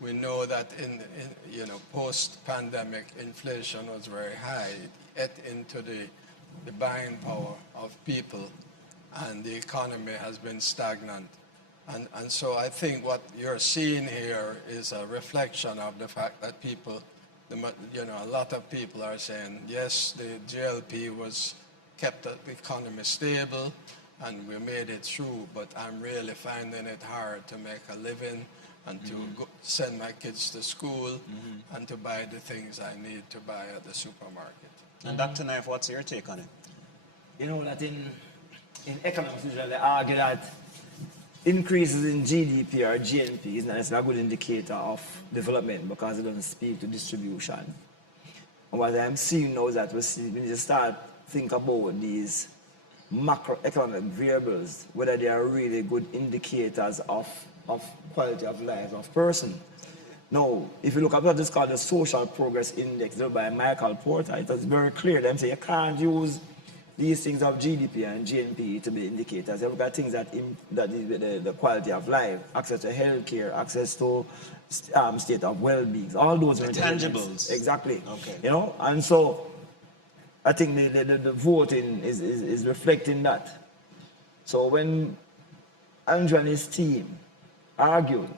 we know that in post-pandemic inflation was very high. It ate into the buying power of people, and the economy has been stagnant. And so I think what you're seeing here is a reflection of the fact that people, a lot of people are saying, yes, the GLP was kept the economy stable and we made it through, but I'm really finding it hard to make a living and to send my kids to school and to buy the things I need to buy at the supermarket. And Dr. Knife, what's your take on it? You know that in economics, usually they argue that increases in GDP or GNP is not necessarily a good indicator of development because it doesn't speak to distribution. And what I'm seeing now is that we need to start think about these macroeconomic variables, whether they are really good indicators of quality of life of person. Now, if you look at what is called the Social Progress Index done by Michael Porter, it is very clear. Them say you can't use these things of GDP and GNP to be indicators. You look at things that the quality of life, access to healthcare, access to state of well-being, all those are tangibles. Exactly. Okay. You know, and so I think the voting is reflecting that. So when Andrew and his team argued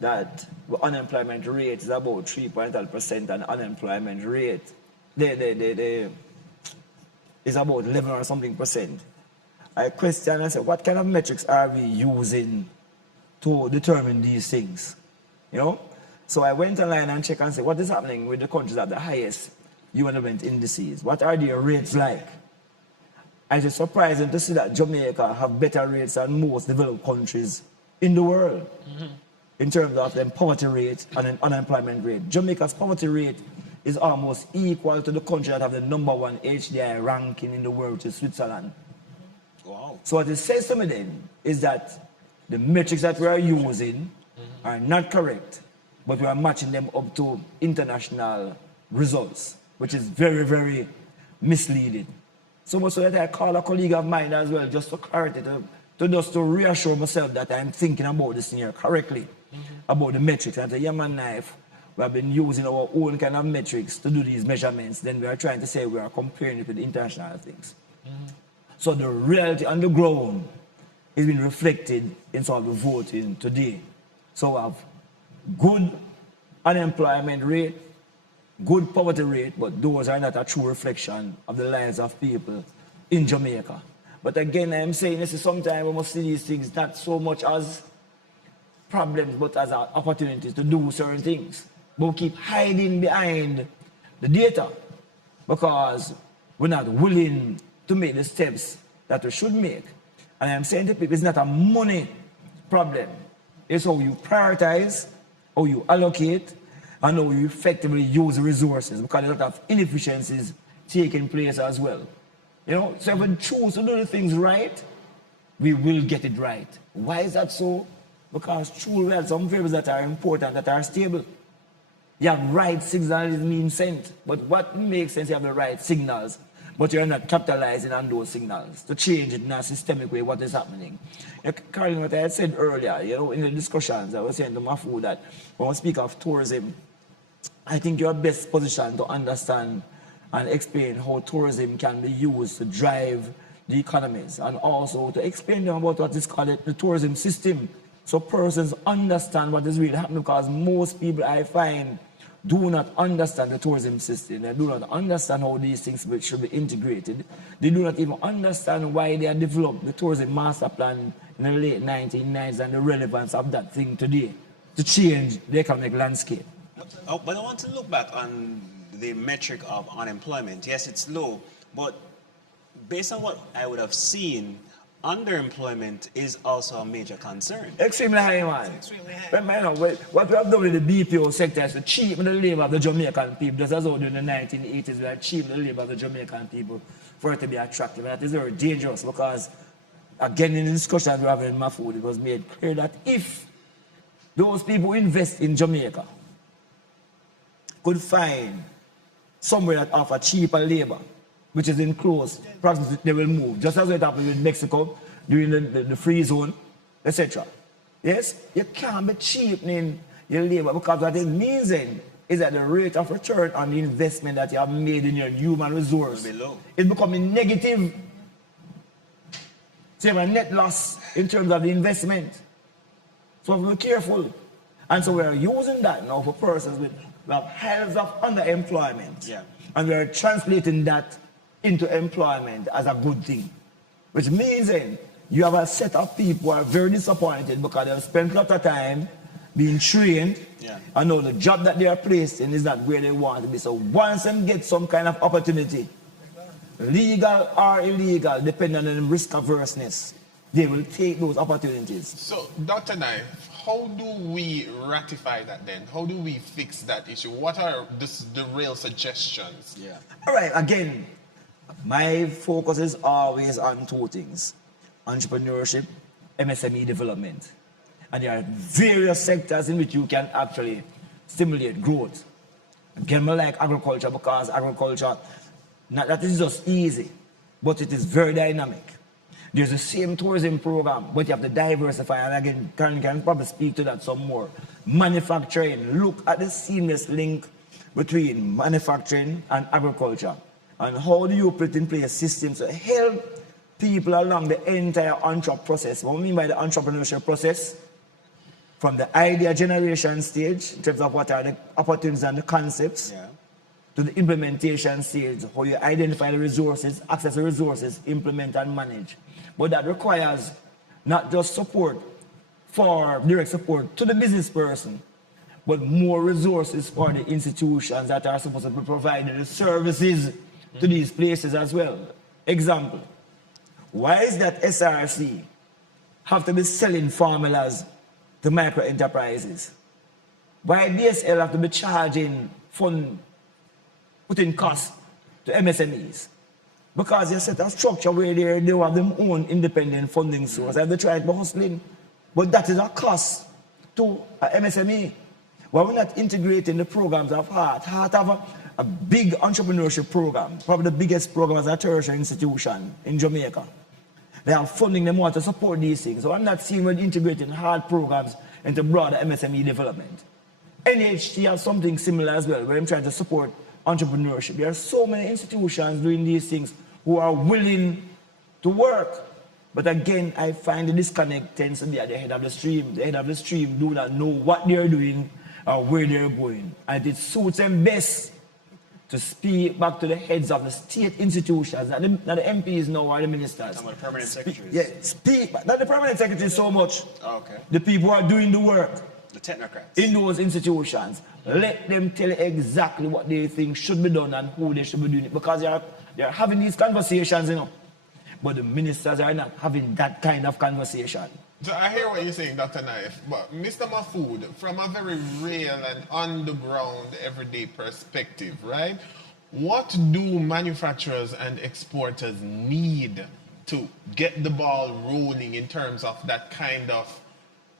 that the unemployment rate is about 3.8% and unemployment rate is about 11 or something percent, I question and say, what kind of metrics are we using to determine these things? You know? So I went online and checked and said, what is happening with the countries at the highest unemployment indices? What are their rates like? And it's surprising to see that Jamaica have better rates than most developed countries in the world in terms of the poverty rate and unemployment rate. Jamaica's poverty rate is almost equal to the country that have the #1 HDI ranking in the world, which is Switzerland. Wow. So what it says to me then is that the metrics that we are using are not correct, but we are matching them up to international results, which is very, very misleading. So much so that I call a colleague of mine as well, just to clarity, to reassure myself that I'm thinking about this thing here correctly, about the metrics. And I say, yeah, man, Knife, we have been using our own kind of metrics to do these measurements. Then we are trying to say we are comparing it with international things. So the reality on the ground is being reflected in sort of the voting today. So we have good unemployment rate, good poverty rate, but those are not a true reflection of the lives of people in Jamaica. But again, I'm saying this is sometimes we must see these things not so much as problems, but as opportunities to do certain things. But we keep hiding behind the data because we're not willing to make the steps that we should make. And I'm saying to people, it's not a money problem. It's how you prioritize, how you allocate, and how you effectively use the resources, because there's a lot of inefficiencies taking place as well. You know, so if we choose to do the things right, we will get it right. Why is that so? Because truly we have some variables that are important, that are stable. You have right signals mean sent, but what makes sense, you have the right signals, but you're not capitalizing on those signals to change it in a systemic way, what is happening. Caroline, what I had said earlier, you know, in the discussions, I was saying to Mafu that when we speak of tourism, I think you're best positioned to understand and explain how tourism can be used to drive the economies, and also to explain them about what is called the tourism system, so persons understand what is really happening, because most people I find do not understand the tourism system. They do not understand how these things should be integrated. They do not even understand why they have developed the tourism master plan in the late 1990s and the relevance of that thing today to change the economic landscape. But I want to look back on the metric of unemployment. Yes, it's low, but based on what I would have seen, underemployment is also a major concern. Extremely high, man. Extremely high. What we have done with the BPO sector is to cheapen the labor of the Jamaican people. Just as we did in the 1980s, we had cheapened the labor of the Jamaican people for it to be attractive. And that is very dangerous because, again, in the discussions we have in Mafood, it was made clear that if those people who invest in Jamaica could find somewhere that offer cheaper labor, which is in close proximity, they will move. Just as it happened with Mexico during the free zone, etc. Yes? You can't be cheapening your labor, because what it means then is that the rate of return on the investment that you have made in your human resource is becoming negative. So you have a net loss in terms of the investment. So we have to be careful. And so we are using that now for persons with health of underemployment. Yeah. And we are translating that into employment as a good thing. Which means then you have a set of people who are very disappointed because they have spent a lot of time being trained. Yeah. And now the job that they are placed in is not where they want to be. So once they get some kind of opportunity, legal or illegal, depending on the risk averseness, they will take those opportunities. So, Dr. Knife, how do we ratify that then? How do we fix that issue? What are the real suggestions? Yeah. All right, again, my focus is always on two things: entrepreneurship, MSME development. And there are various sectors in which you can actually stimulate growth. Again, I like agriculture because agriculture, not that it's just easy, but it is very dynamic. There's the same tourism program, but you have to diversify. And again, Karen can probably speak to that some more. Manufacturing, look at the seamless link between manufacturing and agriculture. And how do you put in place systems to help people along the entire entrepreneurship process? What I mean by the entrepreneurship process, from the idea generation stage, in terms of what are the opportunities and the concepts, to the implementation stage, how you identify the resources, access the resources, implement and manage. But that requires not just support for direct support to the business person, but more resources for the institutions that are supposed to be providing the services to these places as well. Example, why is that SRC have to be selling formulas to micro enterprises? Why DSL have to be charging putting costs to MSMEs? Because they set a structure where they have their own independent funding source. And they try to be hustling. But that is a cost to a MSME. Why we're not integrating the programs of Heart? Heart have a big entrepreneurship program, probably the biggest program as a tertiary institution in Jamaica. They have funding them want to support these things. So I'm not seeing we're integrating Heart programs into broader MSME development. NHT has something similar as well, where I'm trying to support entrepreneurship. There are so many institutions doing these things who are willing to work. But again, I find the disconnect tends to be at the head of the stream. The head of the stream do not know what they're doing or where they're going. And it suits them best to speak back to the heads of the state institutions, not the MPs now or the ministers. Some of the permanent secretaries. Yeah, speak, not the permanent secretaries so much. Oh, okay. The people who are doing the work. The technocrats. In those institutions. Let them tell you exactly what they think should be done and who they should be doing it. Because they're having these conversations, you know. But the ministers are not having that kind of conversation. So I hear what you're saying, Dr. Naif, but Mr. Mahfood, from a very real and on-the-ground, everyday perspective, right? What do manufacturers and exporters need to get the ball rolling in terms of that kind of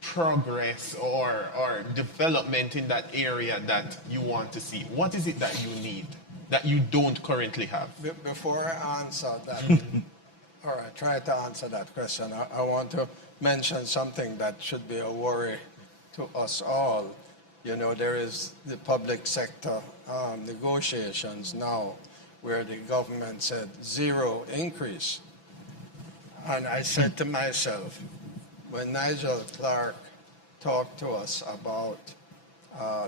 progress or development in that area that you want to see? What is it that you need that you don't currently have? Before I answer that, or I try to answer that question, I want to mention something that should be a worry to us all. You know, there is the public sector negotiations now where the government said 0 increase. And I said to myself, when Nigel Clark talked to us about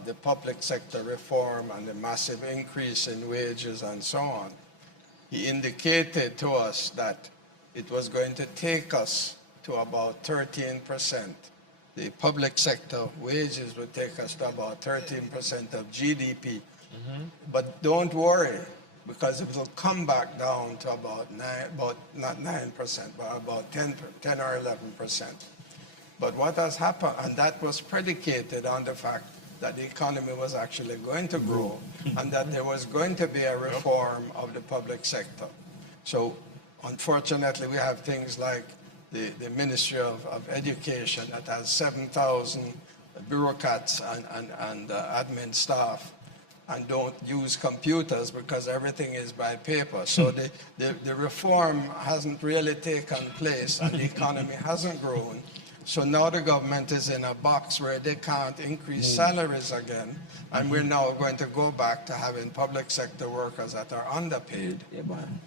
the public sector reform and the massive increase in wages and so on, he indicated to us that it was going to take us to about 13%. The public sector wages would take us to about 13% of GDP. But don't worry, because it will come back down to about not 9%, but about 10 or 11%. But what has happened, and that was predicated on the fact that the economy was actually going to grow and that there was going to be a reform of the public sector. So unfortunately, we have things like the Ministry of Education that has 7,000 bureaucrats and admin staff and don't use computers because everything is by paper. So the reform hasn't really taken place and the economy hasn't grown. So now the government is in a box where they can't increase salaries again, and we're now going to go back to having public sector workers that are underpaid,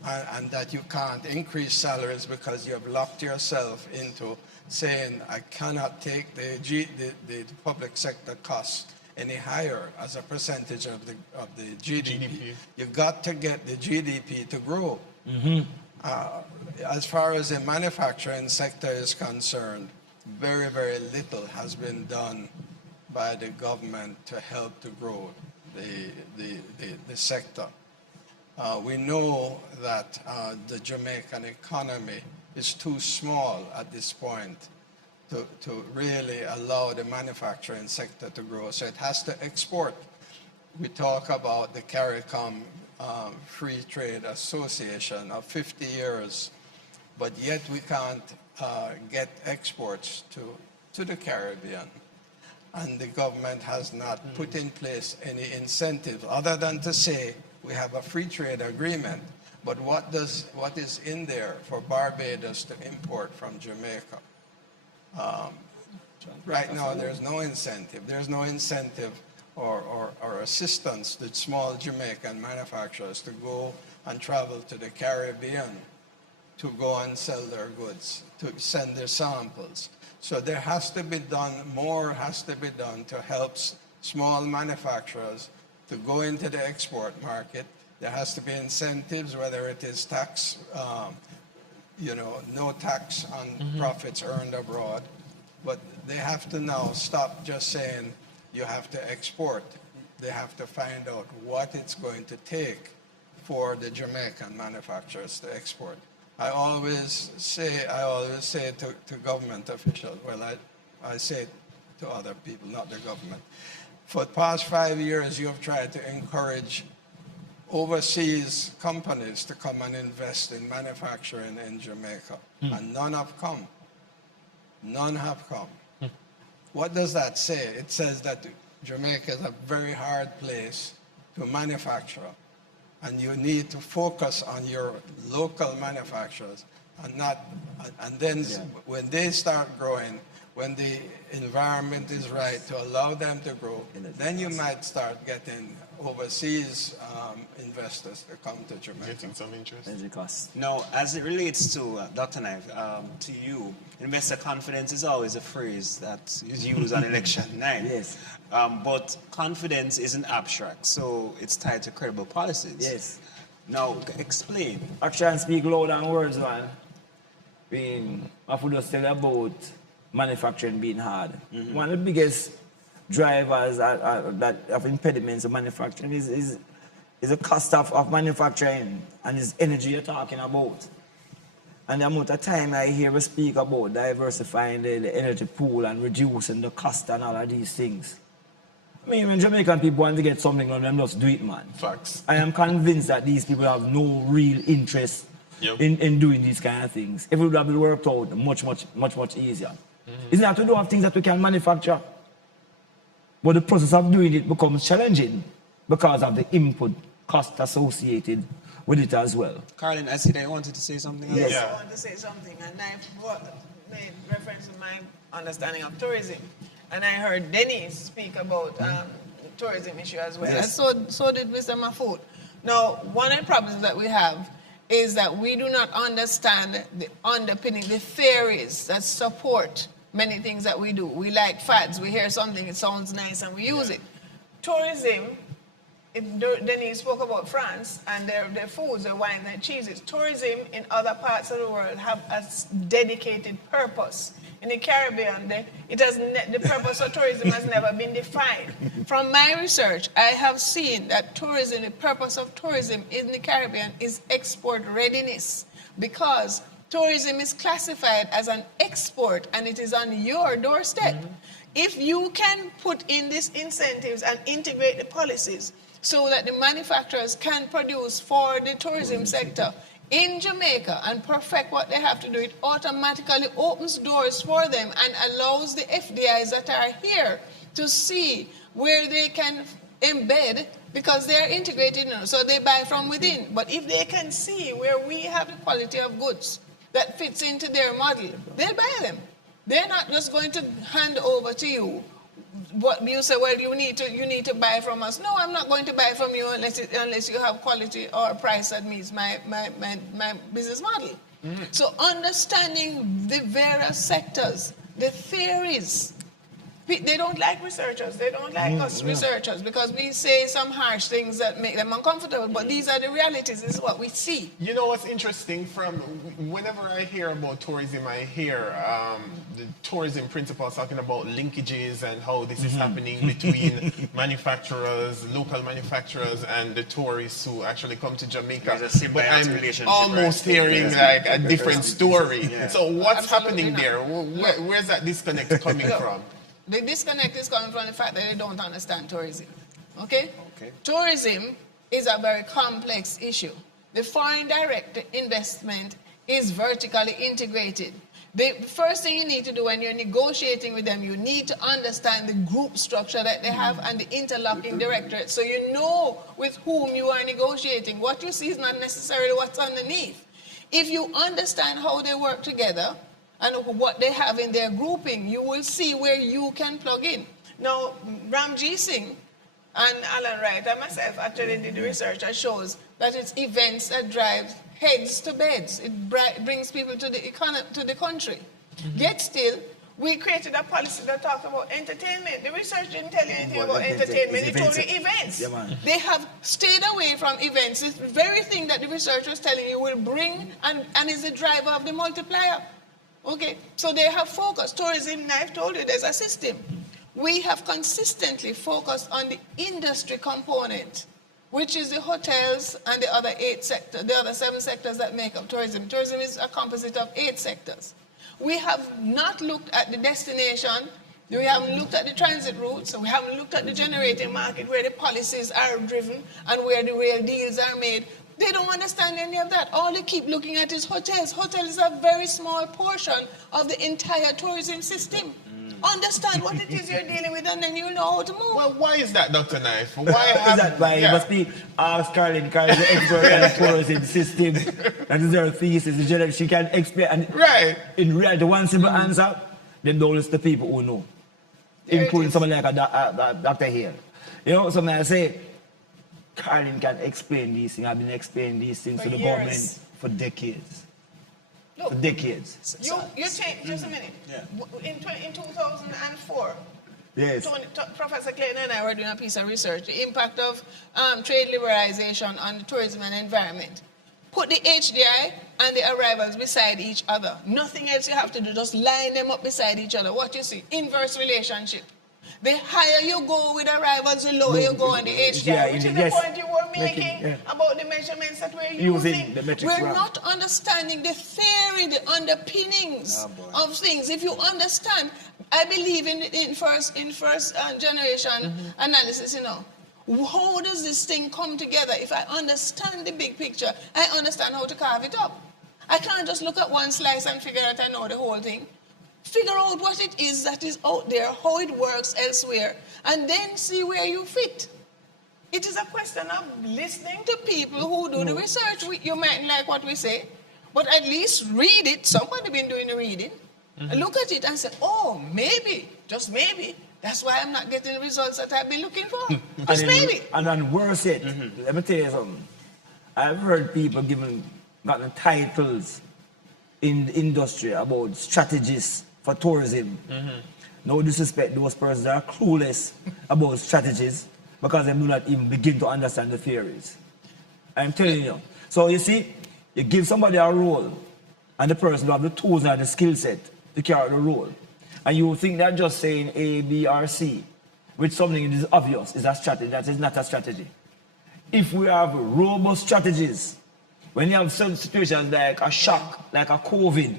and that you can't increase salaries because you have locked yourself into saying I cannot take the public sector costs any higher as a percentage of the GDP. You've got to get the GDP to grow. As far as the manufacturing sector is concerned, very, very little has been done by the government to help to grow the sector. We know that the Jamaican economy is too small at this point to really allow the manufacturing sector to grow. So it has to export. We talk about the CARICOM Free Trade Association of 50 years, but yet we can't get exports to the Caribbean. And the government has not put in place any incentives other than to say we have a free trade agreement, but what is in there for Barbados to import from Jamaica? Right now, there's no incentive. There's no incentive or assistance to small Jamaican manufacturers to go and travel to the Caribbean to go and sell their goods, to send their samples. So there has to be done, more has to be done to help small manufacturers to go into the export market. There has to be incentives, whether it is tax, no tax on profits earned abroad. But they have to now stop just saying you have to export. They have to find out what it's going to take for the Jamaican manufacturers to export. I always say to government officials, well, I say it to other people, not the government. For the past 5 years, you have tried to encourage overseas companies to come and invest in manufacturing in Jamaica, and none have come. None have come. What does that say? It says that Jamaica is a very hard place to manufacture, and you need to focus on your local manufacturers, and then when they start growing, when the environment is right to allow them to grow, then you might start getting overseas investors to come to Jamaica. Getting some interest. Now, as it relates to, Dr. Knife, to you, investor confidence is always a phrase that is used on election night. Yes. But confidence isn't abstract, so it's tied to credible policies. Yes. Now, explain. Actions speak louder than words, man. I would just tell about manufacturing being hard. One of the biggest drivers that of impediments of manufacturing is the cost of manufacturing, and is energy you're talking about. And the amount of time I hear us speak about diversifying the energy pool and reducing the cost and all of these things. I mean, when Jamaican people want to get something done, them just do it, man. Facts. I am convinced that these people have no real interest in doing these kind of things. If it would have been worked out much easier. It's not to do with things that we can manufacture. But the process of doing it becomes challenging because of the input cost associated with it as well. Carlin, I see that you wanted to say something. Yes, I want to say something, and I made reference to my understanding of tourism. And I heard Dennis speak about the tourism issue as well. Yes. And so did Mr. Mahfoud. Now, one of the problems that we have is that we do not understand the underpinning, the theories that support many things that we do. We like fads. We hear something, it sounds nice, and we use it. Tourism, Denise spoke about France and their foods, their wines, their cheeses. Tourism in other parts of the world have a dedicated purpose. In the Caribbean, the purpose of tourism has never been defined. From my research, I have seen that tourism, the purpose of tourism in the Caribbean is export readiness, because tourism is classified as an export and it is on your doorstep. If you can put in these incentives and integrate the policies so that the manufacturers can produce for the tourism sector in Jamaica and perfect what they have to do, it automatically opens doors for them and allows the FDIs that are here to see where they can embed, because they are integrated now, so they buy from within. But if they can see where we have the quality of goods that fits into their model, they'll buy them. They're not just going to hand over to you what you say, well, you need to buy from us. No, I'm not going to buy from you unless you have quality or a price that meets my business model. So understanding the various sectors, the theories. They don't like researchers. They don't like us researchers because we say some harsh things that make them uncomfortable. But these are the realities. This is what we see. You know what's interesting? From whenever I hear about tourism, I hear the tourism principals talking about linkages and how this is happening between manufacturers, local manufacturers, and the tourists who actually come to Jamaica. There's a symbiotic But I'm relationship, almost right? hearing like a different story. Yeah. So what's Absolutely happening not. there? Where's that disconnect coming from? The disconnect is coming from the fact that they don't understand tourism. Okay? Tourism is a very complex issue. The foreign direct investment is vertically integrated. The first thing you need to do when you're negotiating with them, you need to understand the group structure that they have and the interlocking directorate, so you know with whom you are negotiating. What you see is not necessarily what's underneath. If you understand how they work together and what they have in their grouping, you will see where you can plug in. Now, Ramji Singh and Alan Wright and myself actually did the research that shows that it's events that drive heads to beds. It brings people to the country. Yet still, we created a policy that talked about entertainment. The research didn't tell you anything about entertainment. It told you events. Yeah, they have stayed away from events. This very thing that the research was telling you will bring and is the driver of the multiplier. Okay, so they have focused. Tourism, I've told you, there's a system. We have consistently focused on the industry component, which is the hotels and the other 7 sectors that make up tourism. Tourism is a composite of 8 sectors. We have not looked at the destination. We haven't looked at the transit routes. We haven't looked at the generating market where the policies are driven and where the real deals are made. They don't understand any of that. All they keep looking at is hotels. Hotels are a very small portion of the entire tourism system. Understand what it is you're dealing with, and then you'll know how to move. Well, why is that, Dr. Knife? Is that why? You must be ask Carlin. Carlin is the expert in the tourism system. That is her thesis. She can explain. And right. In reality, one simple answer, then those the people who know, including someone like a Dr. Hale. You know, so I say, Carlin can explain these things. I've been explaining these things to the government for decades. Look, for decades. You take, just a minute. Yeah. In 2004, yes. Professor Clayton and I were doing a piece of research, the impact of trade liberalization on the tourism and environment. Put the HDI and the arrivals beside each other. Nothing else you have to do, just line them up beside each other. What you see? Inverse relationship. The higher you go with arrivals, the lower you go on the HDI, which is the point you were making about the measurements that we're using. We're not understanding the theory, the underpinnings of things. If you understand, I believe in first generation analysis, you know. How does this thing come together? If I understand the big picture, I understand how to carve it up. I can't just look at one slice and figure out I know the whole thing. Figure out what it is that is out there, how it works elsewhere, and then see where you fit. It is a question of listening to people who do the research. You might like what we say, but at least read it. Somebody been doing the reading. And look at it and say, oh, maybe, just maybe, that's why I'm not getting the results that I've been looking for. Just maybe. And then worse it, let me tell you something. I've heard people gotten titles in the industry about strategies for tourism. No disrespect, those persons are clueless about strategies because they do not even begin to understand the theories. I'm telling you. So you see, you give somebody a role and the person will have the tools and the skill set to carry the role. And you think they're just saying A, B, or C, which something is obvious is a strategy. That is not a strategy. If we have robust strategies, when you have certain situations like a shock, like a COVID,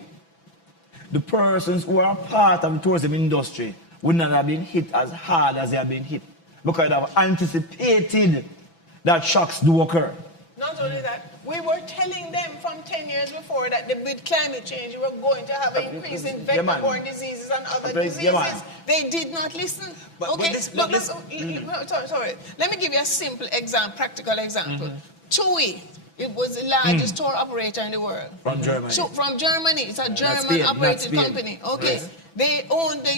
the persons who are part of the tourism industry would not have been hit as hard as they have been hit because they have anticipated that shocks do occur. Not only that, we were telling them from 10 years before that with climate change, we were going to have an increase in vector-borne diseases and other diseases. They did not listen. Sorry. Let me give you a simple example, practical example. TUI. It was the largest tour operator in the world. From Germany. So from Germany. It's a German-operated company. Okay. Yes. They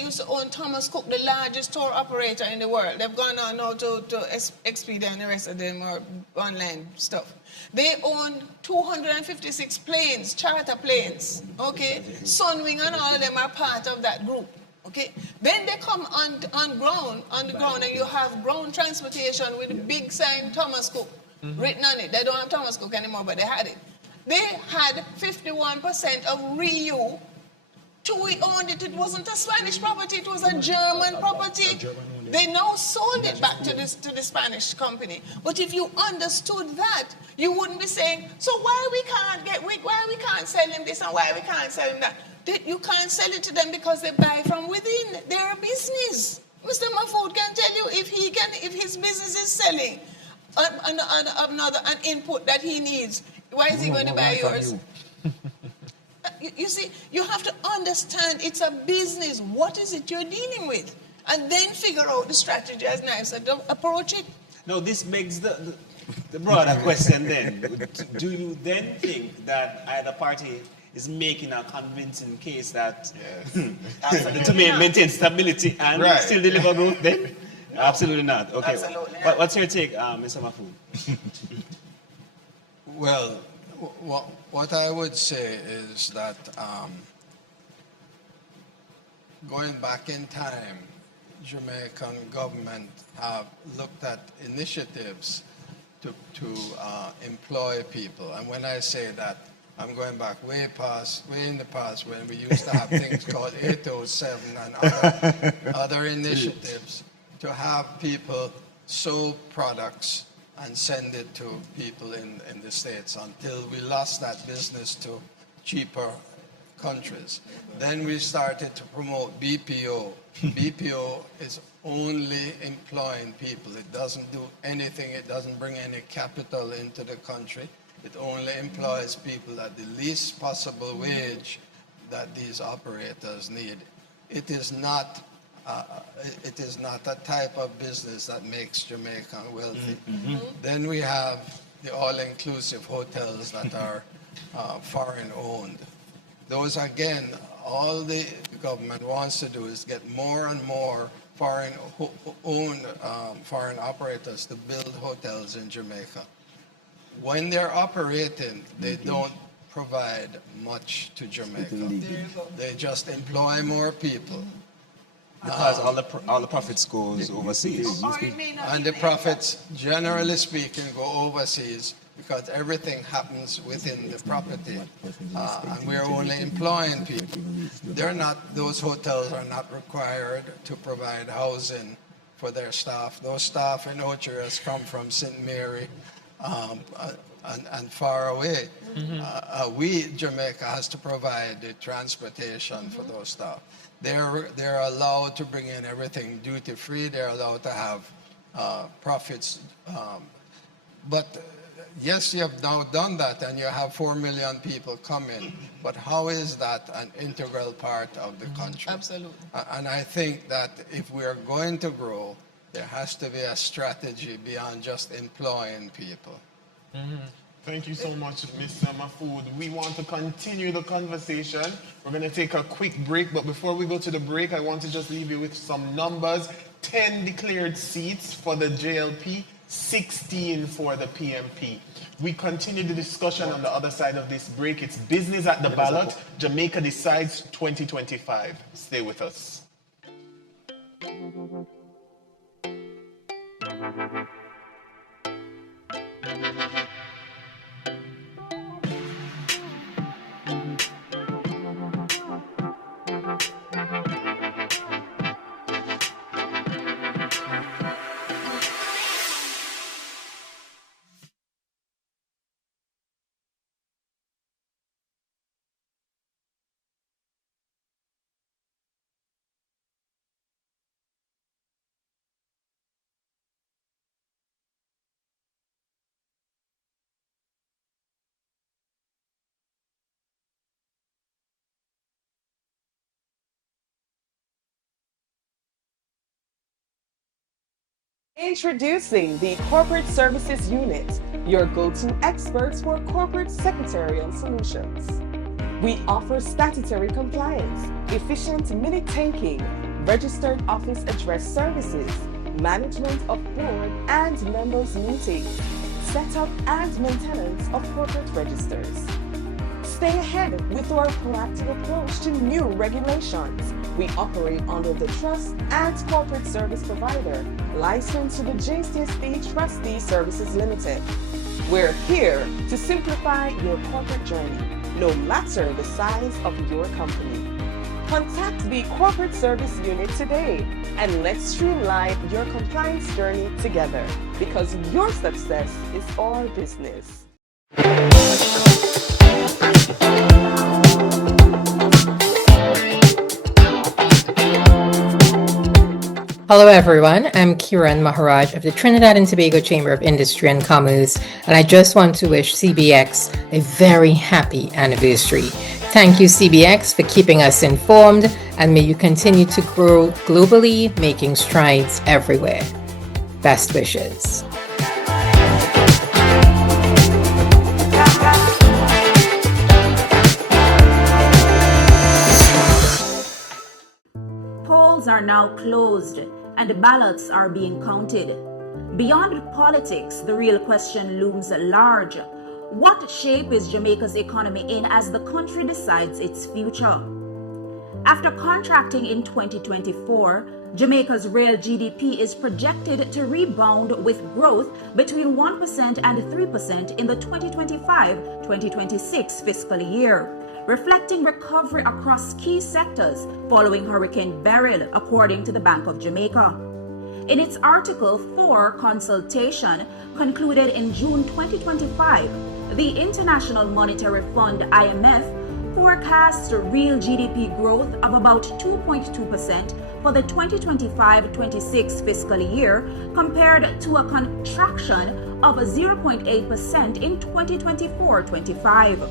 used to own Thomas Cook, the largest tour operator in the world. They've gone on now to Expedia and the rest of them are online stuff. They own 256 planes, charter planes, okay? Sunwing and all of them are part of that group, okay? Then they come on the ground, and you have ground transportation with a big sign Thomas Cook written on it. They don't have Thomas Cook anymore, but they had it. They had 51% of Riu. We owned it. It wasn't a Spanish property. It was a German property. They now sold it back to the Spanish company. But if you understood that, you wouldn't be saying, so why we can't sell him this and why we can't sell him that? You can't sell it to them because they buy from within. They're a business. Mr. Mahfoud can tell you if his business is selling an input that he needs, why is he going to buy yours? You see, you have to understand it's a business. What is it you're dealing with? And then figure out the strategy as nice and approach it. No, this begs the broader question then. Do you then think that either party is making a convincing case that to maintain stability and still deliver growth then? Absolutely not. Okay. Absolutely. What's your take, Mr. Mahfoud? Well, what I would say is that going back in time, Jamaican government have looked at initiatives to employ people. And when I say that, I'm going back way in the past when we used to have things called 807 and other initiatives to have people sew products and send it to people in the States until we lost that business to cheaper countries. Then we started to promote BPO. BPO is only employing people. It doesn't do anything. It doesn't bring any capital into the country. It only employs people at the least possible wage that these operators need. It is not a type of business that makes Jamaica wealthy. Then we have the all-inclusive hotels that are foreign-owned. Those, again, all the government wants to do is get more and more foreign-owned foreign operators to build hotels in Jamaica. When they're operating, they don't provide much to Jamaica. They just employ more people. Because all the profits goes overseas. And the profits, generally speaking, go overseas because everything happens within the property. And we're only employing people. Those hotels are not required to provide housing for their staff. Those staff in Ochiras come from St. Mary and far away. Jamaica has to provide the transportation for those staff. They're allowed to bring in everything duty-free. They're allowed to have profits. But yes, you have now done that and you have 4 million people coming. But how is that an integral part of the country? Absolutely. And I think that if we are going to grow, there has to be a strategy beyond just employing people. Thank you so much, Mr. Mahfoud. We want to continue the conversation. We're going to take a quick break, but before we go to the break, I want to just leave you with some numbers. 10 declared seats for the JLP, 16 for the PMP. We continue the discussion on the other side of this break. It's Business at the Ballot. Jamaica Decides 2025. Stay with us. Introducing the Corporate Services Unit, your go-to experts for corporate secretarial solutions. We offer statutory compliance, efficient minute taking, registered office address services, management of board and members meetings, setup and maintenance of corporate registers. Stay ahead with our proactive approach to new regulations. We operate under the Trust and Corporate Service Provider, licensed to the JCSB Trustee Services Limited. We're here to simplify your corporate journey, no matter the size of your company. Contact the Corporate Service Unit today and let's streamline your compliance journey together, because your success is our business. Hello everyone, I'm Kiran Maharaj of the Trinidad and Tobago Chamber of Industry and Commerce, and I just want to wish CBX a very happy anniversary. Thank you CBX for keeping us informed, and may you continue to grow globally, making strides everywhere. Best wishes. Polls are now closed and the ballots are being counted. Beyond politics, the real question looms large. What shape is Jamaica's economy in as the country decides its future? After contracting in 2024, Jamaica's real GDP is projected to rebound with growth between 1% and 3% in the 2025-2026 fiscal year, reflecting recovery across key sectors following Hurricane Beryl, according to the Bank of Jamaica. In its Article 4 consultation concluded in June 2025, the International Monetary Fund (IMF) forecasts real GDP growth of about 2.2% for the 2025-26 fiscal year, compared to a contraction of 0.8% in 2024-25.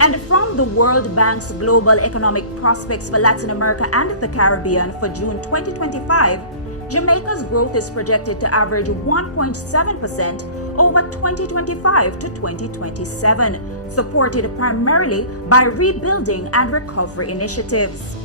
And from the World Bank's Global Economic Prospects for Latin America and the Caribbean for June 2025, Jamaica's growth is projected to average 1.7% over 2025 to 2027, supported primarily by rebuilding and recovery initiatives.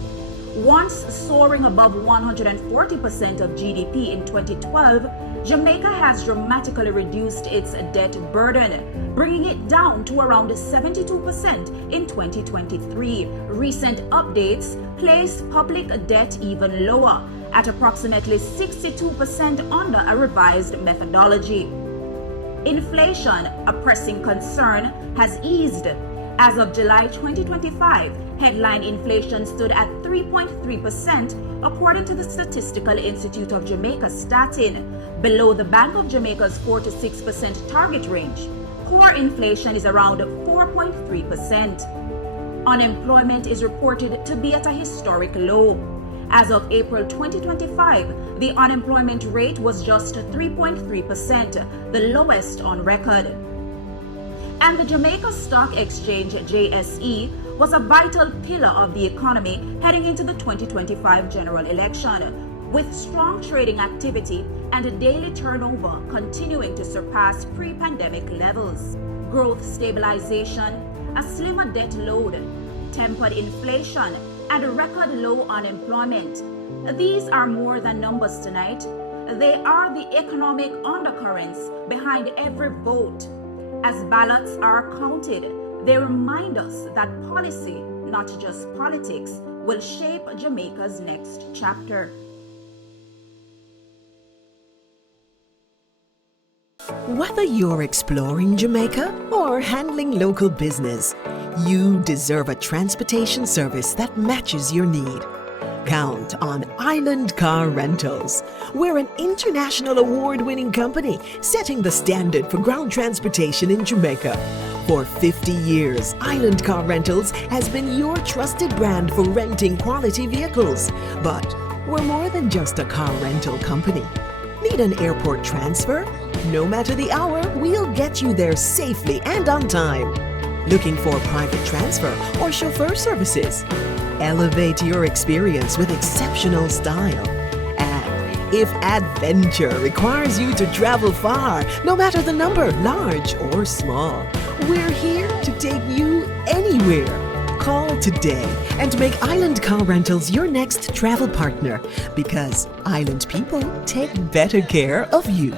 Once soaring above 140% of GDP in 2012, Jamaica has dramatically reduced its debt burden, bringing it down to around 72% in 2023. Recent updates place public debt even lower, at approximately 62% under a revised methodology. Inflation, a pressing concern, has eased. As of July 2025, headline inflation stood at 3.3%, according to the Statistical Institute of Jamaica Statin, below the Bank of Jamaica's 4 to 6% target range. Core inflation is around 4.3%. Unemployment is reported to be at a historic low. As of April 2025, the unemployment rate was just 3.3%, the lowest on record. And the Jamaica Stock Exchange, JSE, was a vital pillar of the economy heading into the 2025 general election, with strong trading activity and a daily turnover continuing to surpass pre-pandemic levels. Growth stabilization, a slimmer debt load, tempered inflation, and a record low unemployment. These are more than numbers tonight. They are the economic undercurrents behind every vote. As ballots are counted, they remind us that policy, not just politics, will shape Jamaica's next chapter. Whether you're exploring Jamaica or handling local business, you deserve a transportation service that matches your need. Count on Island Car Rentals. We're an international award-winning company setting the standard for ground transportation in Jamaica. For 50 years, Island Car Rentals has been your trusted brand for renting quality vehicles. But we're more than just a car rental company. Need an airport transfer? No matter the hour, we'll get you there safely and on time. Looking for private transfer or chauffeur services? Elevate your experience with exceptional style. And if adventure requires you to travel far, no matter the number, large or small, we're here to take you anywhere. Call today and make Island Car Rentals your next travel partner, because Island people take better care of you.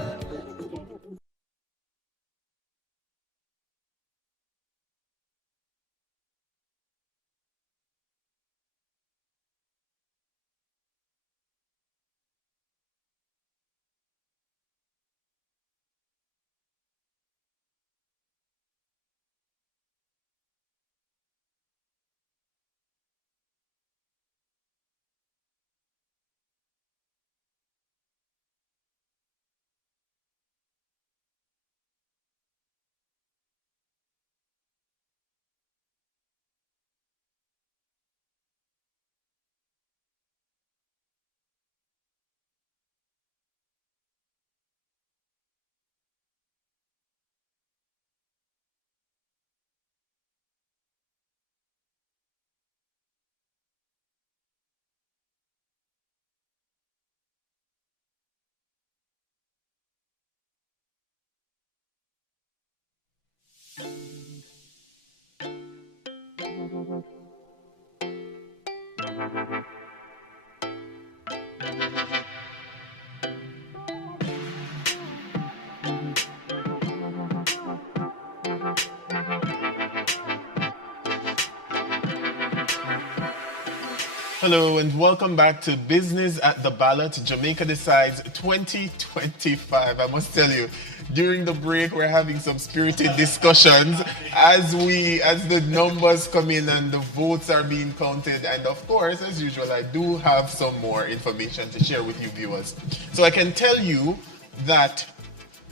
Hello and welcome back to Business at the Ballot. Jamaica Decides 2025. I must tell you, during the break we're having some spirited discussions as the numbers come in and the votes are being counted, and of course, as usual, I do have some more information to share with you viewers. So I can tell you that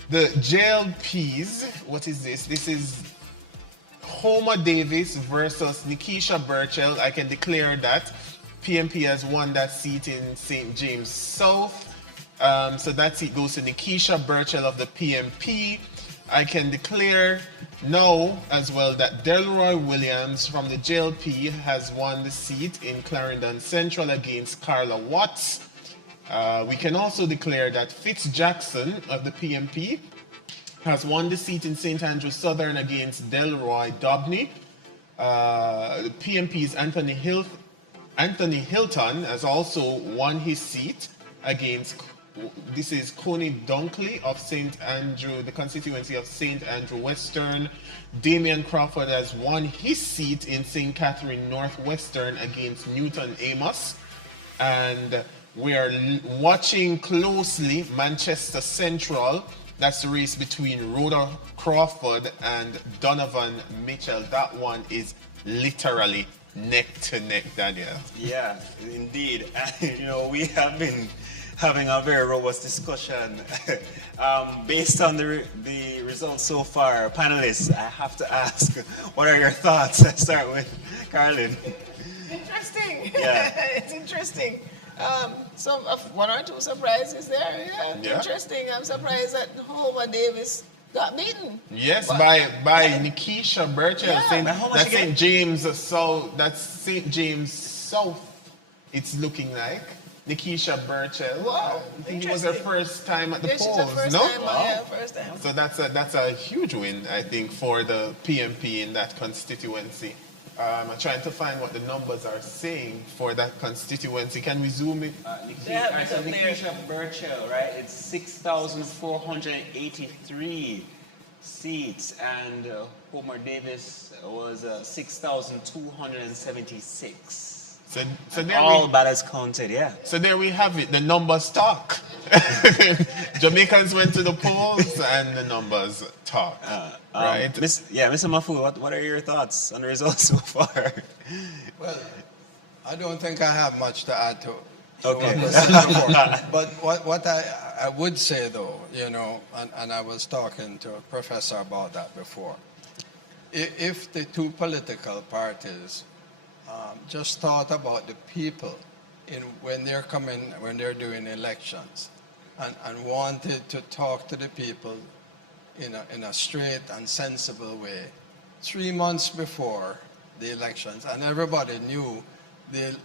the JLPs, what is this? This is Homer Davis versus Nikisha Burchell. I can declare that PMP has won that seat in St. James South. So that seat goes to Nikisha Burchell of the PMP. I can declare now as well that Delroy Williams from the JLP has won the seat in Clarendon Central against Carla Watts. We can also declare that Fitz Jackson of the PMP has won the seat in St. Andrew Southern against Delroy Dobney. The PMP's Anthony Hilton has also won his seat against, this is Coney Dunkley of St. Andrew, the constituency of St. Andrew Western. Damian Crawford has won his seat in St. Catherine Northwestern against Newton Amos. And we are watching closely Manchester Central. That's the race between Rhoda Crawford and Donovan Mitchell. That one is literally neck to neck, Daniel. Yeah, indeed. We have been having a very robust discussion. Based on the results so far, panelists, I have to ask, what are your thoughts? Let's start with Carlin. Interesting. Yeah. It's interesting. Some one or two surprises there. Yeah, interesting. I'm surprised that Homer Davis got beaten. Yes, by Nikisha Burchell. Yeah. That's St. James South. That's St. James South. It's looking like Nikisha Burchell. Wow, I think it was her first time at the polls. First time. So that's a huge win, I think, for the PMP in that constituency. I'm trying to find what the numbers are saying for that constituency. Can we zoom in? Nikisha Burchell, right? It's 6,483 seats, and Homer Davis was 6,276. So all ballots counted, yeah. So there we have it. The numbers talk. Jamaicans went to the polls and the numbers talk. Right? Mr. Mafu, what are your thoughts on the results so far? Well, I don't think I have much to add to Okay. But what I would say though, and I was talking to a professor about that before, if the two political parties just thought about the people when they're doing elections, and wanted to talk to the people in a straight and sensible way 3 months before the elections, and everybody knew the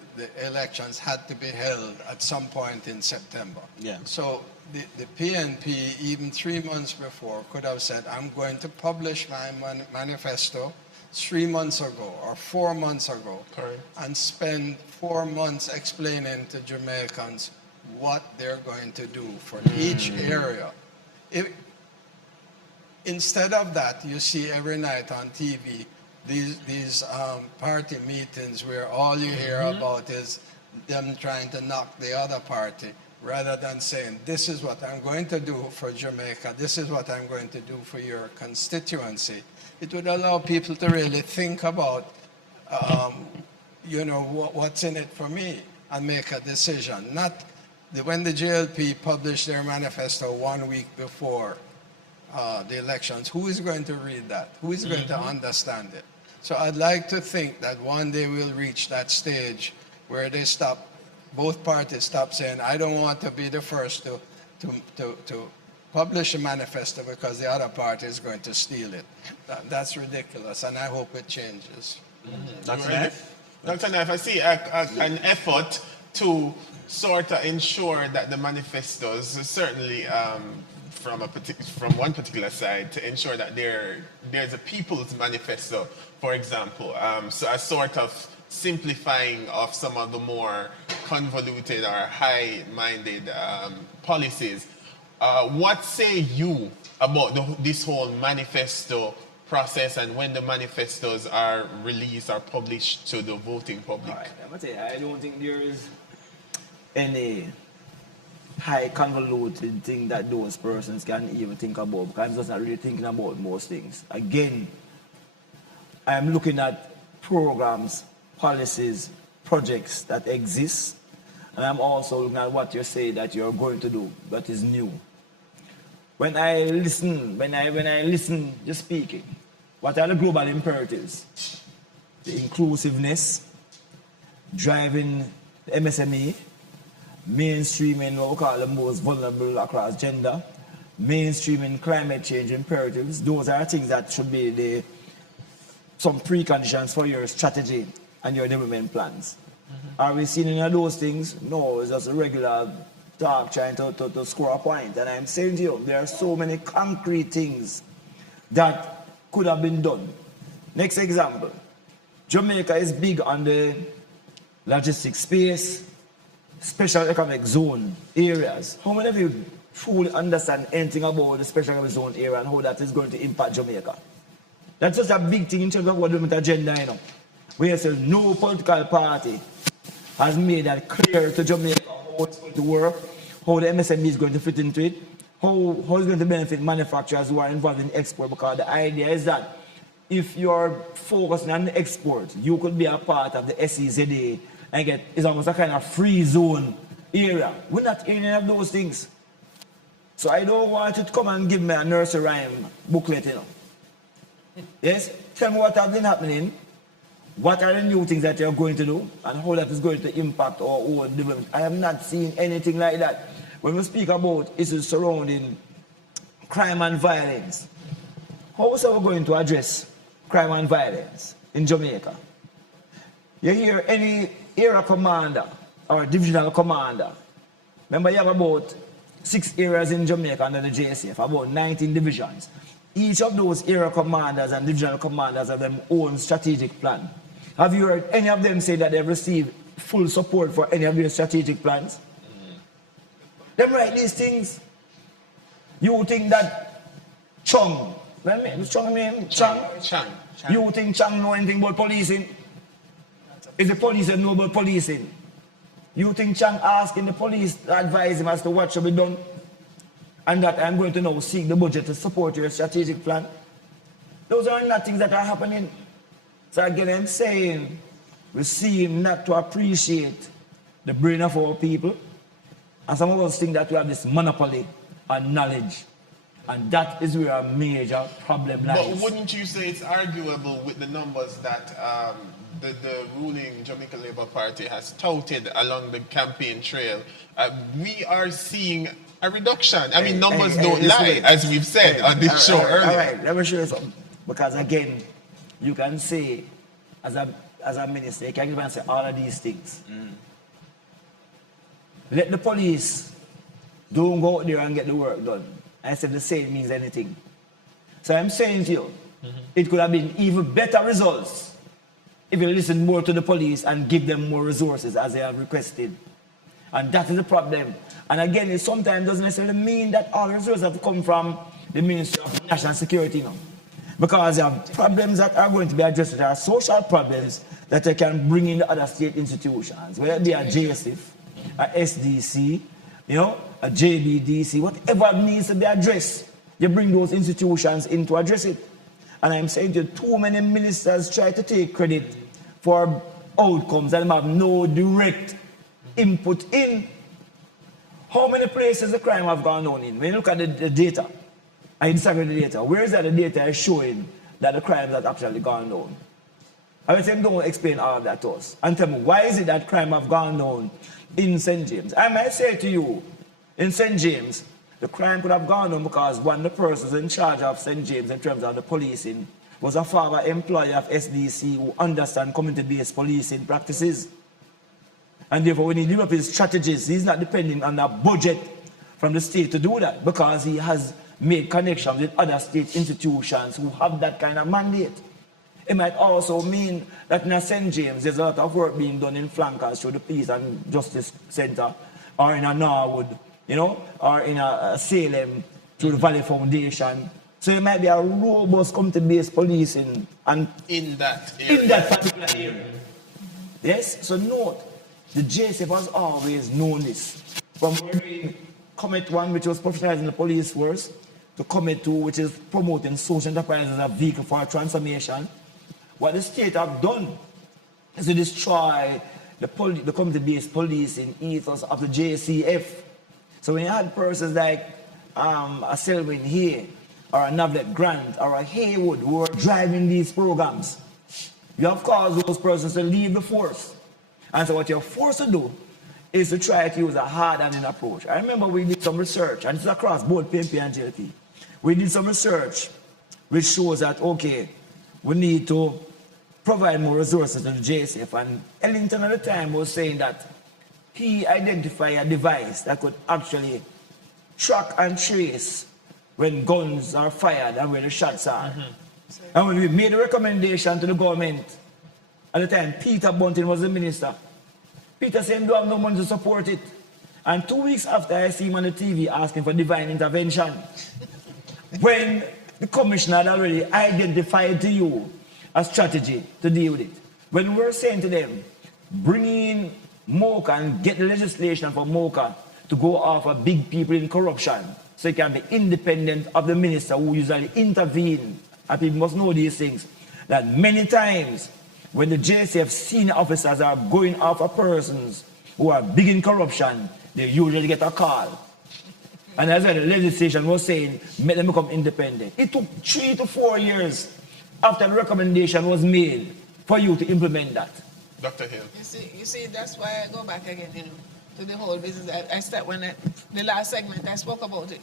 elections had to be held at some point in September. Yeah. So the PNP, even 3 months before, could have said, I'm going to publish my manifesto 3 months ago or 4 months ago and spend 4 months explaining to Jamaicans what they're going to do for each area. Instead of that, you see every night on TV these party meetings where all you hear about is them trying to knock the other party, rather than saying, this is what I'm going to do for Jamaica, this is what I'm going to do for your constituency. It would allow people to really think about, what's in it for me and make a decision. Not when the JLP published their manifesto 1 week before the elections, who is going to read that? Who is going to understand it? So I'd like to think that one day we'll reach that stage where they stop, both parties stop saying, I don't want to be the first to publish a manifesto because the other party is going to steal it. That's ridiculous, and I hope it changes. Dr. Naif, I see an effort to sort of ensure that the manifestos, certainly from one particular side, to ensure that there's a people's manifesto, for example. So a sort of simplifying of some of the more convoluted or high-minded policies. What say you about this whole manifesto process and when the manifestos are released or published to the voting public? I don't think there is any high convoluted thing that those persons can even think about, because I'm just not really thinking about most things. Again, I'm looking at programs, policies, projects that exist, and I'm also looking at what you say that you're going to do that is new. When I listen just speaking, what are the global imperatives? The inclusiveness, driving the MSME, mainstreaming what we call the most vulnerable across gender, mainstreaming climate change imperatives. Those are things that should be some preconditions for your strategy and your development plans. Are we seeing any of those things? No, it's just a regular talk trying to score a point. And I'm saying to you, there are so many concrete things that could have been done. Next example, Jamaica is big on the logistics space, special economic zone areas. How many of you fully understand anything about the special economic zone area and how that is going to impact Jamaica? That's just a big thing in terms of what the agenda, where say no political party has made that clear to Jamaica how it's going to work, how the MSME is going to fit into it, how it's going to benefit manufacturers who are involved in export, because the idea is that if you're focusing on the export, you could be a part of the SEZA and it's almost a kind of free zone area. We're not hearing any of those things. So I don't want you to come and give me a nursery rhyme booklet, Yes? Tell me what has been happening, what are the new things that you're going to do, and how that is going to impact our own development. I have not seen anything like that. When we speak about issues surrounding crime and violence, how is we going to address crime and violence in Jamaica? You hear any area commander or divisional commander, remember you have about 6 areas in Jamaica under the JSF, about 19 divisions. Each of those area commanders and divisional commanders have their own strategic plan. Have you heard any of them say that they've received full support for any of their strategic plans? Them write these things. You think that Chang, Chang. You think Chang know anything about policing? Is the police that know about policing? You think Chang asking the police to advise him as to what should be done? And that I'm going to now seek the budget to support your strategic plan? Those are not things that are happening. So again, I'm saying we seem not to appreciate the brain of our people. And some of us think that we have this monopoly on knowledge. And that is where a major problem lies. But wouldn't you say it's arguable with the numbers that the ruling Jamaica Labour Party has touted along the campaign trail? We are seeing a reduction. I mean, numbers don't lie, as we've said on this show earlier. All right, let me show you something. Because again, you can say, as a minister, you can even say all of these things. Let the police don't go out there and get the work done. I said the same means anything. So I'm saying to you, it could have been even better results if you listen more to the police and give them more resources as they have requested. And that is the problem. And again, it sometimes doesn't necessarily mean that all the resources have to come from the Ministry of National Security now. Because there are problems that are going to be addressed. There are social problems that they can bring in the other state institutions, whether they are JSF, a SDC, you know, a JBDC, whatever needs to be addressed, you bring those institutions in to address it. And I'm saying to you, too many ministers try to take credit for outcomes that have no direct input in. How many places the crime have gone on in? When you look at the data, and you disagree with the data, where is that the data is showing that the crimes have actually gone down? I would say, don't explain all of that to us. And tell me, why is it that crime have gone down in St. James? I might say to you, in St. James, the crime could have gone on because one of the persons in charge of St. James in terms of the policing was a former employee of SDC who understands community-based policing practices. And therefore, when he develops his strategies, he's not depending on a budget from the state to do that because he has made connections with other state institutions who have that kind of mandate. It might also mean that in St. James, there's a lot of work being done in flankers through the Peace and Justice Center, or in a Norwood, you know, or in a Salem through the Valley Foundation. So it might be a robust community-based policing and in that area. In that particular area. Yes? So note, the JSF has always known this. From doing Comet 1, which was professionalizing the police force, to Comet 2, which is promoting social enterprise as a vehicle for transformation. What the state have done is to destroy the community-based policing ethos of the JCF. So when you had persons like a Selwyn here, or a Navlet Grant, or a Haywood who are driving these programs, you have caused those persons to leave the force. And so what you're forced to do is to try to use a hard-handed approach. I remember we did some research, and it's across both PNP and JLP. We did some research which shows that, okay, we need to provide more resources to the JSF. And Ellington at the time was saying that he identified a device that could actually track and trace when guns are fired and where the shots are. And when we made a recommendation to the government, at the time, Peter Bunting was the minister. Peter said, don't have no money to support it. And 2 weeks after, I see him on the TV asking for divine intervention. When the commissioner had already identified to you a strategy to deal with it. When we're saying to them, bring in MOCA and get the legislation for MOCA to go after big people in corruption, so it can be independent of the minister who usually intervene. And people must know these things, that many times when the JSF senior officers are going after persons who are big in corruption, they usually get a call. And as the legislation was saying, make them become independent. It took 3 to 4 years after the recommendation was made for you to implement that. Dr. Hill. You see, that's why I go back again, to the whole business. I start the last segment, I spoke about it.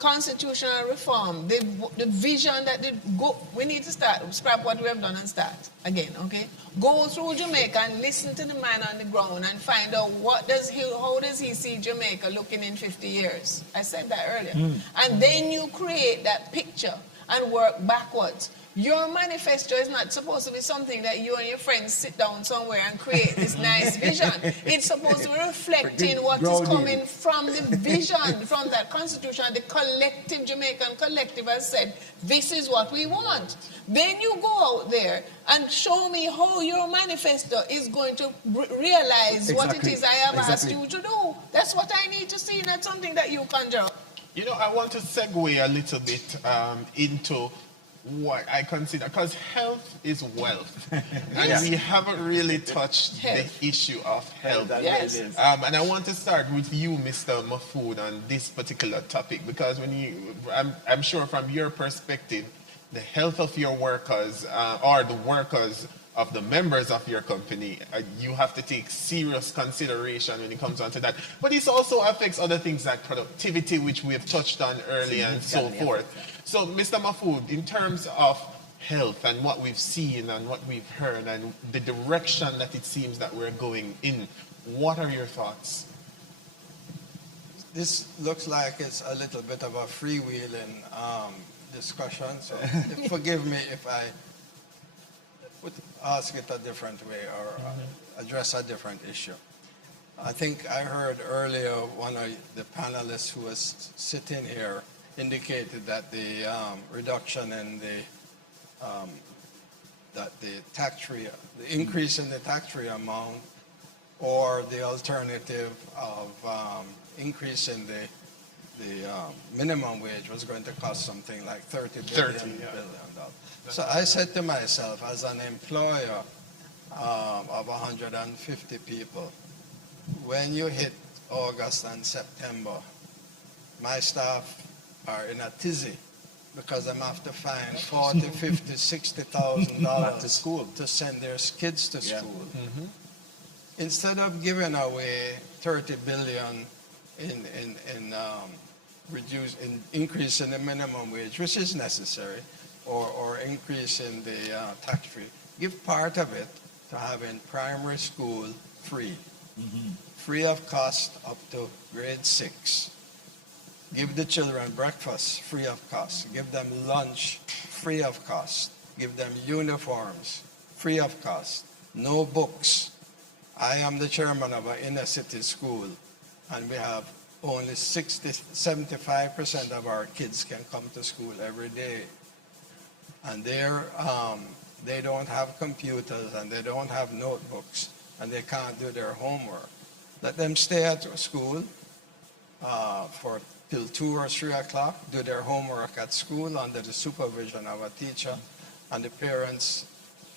Constitutional reform, the vision that we need to scrap what we have done and start again, okay? Go through Jamaica and listen to the man on the ground and find out how does he see Jamaica looking in 50 years? I said that earlier. And then you create that picture and work backwards. Your manifesto is not supposed to be something that you and your friends sit down somewhere and create this nice vision. It's supposed to be reflecting what is coming from the vision, from that constitution. The collective, Jamaican collective has said, this is what we want. Then you go out there and show me how your manifesto is going to realize what it is I have asked you to do. That's what I need to see, not something that you conjure up. You know, I want to segue a little bit into what I consider, because health is wealth. And we haven't really touched the issue of health. Yes. And I want to start with you, Mr. Mahfood, on this particular topic, because I'm sure from your perspective, the health of your workers, or the workers of the members of your company, you have to take serious consideration when it comes on to that. But it also affects other things like productivity, which we have touched on earlier and so forth. So, Mr. Mahfood, in terms of health and what we've seen and what we've heard and the direction that it seems that we're going in, what are your thoughts? This looks like it's a little bit of a freewheeling discussion, so forgive me if I would ask it a different way or address a different issue. I think I heard earlier one of the panelists who was sitting here indicated that the reduction in the tax-free, the increase in the tax-free amount, or the alternative of increasing the minimum wage was going to cost something like $30 billion. So I said to myself, as an employer of 150 people, when you hit August and September, my staff are in a tizzy because I'm have to find $40,000, $50,000, $60,000 to school to send their kids to school. Instead of giving away $30 billion in increasing the minimum wage, which is necessary, or increasing the tax-free, give part of it to having primary school free. Free of cost up to grade 6. Give the children breakfast free of cost. Give them lunch free of cost. Give them uniforms free of cost. No books. I am the chairman of an inner city school, and we have only 75% of our kids can come to school every day. And they don't have computers, and they don't have notebooks, and they can't do their homework. Let them stay at school for till 2 or 3 o'clock, do their homework at school under the supervision of a teacher, and the parents,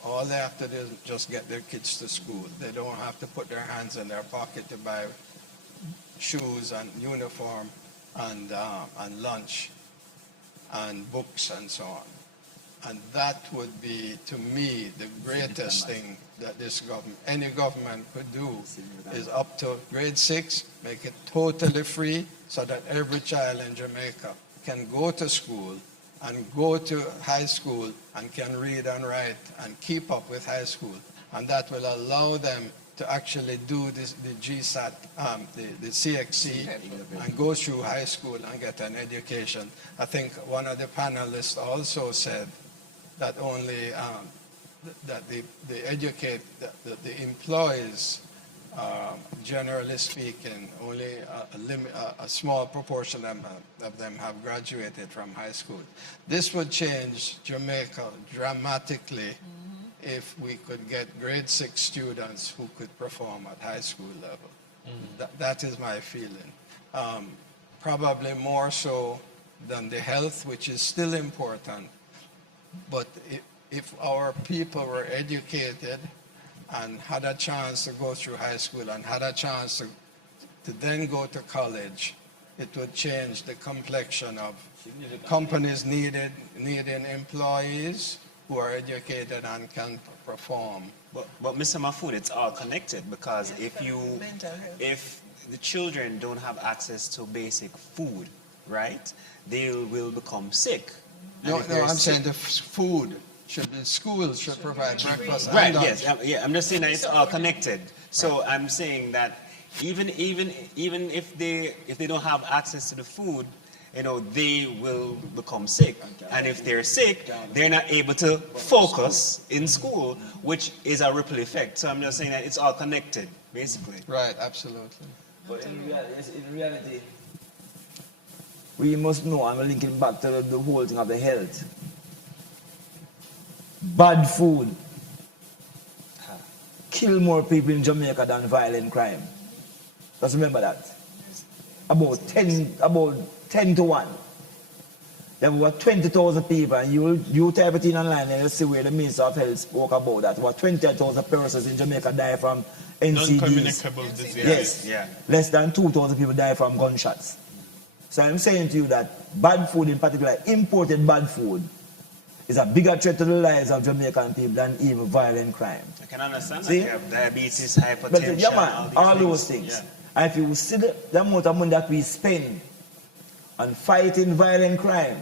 all they have to do is just get their kids to school. They don't have to put their hands in their pocket to buy shoes and uniform and lunch and books and so on. And that would be, to me, the greatest thing that any government could do, is up to grade 6, make it totally free so that every child in Jamaica can go to school and go to high school and can read and write and keep up with high school. And that will allow them to actually do the GSAT, the CXC, and go through high school and get an education. I think one of the panelists also said that only that the employees, generally speaking, only a small proportion of them have graduated from high school. This would change Jamaica dramatically if we could get grade 6 students who could perform at high school level. That is my feeling. Probably more so than the health, which is still important. But if our people were educated and had a chance to go through high school and had a chance to then go to college, it would change the complexion of companies needing employees who are educated and can perform. But Mr. Mahfoud, it's all connected, because if the children don't have access to basic food, right, they will become sick. No, I'm saying the food should be, schools should provide breakfast and right, lunch. yes, I'm just saying that it's all connected. So I'm saying that even if they don't have access to the food, they will become sick. And if they're sick, they're not able to focus in school, which is a ripple effect. So I'm just saying that it's all connected, basically. Right, absolutely. But in reality, we must know, and we're linking back to the whole thing of the health. Bad food kill more people in Jamaica than violent crime. Just remember that. About 10 to 1. There were 20,000 people, and you type it in online and you see where the Minister of Health spoke about that. About 20,000 persons in Jamaica die from NCDs. Non-communicable disease. Yes. Yeah. Less than 2,000 people die from gunshots. So I'm saying to you that bad food, in particular imported bad food, is a bigger threat to the lives of Jamaican people than even violent crime. I can understand See? that. You have diabetes, hypertension, Yeah, man, all those things. Yeah. And if you see the amount of money that we spend on fighting violent crime,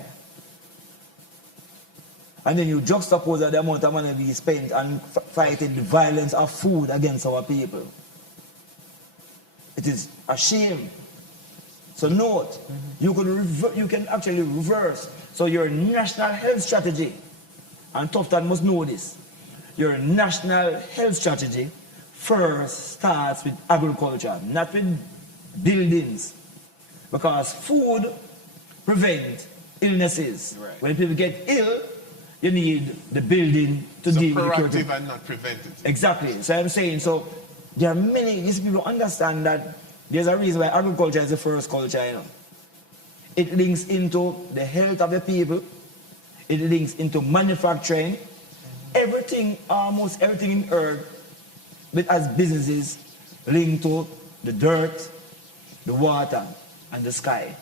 and then you juxtapose the amount of money we spend on fighting the violence of food against our people, it is a shame. So note, you can actually reverse So your national health strategy, and Tufton must know this, your national health strategy first starts with agriculture, not with buildings. Because food prevents illnesses. Right. When people get ill, you need the building to deal with it. Proactive and not preventative. Exactly. So I'm saying, so there are many, these people understand that there's a reason why agriculture is the first culture, you know. It links into the health of the people. It links into manufacturing. Everything, almost everything in earth, but as businesses, linked to the dirt, the water, and the sky.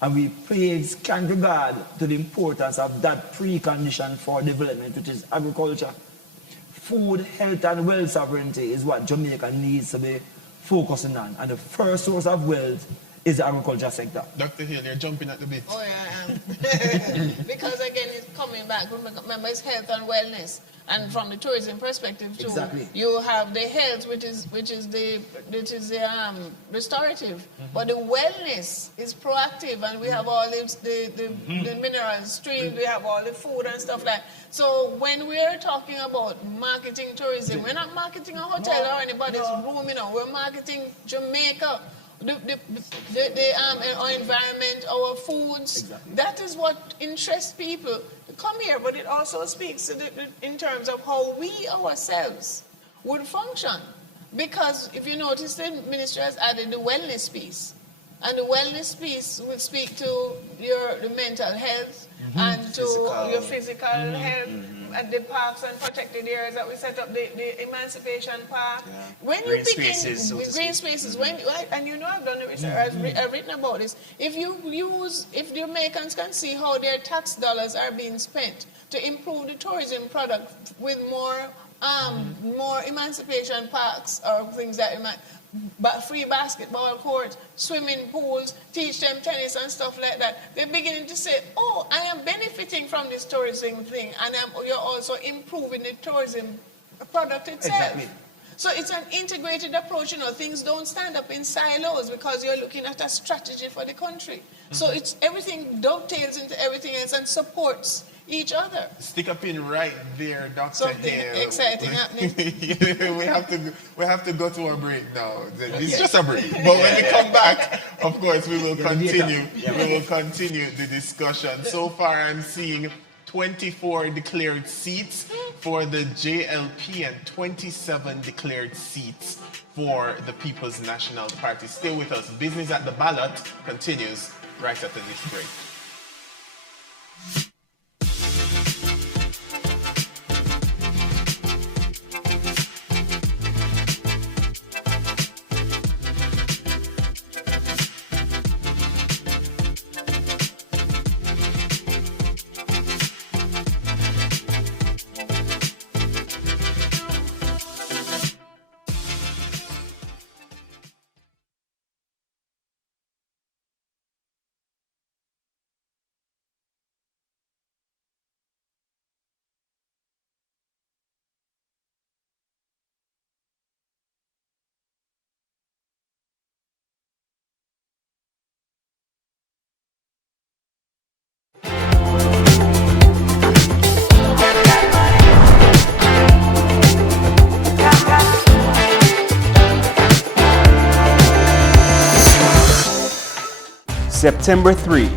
And we pay scant regard to the importance of that precondition for development, which is agriculture. Food, health, and wealth sovereignty is what Jamaica needs to be focusing on. And the first source of wealth is the agriculture sector. Dr. Hill, you're jumping at the bit. Oh, yeah, I am. Because again, it's coming back. Remember, it's health and wellness. And from the tourism perspective too, exactly. You have the health, which is the restorative, but the wellness is proactive, and we have all the minerals, streams, we have all the food and stuff like. So when we are talking about marketing tourism, we're not marketing a hotel or anybody's room, you know. We're marketing Jamaica. Our environment, our foods, exactly. That is what interests people to come here, but it also speaks to in terms of how we ourselves would function. Because if you notice, the ministry has added the wellness piece, and the wellness piece will speak to the mental health and to your physical health. At the parks and protected areas that we set up, the Emancipation Park. Yeah. When you pick in green spaces, and you know I've done the research, I've written about this. If the Jamaicans can see how their tax dollars are being spent to improve the tourism product with more emancipation parks or things that free basketball courts, swimming pools, teach them tennis and stuff like that. They're beginning to say, oh, I am benefiting from this tourism thing, and you're also improving the tourism product itself. Exactly. So it's an integrated approach. You know, things don't stand up in silos because you're looking at a strategy for the country. So it's everything dovetails into everything else and supports each other. Stick a pin right there, Dr. Something Hale. exciting happening. we have to go to a break now. It's just a break. But when we come back, of course, we will continue. We will continue the discussion. So far, I'm seeing 24 declared seats for the JLP and 27 declared seats for the People's National Party. Stay with us. Business at the Ballot continues right after this break. September 3,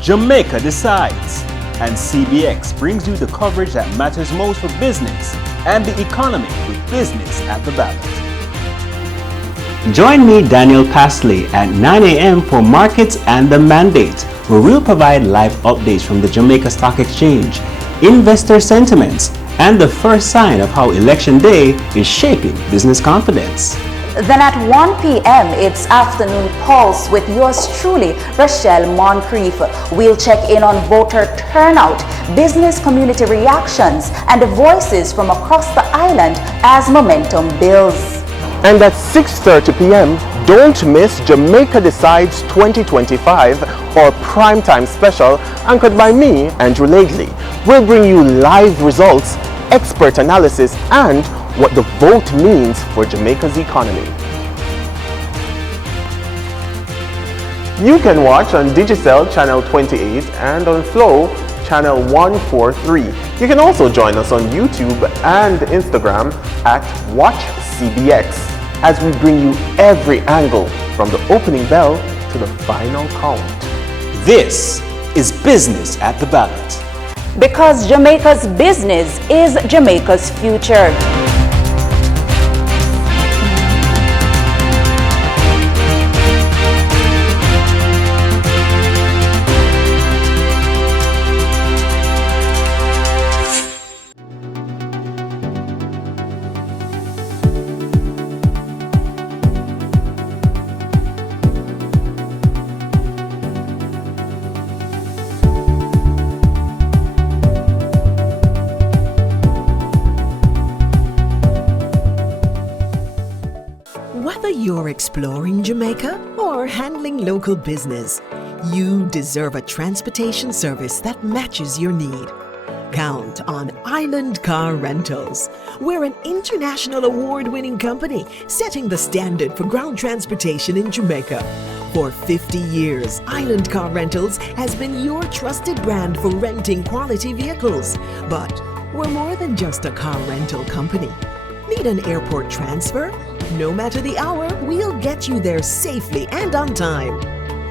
Jamaica decides, and CBX brings you the coverage that matters most for business and the economy with Business at the Ballot. Join me, Daniel Pasley, at 9 a.m. for Markets and the Mandate, where we'll provide live updates from the Jamaica Stock Exchange, investor sentiments, and the first sign of how Election Day is shaping business confidence. Then at 1 p.m., it's Afternoon Pulse with yours truly, Rochelle Moncrief. We'll check in on voter turnout, business community reactions, and the voices from across the island as momentum builds. And at 6:30 p.m., don't miss Jamaica Decides 2025, our primetime special anchored by me, Andrew Laidley. We'll bring you live results, expert analysis, and what the vote means for Jamaica's economy. You can watch on Digicel channel 28 and on Flow channel 143. You can also join us on YouTube and Instagram at Watch CBX as we bring you every angle from the opening bell to the final count. This is Business at the Ballot. Because Jamaica's business is Jamaica's future. Whether you're exploring Jamaica or handling local business, you deserve a transportation service that matches your need. Count on Island Car Rentals. We're an international award-winning company setting the standard for ground transportation in Jamaica. For 50 years, Island Car Rentals has been your trusted brand for renting quality vehicles. But we're more than just a car rental company. Need an airport transfer? No matter the hour, we'll get you there safely and on time.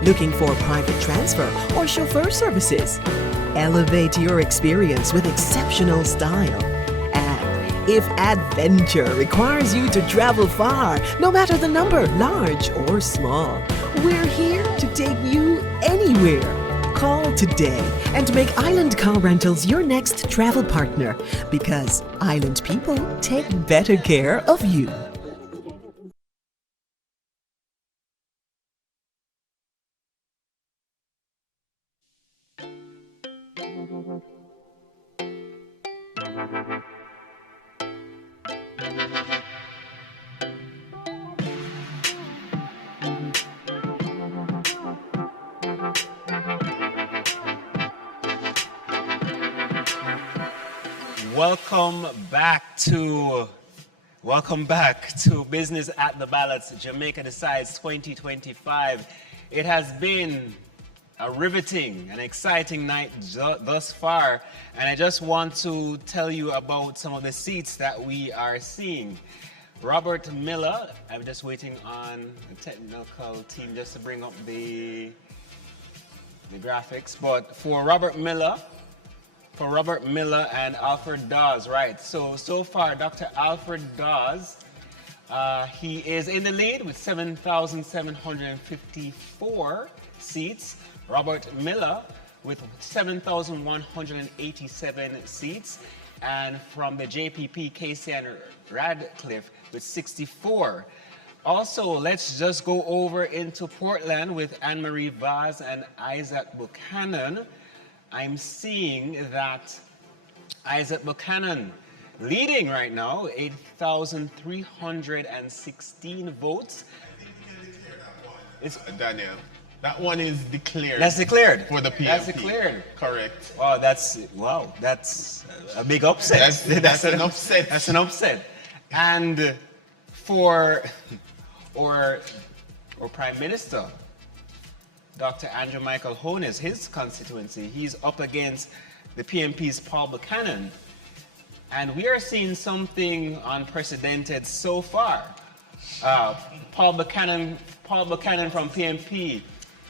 Looking for private transfer or chauffeur services? Elevate your experience with exceptional style. And if adventure requires you to travel far, no matter the number, large or small, we're here to take you anywhere. Call today and make Island Car Rentals your next travel partner, because Island people take better care of you. Welcome back to Business at the Ballot, Jamaica Decides 2025. It has been a riveting and exciting night thus far, and I just want to tell you about some of the seats that we are seeing. Robert Miller, I'm just waiting on the technical team just to bring up the graphics, but for Robert Miller and Alfred Dawes, right? So far, Dr. Alfred Dawes, he is in the lead with 7,754 seats. Robert Miller with 7,187 seats. And from the JPP, Casey and Radcliffe with 64. Also, let's just go over into Portland with Anne-Marie Vaz and Isaac Buchanan. I'm seeing that Isaac Buchanan leading right now, 8,316 votes. It's Daniel. That one is declared. That's declared for the PMP. That's declared. Correct. Wow, that's a big upset. That's an upset. That's an upset. And for or Prime Minister Dr. Andrew Michael Holness, his constituency, he's up against the PMP's Paul Buchanan. And we are seeing something unprecedented so far. Paul Buchanan from PMP,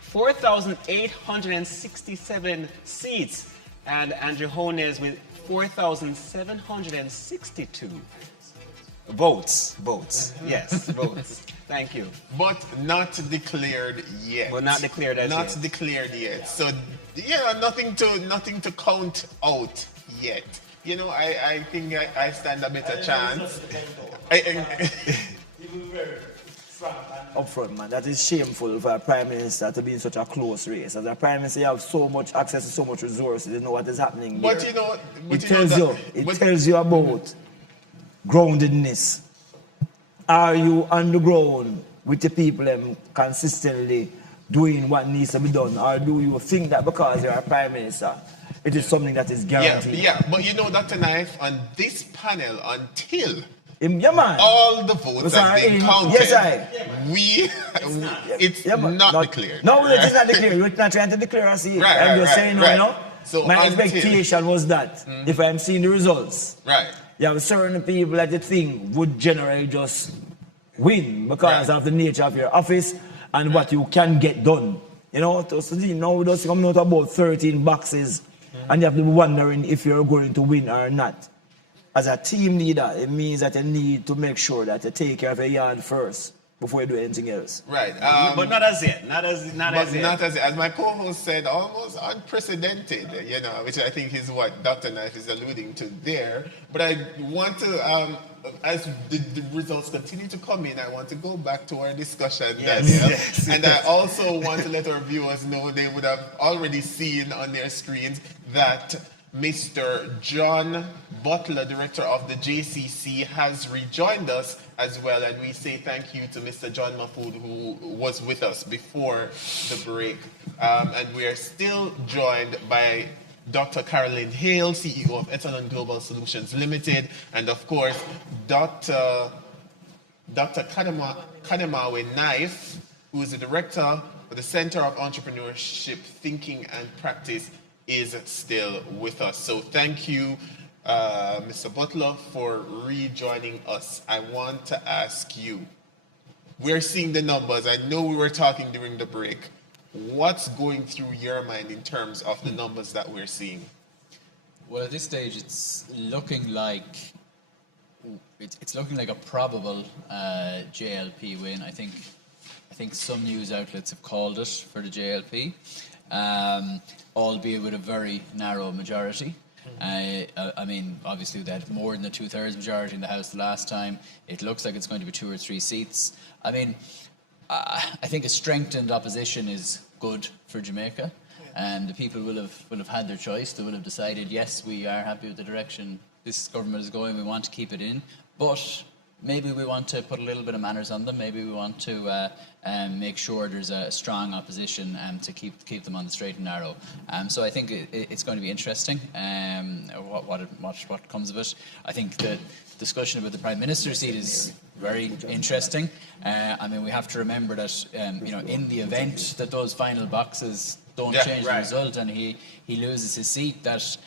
4,867 seats, and Andrew Holness with 4,762 votes. Yes, votes. Thank you. But not declared yet. But not declared as not yet. declared yet. So yeah, nothing to count out yet. You know, I think I stand a better chance. Up front, man, that is shameful for a prime minister to be in such a close race. As a prime minister, you have so much access to so much resources. You know what is happening. But here. you know, it tells you about groundedness. Are you on the ground with the people consistently doing what needs to be done? Or do you think that because you're a prime minister, it is something that is guaranteed? Yeah, but you know, Dr. Knife, on this panel, until Yeah, man. All the votes have been counted. Yes, I. It's not declared. No, right? it is not declared. We're not trying to declare a seat. Right, I'm just right, saying, right. you know, So my until- expectation was that if I'm seeing the results, right, you have certain people that you think would generally just win because of the nature of your office and what you can get done. You know, so now we just come out about 13 boxes and you have to be wondering if you're going to win or not. As a team leader, it means that you need to make sure that you take care of your yard first before you do anything else. Right. But not as yet. Not as yet. As my co-host said, almost unprecedented, you know, which I think is what Dr. Knife is alluding to there. But I want to, as the results continue to come in, I want to go back to our discussion, Daniel. Yes. And I also want to let our viewers know they would have already seen on their screens that Mr. John Butler, director of the JCC, has rejoined us as well, and we say thank you to Mr. John Mahfood, who was with us before the break. And we are still joined by Dr. Carolyn Hale, CEO of Echelon Global Solutions Limited, and of course, Dr. Kanemawe Knife, who is the director of the Center of Entrepreneurship Thinking and Practice, is still with us. So thank you, Mr. Butler, for rejoining us. I want to ask you, we're seeing the numbers. I know we were talking during the break. What's going through your mind in terms of the numbers that we're seeing? Well, at this stage, it's looking like a probable JLP win. I think some news outlets have called it for the JLP. Albeit with a very narrow majority. I mean, obviously they had more than a 2/3 majority in the House the last time. It looks like it's going to be 2 or 3 seats. I mean, I think a strengthened opposition is good for Jamaica. The people will have had their choice. They will have decided, yes, we are happy with the direction this government is going. We want to keep it in, but maybe we want to put a little bit of manners on them. Maybe we want to make sure there's a strong opposition to keep them on the straight and narrow. So I think it's going to be interesting what comes of it. I think the discussion about the Prime Minister's seat is very interesting. I mean, we have to remember that you know, in the event that those final boxes don't change the result and he loses his seat, that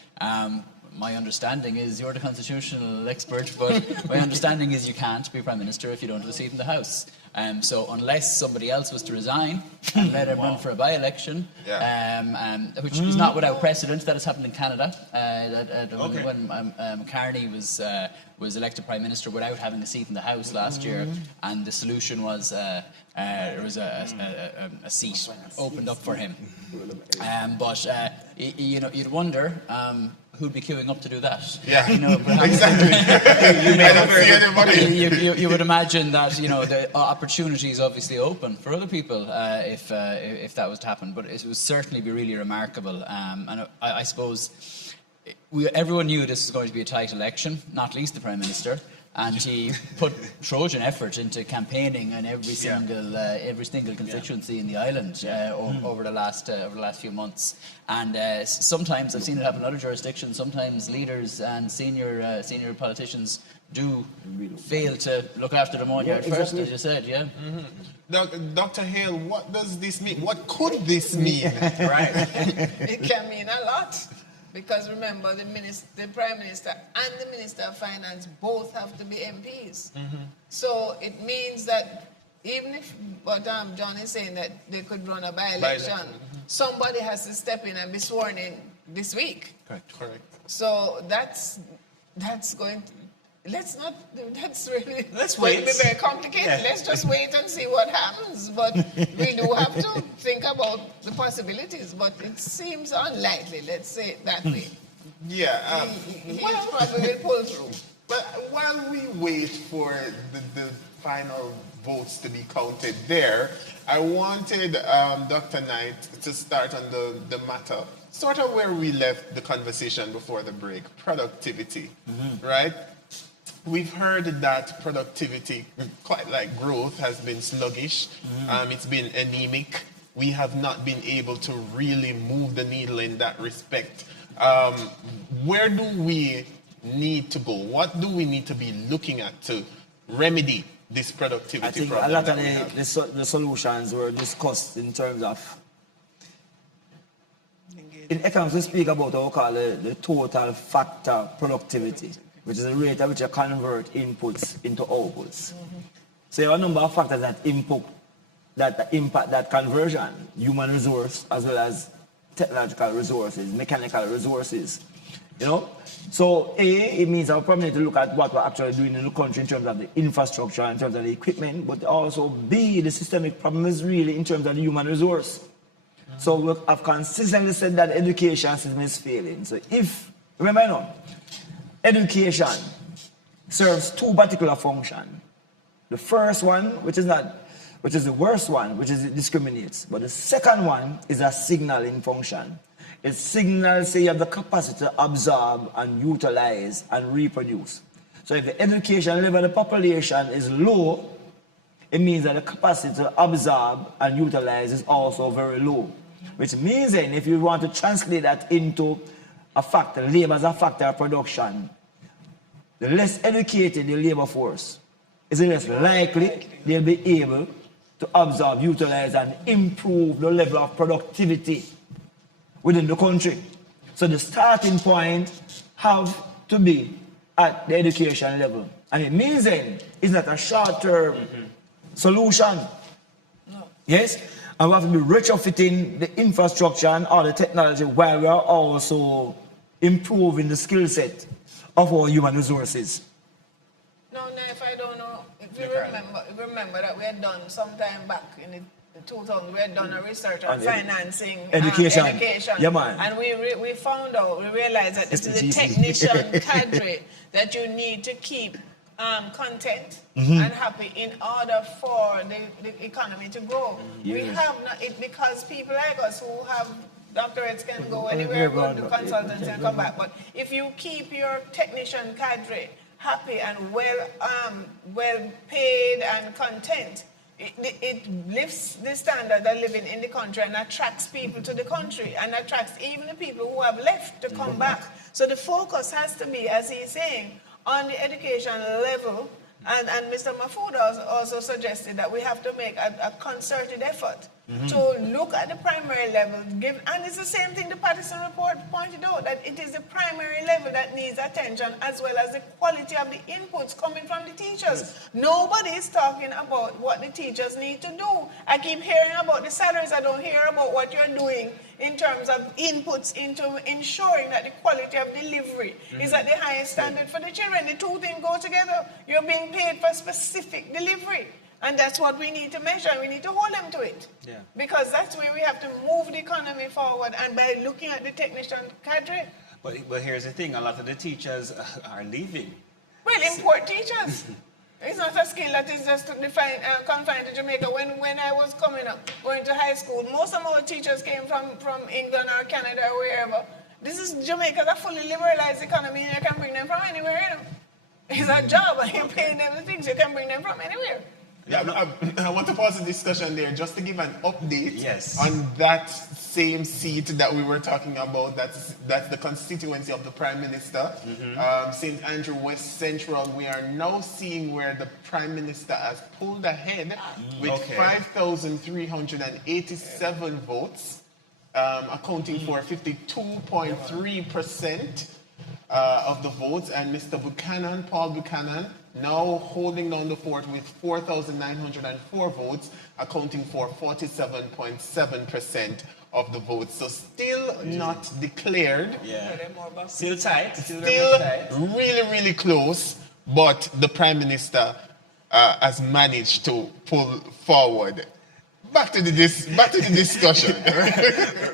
my understanding is, you're the constitutional expert, but my understanding is you can't be Prime Minister if you don't have a seat in the House. So unless somebody else was to resign and let him run for a by-election, which is not without precedent, that has happened in Canada, when Carney was elected Prime Minister without having a seat in the House last year, and the solution was there was a seat opened up for him. But you know, you'd wonder who'd be queuing up to do that. Yeah, you know, exactly. You would imagine that, you know, the opportunity is obviously open for other people if that was to happen. But it would certainly be really remarkable. And I suppose everyone knew this was going to be a tight election, not least the Prime Minister. And he put Trojan effort into campaigning in every single constituency in the island over the last few months. And sometimes I've seen it happen in other jurisdictions. Sometimes leaders and senior politicians do fail to look after them own yard first, as you said. Yeah. Dr. Hale, what does this mean? What could this mean? Right. It can mean a lot. Because remember, the Prime Minister and the Minister of Finance both have to be MPs. So it means that even if what John is saying, that they could run a by-election, somebody has to step in and be sworn in this week. Correct. So that's going to... Let's wait. Going to be very complicated. Yeah. Let's just wait and see what happens. But we do have to think about the possibilities. But it seems unlikely, let's say it that way. Yeah. He probably will pull through. But while we wait for the final votes to be counted there, I wanted Dr. Knight to start on the matter, sort of where we left the conversation before the break, productivity, right? We've heard that productivity, quite like growth, has been sluggish. It's been anemic. We have not been able to really move the needle in that respect. Where do we need to go? What do we need to be looking at to remedy this productivity I think problem? a lot of the solutions were discussed in terms of, in economics we speak about what we call the total factor productivity, which is the rate at which you convert inputs into outputs. So there are a number of factors that impact that conversion: human resource as well as technological resources, mechanical resources. You know? So A, it means our probably need to look at what we're actually doing in the country in terms of the infrastructure, in terms of the equipment, but also B, the systemic problem is really in terms of the human resource. So we have consistently said that the education system is failing. So if, remember now, education serves two particular functions. The first one, which is the worst one, which is it discriminates. But the second one is a signaling function. It signals, say, you have the capacity to absorb and utilize and reproduce. So if the education level of the population is low, it means that the capacity to absorb and utilize is also very low. Which means then, if you want to translate that into a factor, labor as a factor of production, the less educated the labor force is, the less likely they'll be able to absorb, utilize, and improve the level of productivity within the country. So the starting point have to be at the education level. And it means then it's not a short-term solution. No. Yes? And we have to be retrofitting the infrastructure and all the technology while we are also improving the skill set of our human resources. No, if I don't know, if you remember that we had done sometime back in the 2000, we had done a research on financing education. Education. Yeah, man. And we found out, we realized that it's the technician cadre that you need to keep content and happy in order for the economy to grow. Yes. We have not, because people like us who have doctorates can go anywhere, go to consultants and come back. But if you keep your technician cadre happy and well paid and content, it lifts the standard of living in the country and attracts people to the country and attracts even the people who have left to come back. So the focus has to be, as he's saying, on the education level. And Mr. Mahfoud also suggested that we have to make a concerted effort to look at the primary level. And it's the same thing the Patterson report pointed out, that it is the primary level that needs attention as well as the quality of the inputs coming from the teachers. Nobody is talking about what the teachers need to do. I keep hearing about the salaries. I don't hear about what you're doing in terms of inputs into ensuring that the quality of delivery is at the highest standard for the children. The two things go together. You're being paid for specific delivery. And that's what we need to measure, and we need to hold them to it. Yeah. Because that's where we have to move the economy forward, and by looking at the technician cadre. But here's the thing, a lot of the teachers are leaving. Well, import teachers. It's not a skill that is just confined to Jamaica. When I was coming up, going to high school, most of our teachers came from England or Canada or wherever. This is Jamaica, a fully liberalized economy, and you can bring them from anywhere. You know? It's a job, and you're paying them the things. You can bring them from anywhere. Yeah, I want to pause the discussion there just to give an update on that same seat that we were talking about. That's the constituency of the Prime Minister. St. Andrew West Central, we are now seeing where the Prime Minister has pulled ahead with 5,387 votes, accounting for 52.3% of the votes, and Mr. Buchanan, Paul Buchanan, now holding down the fort with 4,904 votes, accounting for 47.7% of the votes. So still not declared. Yeah. Still tight. Still really, really close, but the Prime Minister has managed to pull forward. Back to the discussion.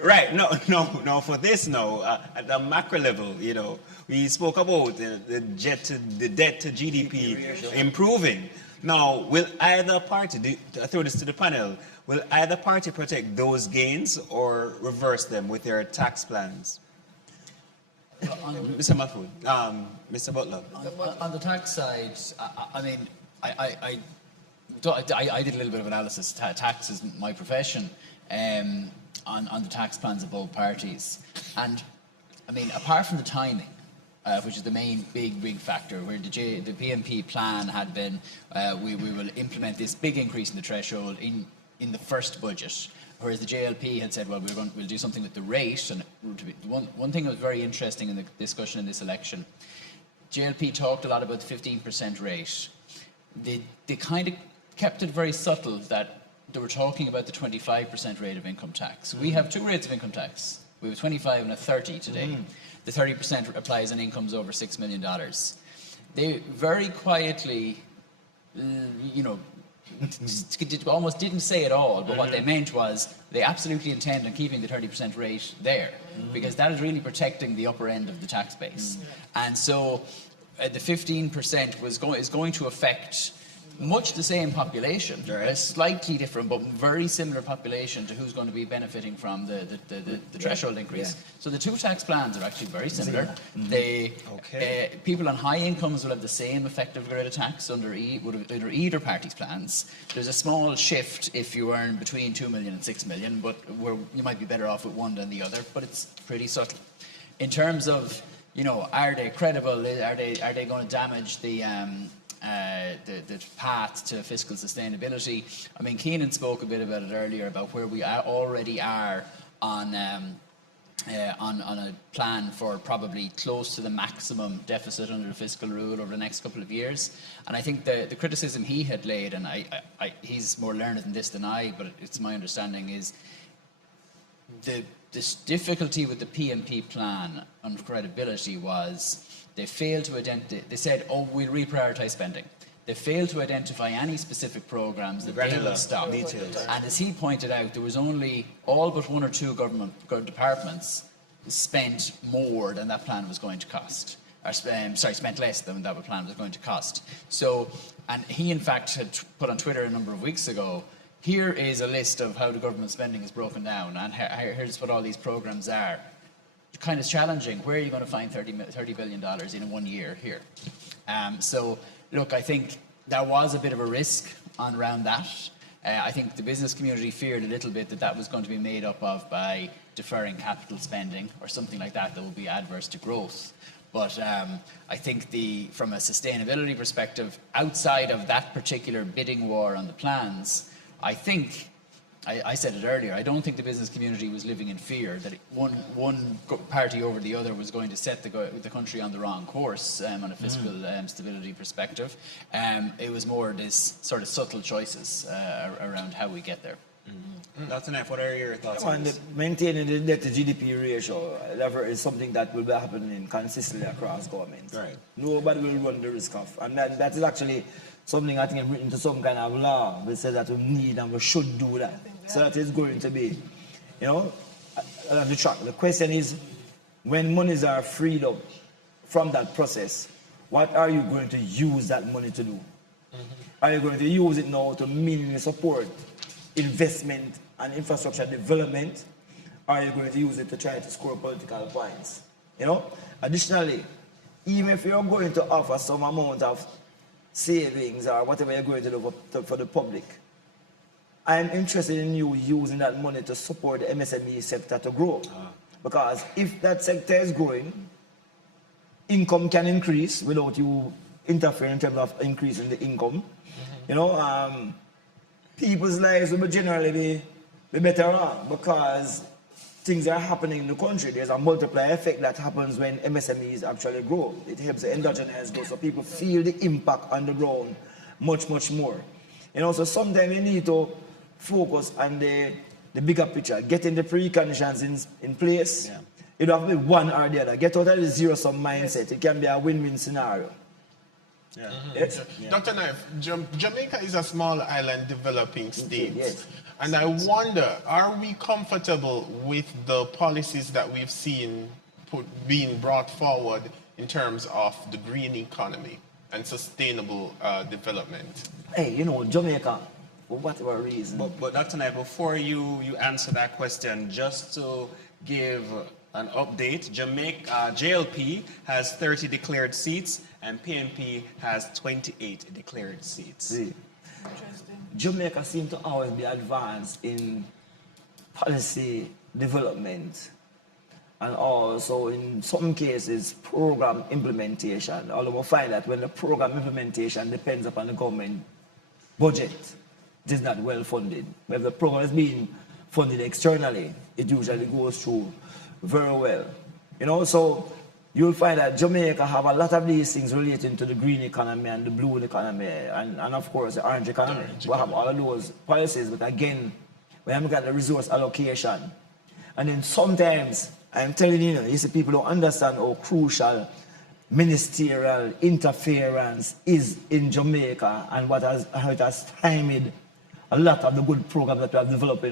Right. No. For this now, at the macro level, you know, we spoke about the debt to GDP improving. Now, will either party, I throw this to the panel, will either party protect those gains or reverse them with their tax plans? Mr. Mahfoud, Mr. Butler. On the tax side, I mean, I did a little bit of analysis. Tax is my profession, on the tax plans of both parties. And, I mean, apart from the timing, which is the main big factor, where the PMP plan had been, we will implement this big increase in the threshold in the first budget, whereas the JLP had said, well, we'll do something with the rate. And one thing that was very interesting in the discussion in this election, JLP talked a lot about the 15% rate. They kind of kept it very subtle that they were talking about the 25% rate of income tax. We have two rates of income tax. We have a 25 and a 30 today. The 30% applies on incomes over $6 million. They very quietly, almost didn't say it all, but what they meant was they absolutely intend on keeping the 30% rate there, because that is really protecting the upper end of the tax base. And so the 15% is going to affect much the same population, a slightly different but very similar population to who's going to be benefiting from the threshold increase. So the two tax plans are actually very similar. People on high incomes will have the same effective rate of tax under either party's plans. There's a small shift if you earn between 2 million and 6 million, but where you might be better off with one than the other, but it's pretty subtle. In terms of, are they credible? Are they going to damage the path to fiscal sustainability? I mean, Keenan spoke a bit about it earlier, about where we already are on a plan for probably close to the maximum deficit under the fiscal rule over the next couple of years. And I think the criticism he had laid, and he's more learned in this than I, but it's my understanding, is this difficulty with the PMP plan on credibility was they failed to identify. They said, "Oh, we'll reprioritise spending." They failed to identify any specific programs that they will stop. And as he pointed out, there was only all but one or two government departments spent more than that plan was going to cost. Spent less than that plan was going to cost. So, and he in fact had put on Twitter a number of weeks ago, here is a list of how the government spending is broken down, and here's what all these programs are. Kind of challenging. Where are you going to find $30 billion in 1 year here? So, look, I think there was a bit of a risk around that. I think the business community feared a little bit that was going to be made up of by deferring capital spending or something like that will be adverse to growth. But I think from a sustainability perspective, outside of that particular bidding war on the plans, I think, I said it earlier, I don't think the business community was living in fear that one party over the other was going to set the country on the wrong course on a fiscal stability perspective. It was more this sort of subtle choices around how we get there. Dr. Neff, what are your thoughts on this? Maintaining the debt to GDP ratio is something that will be happening consistently across governments. Right. Nobody will run the risk of. And that is actually something I think is written into some kind of law. We say that we need and we should do that. So that is going to be, on the track. The question is, when monies are freed up from that process, what are you going to use that money to do? Are you going to use it now to meaningfully support investment and infrastructure development? Or are you going to use it to try to score political points? Additionally, even if you're going to offer some amount of savings or whatever you're going to do for the public, I'm interested in you using that money to support the MSME sector to grow. Because if that sector is growing, income can increase without you interfering in terms of increasing the income. People's lives will generally be better off because things are happening in the country. There's a multiplier effect that happens when MSMEs actually grow. It helps the endogenous growth, so people feel the impact on the ground much, much more. So sometimes you need to focus on the bigger picture, getting the preconditions in place. You don't have to be one or the other. Get out of the zero-sum mindset. It can be a win-win scenario. Yes? Dr. Naif, Jamaica is a small island developing state. And I wonder, are we comfortable with the policies that we've seen being brought forward in terms of the green economy and sustainable development? Hey, Jamaica, for whatever reason. But Dr. Naif, before you answer that question, just to give an update, JLP has 30 declared seats and PNP has 28 declared seats. See, Jamaica seems to always be advanced in policy development and also in some cases program implementation. Although we find that when the program implementation depends upon the government budget, it is not well funded. But if the program is being funded externally, it usually goes through very well. You know, so you'll find that Jamaica have a lot of these things relating to the green economy and the blue economy and of course the orange economy. We have all of those policies, but again, when I look at the resource allocation, and then sometimes, I'm telling you see people don't understand how crucial ministerial interference is in Jamaica and how it has stymied a lot of the good programs that we have developed.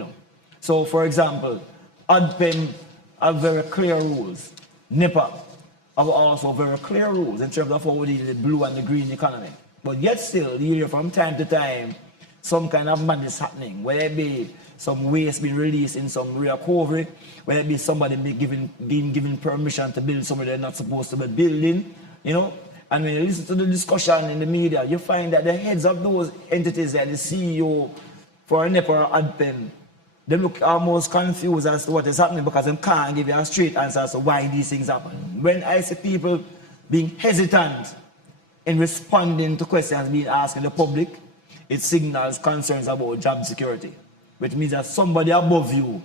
So, for example, ADPEN have very clear rules. NEPA have also very clear rules in terms of how we deal with the blue and the green economy. But yet still, you hear from time to time some kind of madness happening, whether it be some waste being released in some recovery, whether it be somebody being given permission to build somewhere they're not supposed to be building, And when you listen to the discussion in the media, you find that the heads of those entities, like the CEO for NEPA or ADPEN, they look almost confused as to what is happening because they can't give you a straight answer as to why these things happen. When I see people being hesitant in responding to questions being asked in the public, it signals concerns about job security, which means that somebody above you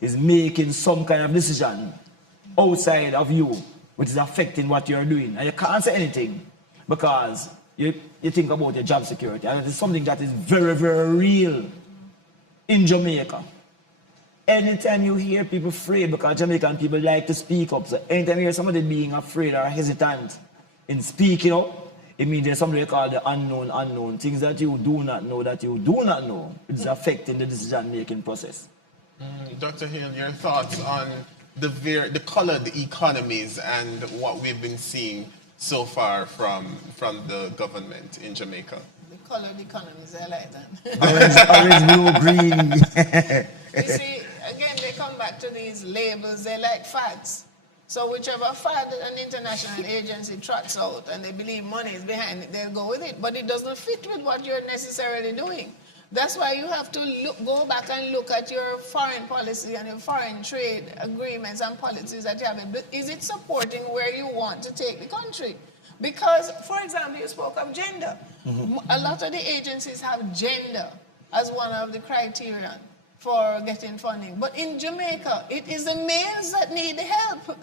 is making some kind of decision outside of you, which is affecting what you're doing. And you can't say anything because you think about your job security. And it is something that is very, very real in Jamaica. Anytime you hear people afraid, because Jamaican people like to speak up, so anytime you hear somebody being afraid or hesitant in speaking up, it means there's something called the unknown, things that you do not know, it's affecting the decision-making process. Dr. Hale, your thoughts on the colored economies and what we've been seeing so far from the government in Jamaica? The colored economies, I like that. Orange, blue, green. You see, again, they come back to these labels, they like fads. So whichever fad an international agency trots out and they believe money is behind it, they'll go with it. But it doesn't fit with what you're necessarily doing. That's why you have to go back and look at your foreign policy and your foreign trade agreements and policies that you have. Is it supporting where you want to take the country? Because, for example, you spoke of gender. A lot of the agencies have gender as one of the criteria for getting funding. But in Jamaica, it is the males that need the help.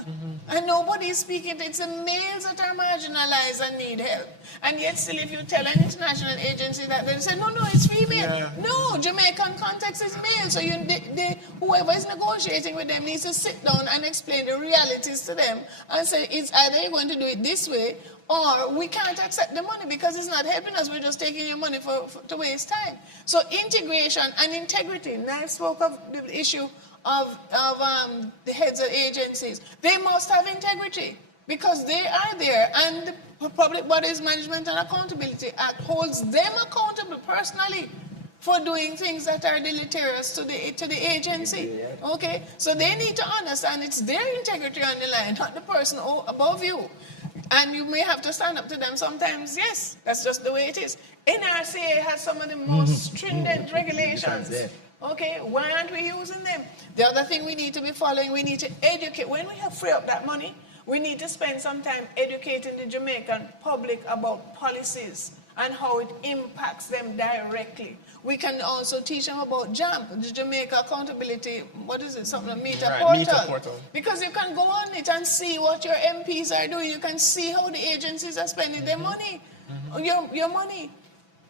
And nobody is speaking. It's the males that are marginalized and need help. And yet still, if you tell an international agency that, they say, no, it's female. Yeah. No, Jamaican context is male. So whoever is negotiating with them needs to sit down and explain the realities to them and say, it's either you're going to do it this way or we can't accept the money because it's not helping us. We're just taking your money to waste time. So integration and integrity. Now I spoke of the issue of the heads of agencies. They must have integrity because they are there, and the Public Bodies Management and Accountability Act holds them accountable personally for doing things that are deleterious to the agency. Okay, so they need to understand it's their integrity on the line, not the person above you. And you may have to stand up to them sometimes. Yes, that's just the way it is. NRCA has some of the most stringent regulations. Okay, why aren't we using them? The other thing we need to be following, we need to educate. When we have free up that money, we need to spend some time educating the Jamaican public about policies and how it impacts them directly. We can also teach them about JAMP, the Jamaica Accountability, Meter Portal. Because you can go on it and see what your MPs are doing. You can see how the agencies are spending their money, your money.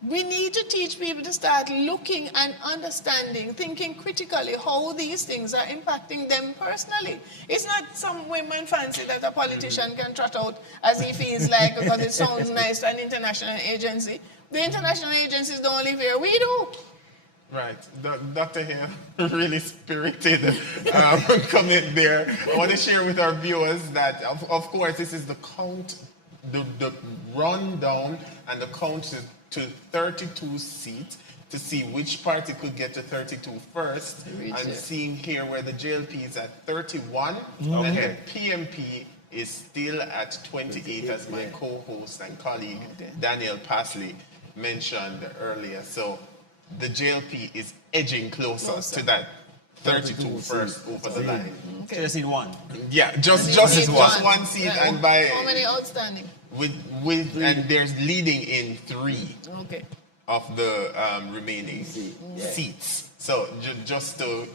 We need to teach people to start looking and understanding, thinking critically how these things are impacting them personally. It's not some women fancy that a politician can trot out as he feels like because it sounds nice to an international agency. The international agencies don't live here. We do. Right. Dr. Hale, really spirited comment there. I want to share with our viewers that, of course, this is the rundown and the count to 32 seats to see which party could get to 32 first. I'm seeing here where the JLP is at 31 and the PMP is still at 28 as my co-host and colleague Daniel Pasley mentioned earlier. So the JLP is edging closer to that 32 first over the line. Okay. Just need one. Yeah, just one seat, Yeah. and by How many outstanding? with and there's leading in 3 Okay. of the remaining seats. So just to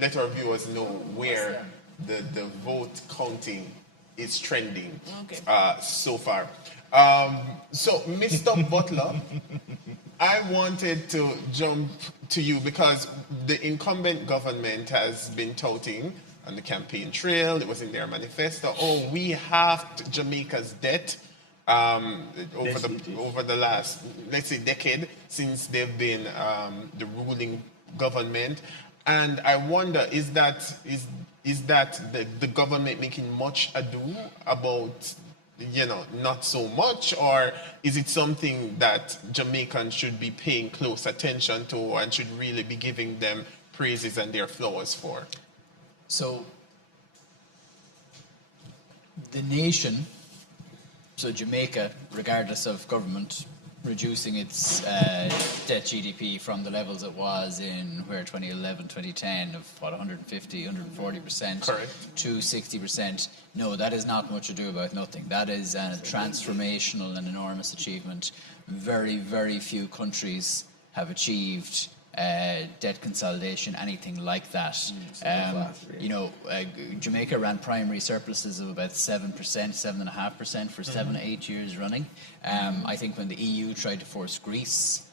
let our viewers know where the vote counting is trending so far. So, Mr. Butler, I wanted to jump to you because the incumbent government has been touting on the campaign trail, it was in their manifesto, we halved Jamaica's debt over the last, let's say, decade since they've been the ruling government. And I wonder, is that the government making much ado about, not so much, or is it something that Jamaicans should be paying close attention to and should really be giving them praises and their flowers for? So, the nation, so Jamaica, regardless of government, reducing its debt GDP from the levels it was in 2011, 2010 of 150, 140% to 60%. No, that is not much ado about nothing. That is a transformational and enormous achievement. Very, very few countries have achieved debt consolidation, anything like that. Jamaica ran primary surpluses of about 7%, 7.5% for 7 or 8 years running. I think when the EU tried to force Greece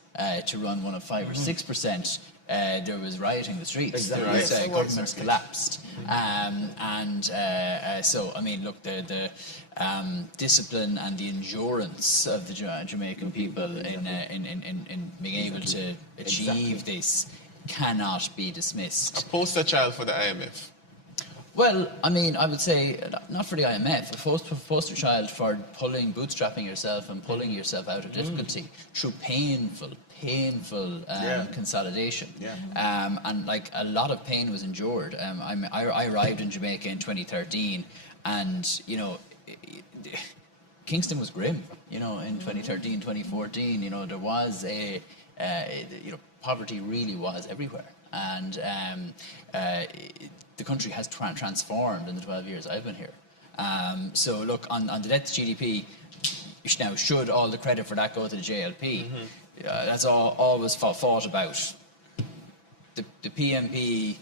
to run one of 5 or 6%, there was rioting in the streets. Exactly. Governments collapsed. So, I mean, look, the discipline and the endurance of the Jamaican people in being able to achieve this cannot be dismissed. A poster child for the IMF. Well, I mean, I would say not for the IMF, a poster child for bootstrapping yourself and pulling yourself out of difficulty through painful consolidation. And like a lot of pain was endured. I arrived in Jamaica in 2013, and Kingston was grim. In 2013, 2014, there was poverty really was everywhere, and the country has transformed in the 12 years I've been here. So look, on the debt to GDP, now should all the credit for that go to the JLP? That's always fought about. The PMP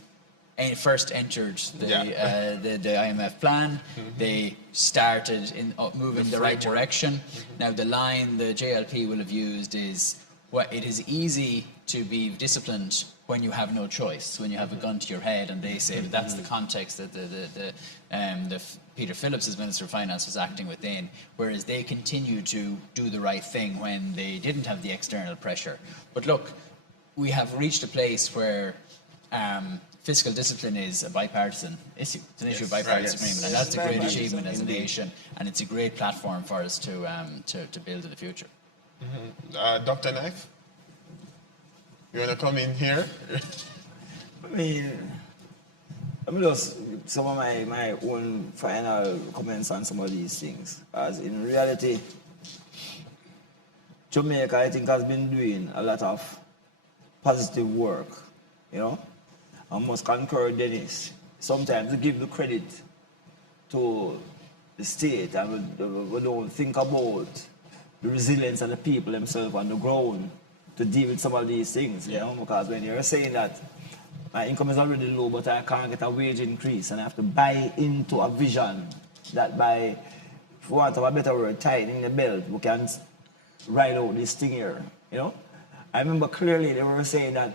first entered the IMF plan. They started in moving the right direction. Now the line the JLP will have used is, it is easy to be disciplined when you have no choice, when you have a gun to your head, and they say that's the context that the Peter Phillips, as Minister of Finance, was acting within, whereas they continued to do the right thing when they didn't have the external pressure. But look, we have reached a place where fiscal discipline is a bipartisan issue. It's an issue of bipartisan agreement, and that's a great achievement as a nation, and it's a great platform for us to build in the future. Dr. Knife, you want to come in here? I mean, just some of my own final comments on some of these things. As in reality, Jamaica, I think, has been doing a lot of positive work, I must concur, Dennis. Sometimes we give the credit to the state, and we don't think about the resilience of the people themselves on the ground to deal with some of these things, because when you're saying that my income is already low, but I can't get a wage increase, and I have to buy into a vision that by, if we want to have a better word, tightening the belt, we can ride out this thing here, I remember clearly they were saying that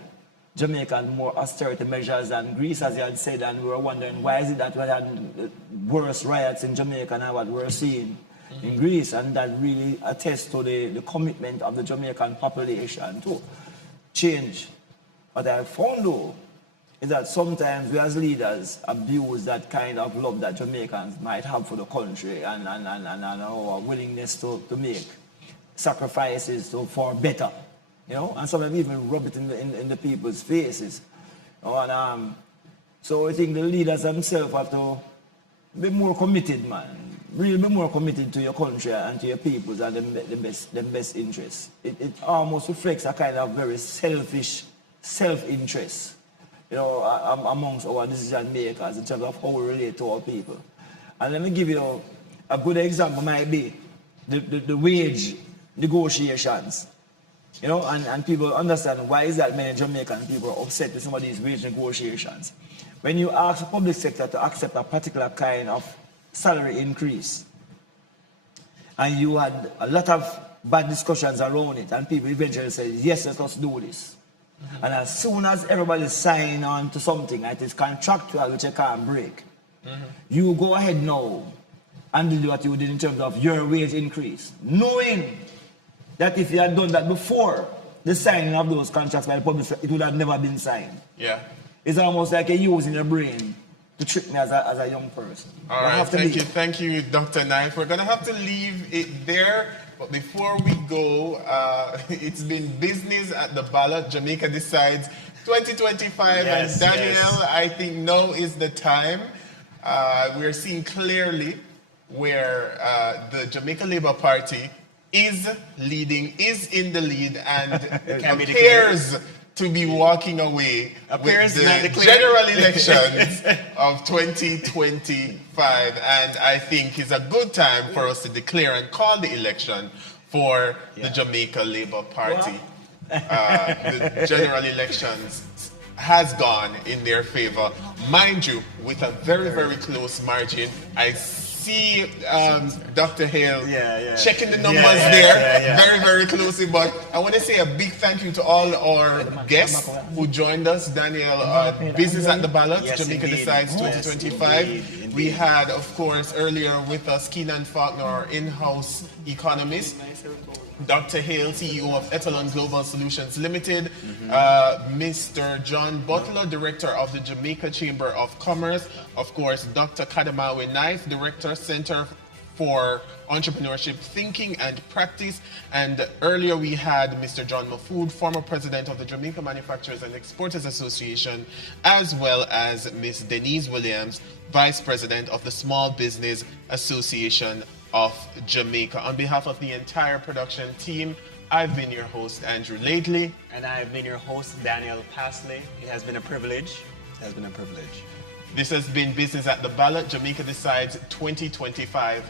Jamaica had more austerity measures than Greece, as you had said, and we were wondering why is it that we had worse riots in Jamaica than what we're seeing in Greece, and that really attests to the commitment of the Jamaican population to change. What I found though is that sometimes we as leaders abuse that kind of love that Jamaicans might have for the country and our willingness to make sacrifices for better, and sometimes even rub it in the people's faces. And so I think the leaders themselves have to be more committed, man. Really be more committed to your country and to your peoples and the best interests. It almost reflects a kind of very selfish self-interest amongst our decision makers in terms of how we relate to our people. And let me give you a good example might be the wage negotiations. And people understand why is that many Jamaican people are upset with some of these wage negotiations. When you ask the public sector to accept a particular kind of salary increase, and you had a lot of bad discussions around it, and people eventually say, yes, let us do this. And as soon as everybody sign on to something that is contractual, which you can't break, you go ahead now and do what you did in terms of your wage increase, knowing that if you had done that before the signing of those contracts by the public sector, it would have never been signed. Yeah. It's almost like you're using your brain to trick me as a young person. All right, thank you, Dr. Knife. We're going to have to leave it there. But before we go, it's been business at the Ballot. Jamaica Decides 2025. Yes, and Daniel, yes. I think now is the time. We're seeing clearly where the Jamaica Labour Party is leading, is in the lead, and appears to be walking away with the general elections of 2025. And I think it's a good time for us to declare and call the election for the Jamaica Labour Party. The general elections has gone in their favor, mind you, with a very, very close margin. I see Dr. Hale checking the numbers there very, very closely. But I want to say a big thank you to all our guests who joined us. Daniel, Business at the Ballot, Jamaica Decides 2025. We had, of course, earlier with us Keenan Faulkner, our in-house economist. Dr. Hale, CEO of Etalon Global Solutions Limited, Mr. John Butler, Director of the Jamaica Chamber of Commerce, of course, Dr. Kadamawe Knife, Director, Center for Entrepreneurship Thinking and Practice, and earlier we had Mr. John Mafood, former President of the Jamaica Manufacturers and Exporters Association, as well as Ms. Denise Williams, Vice President of the Small Business Association of Jamaica. On behalf of the entire production team, I've been your host, Andrew Lately. And I've been your host, Daniel Pasley. It has been a privilege. It has been a privilege. This has been Business at the Ballot, Jamaica Decides 2025.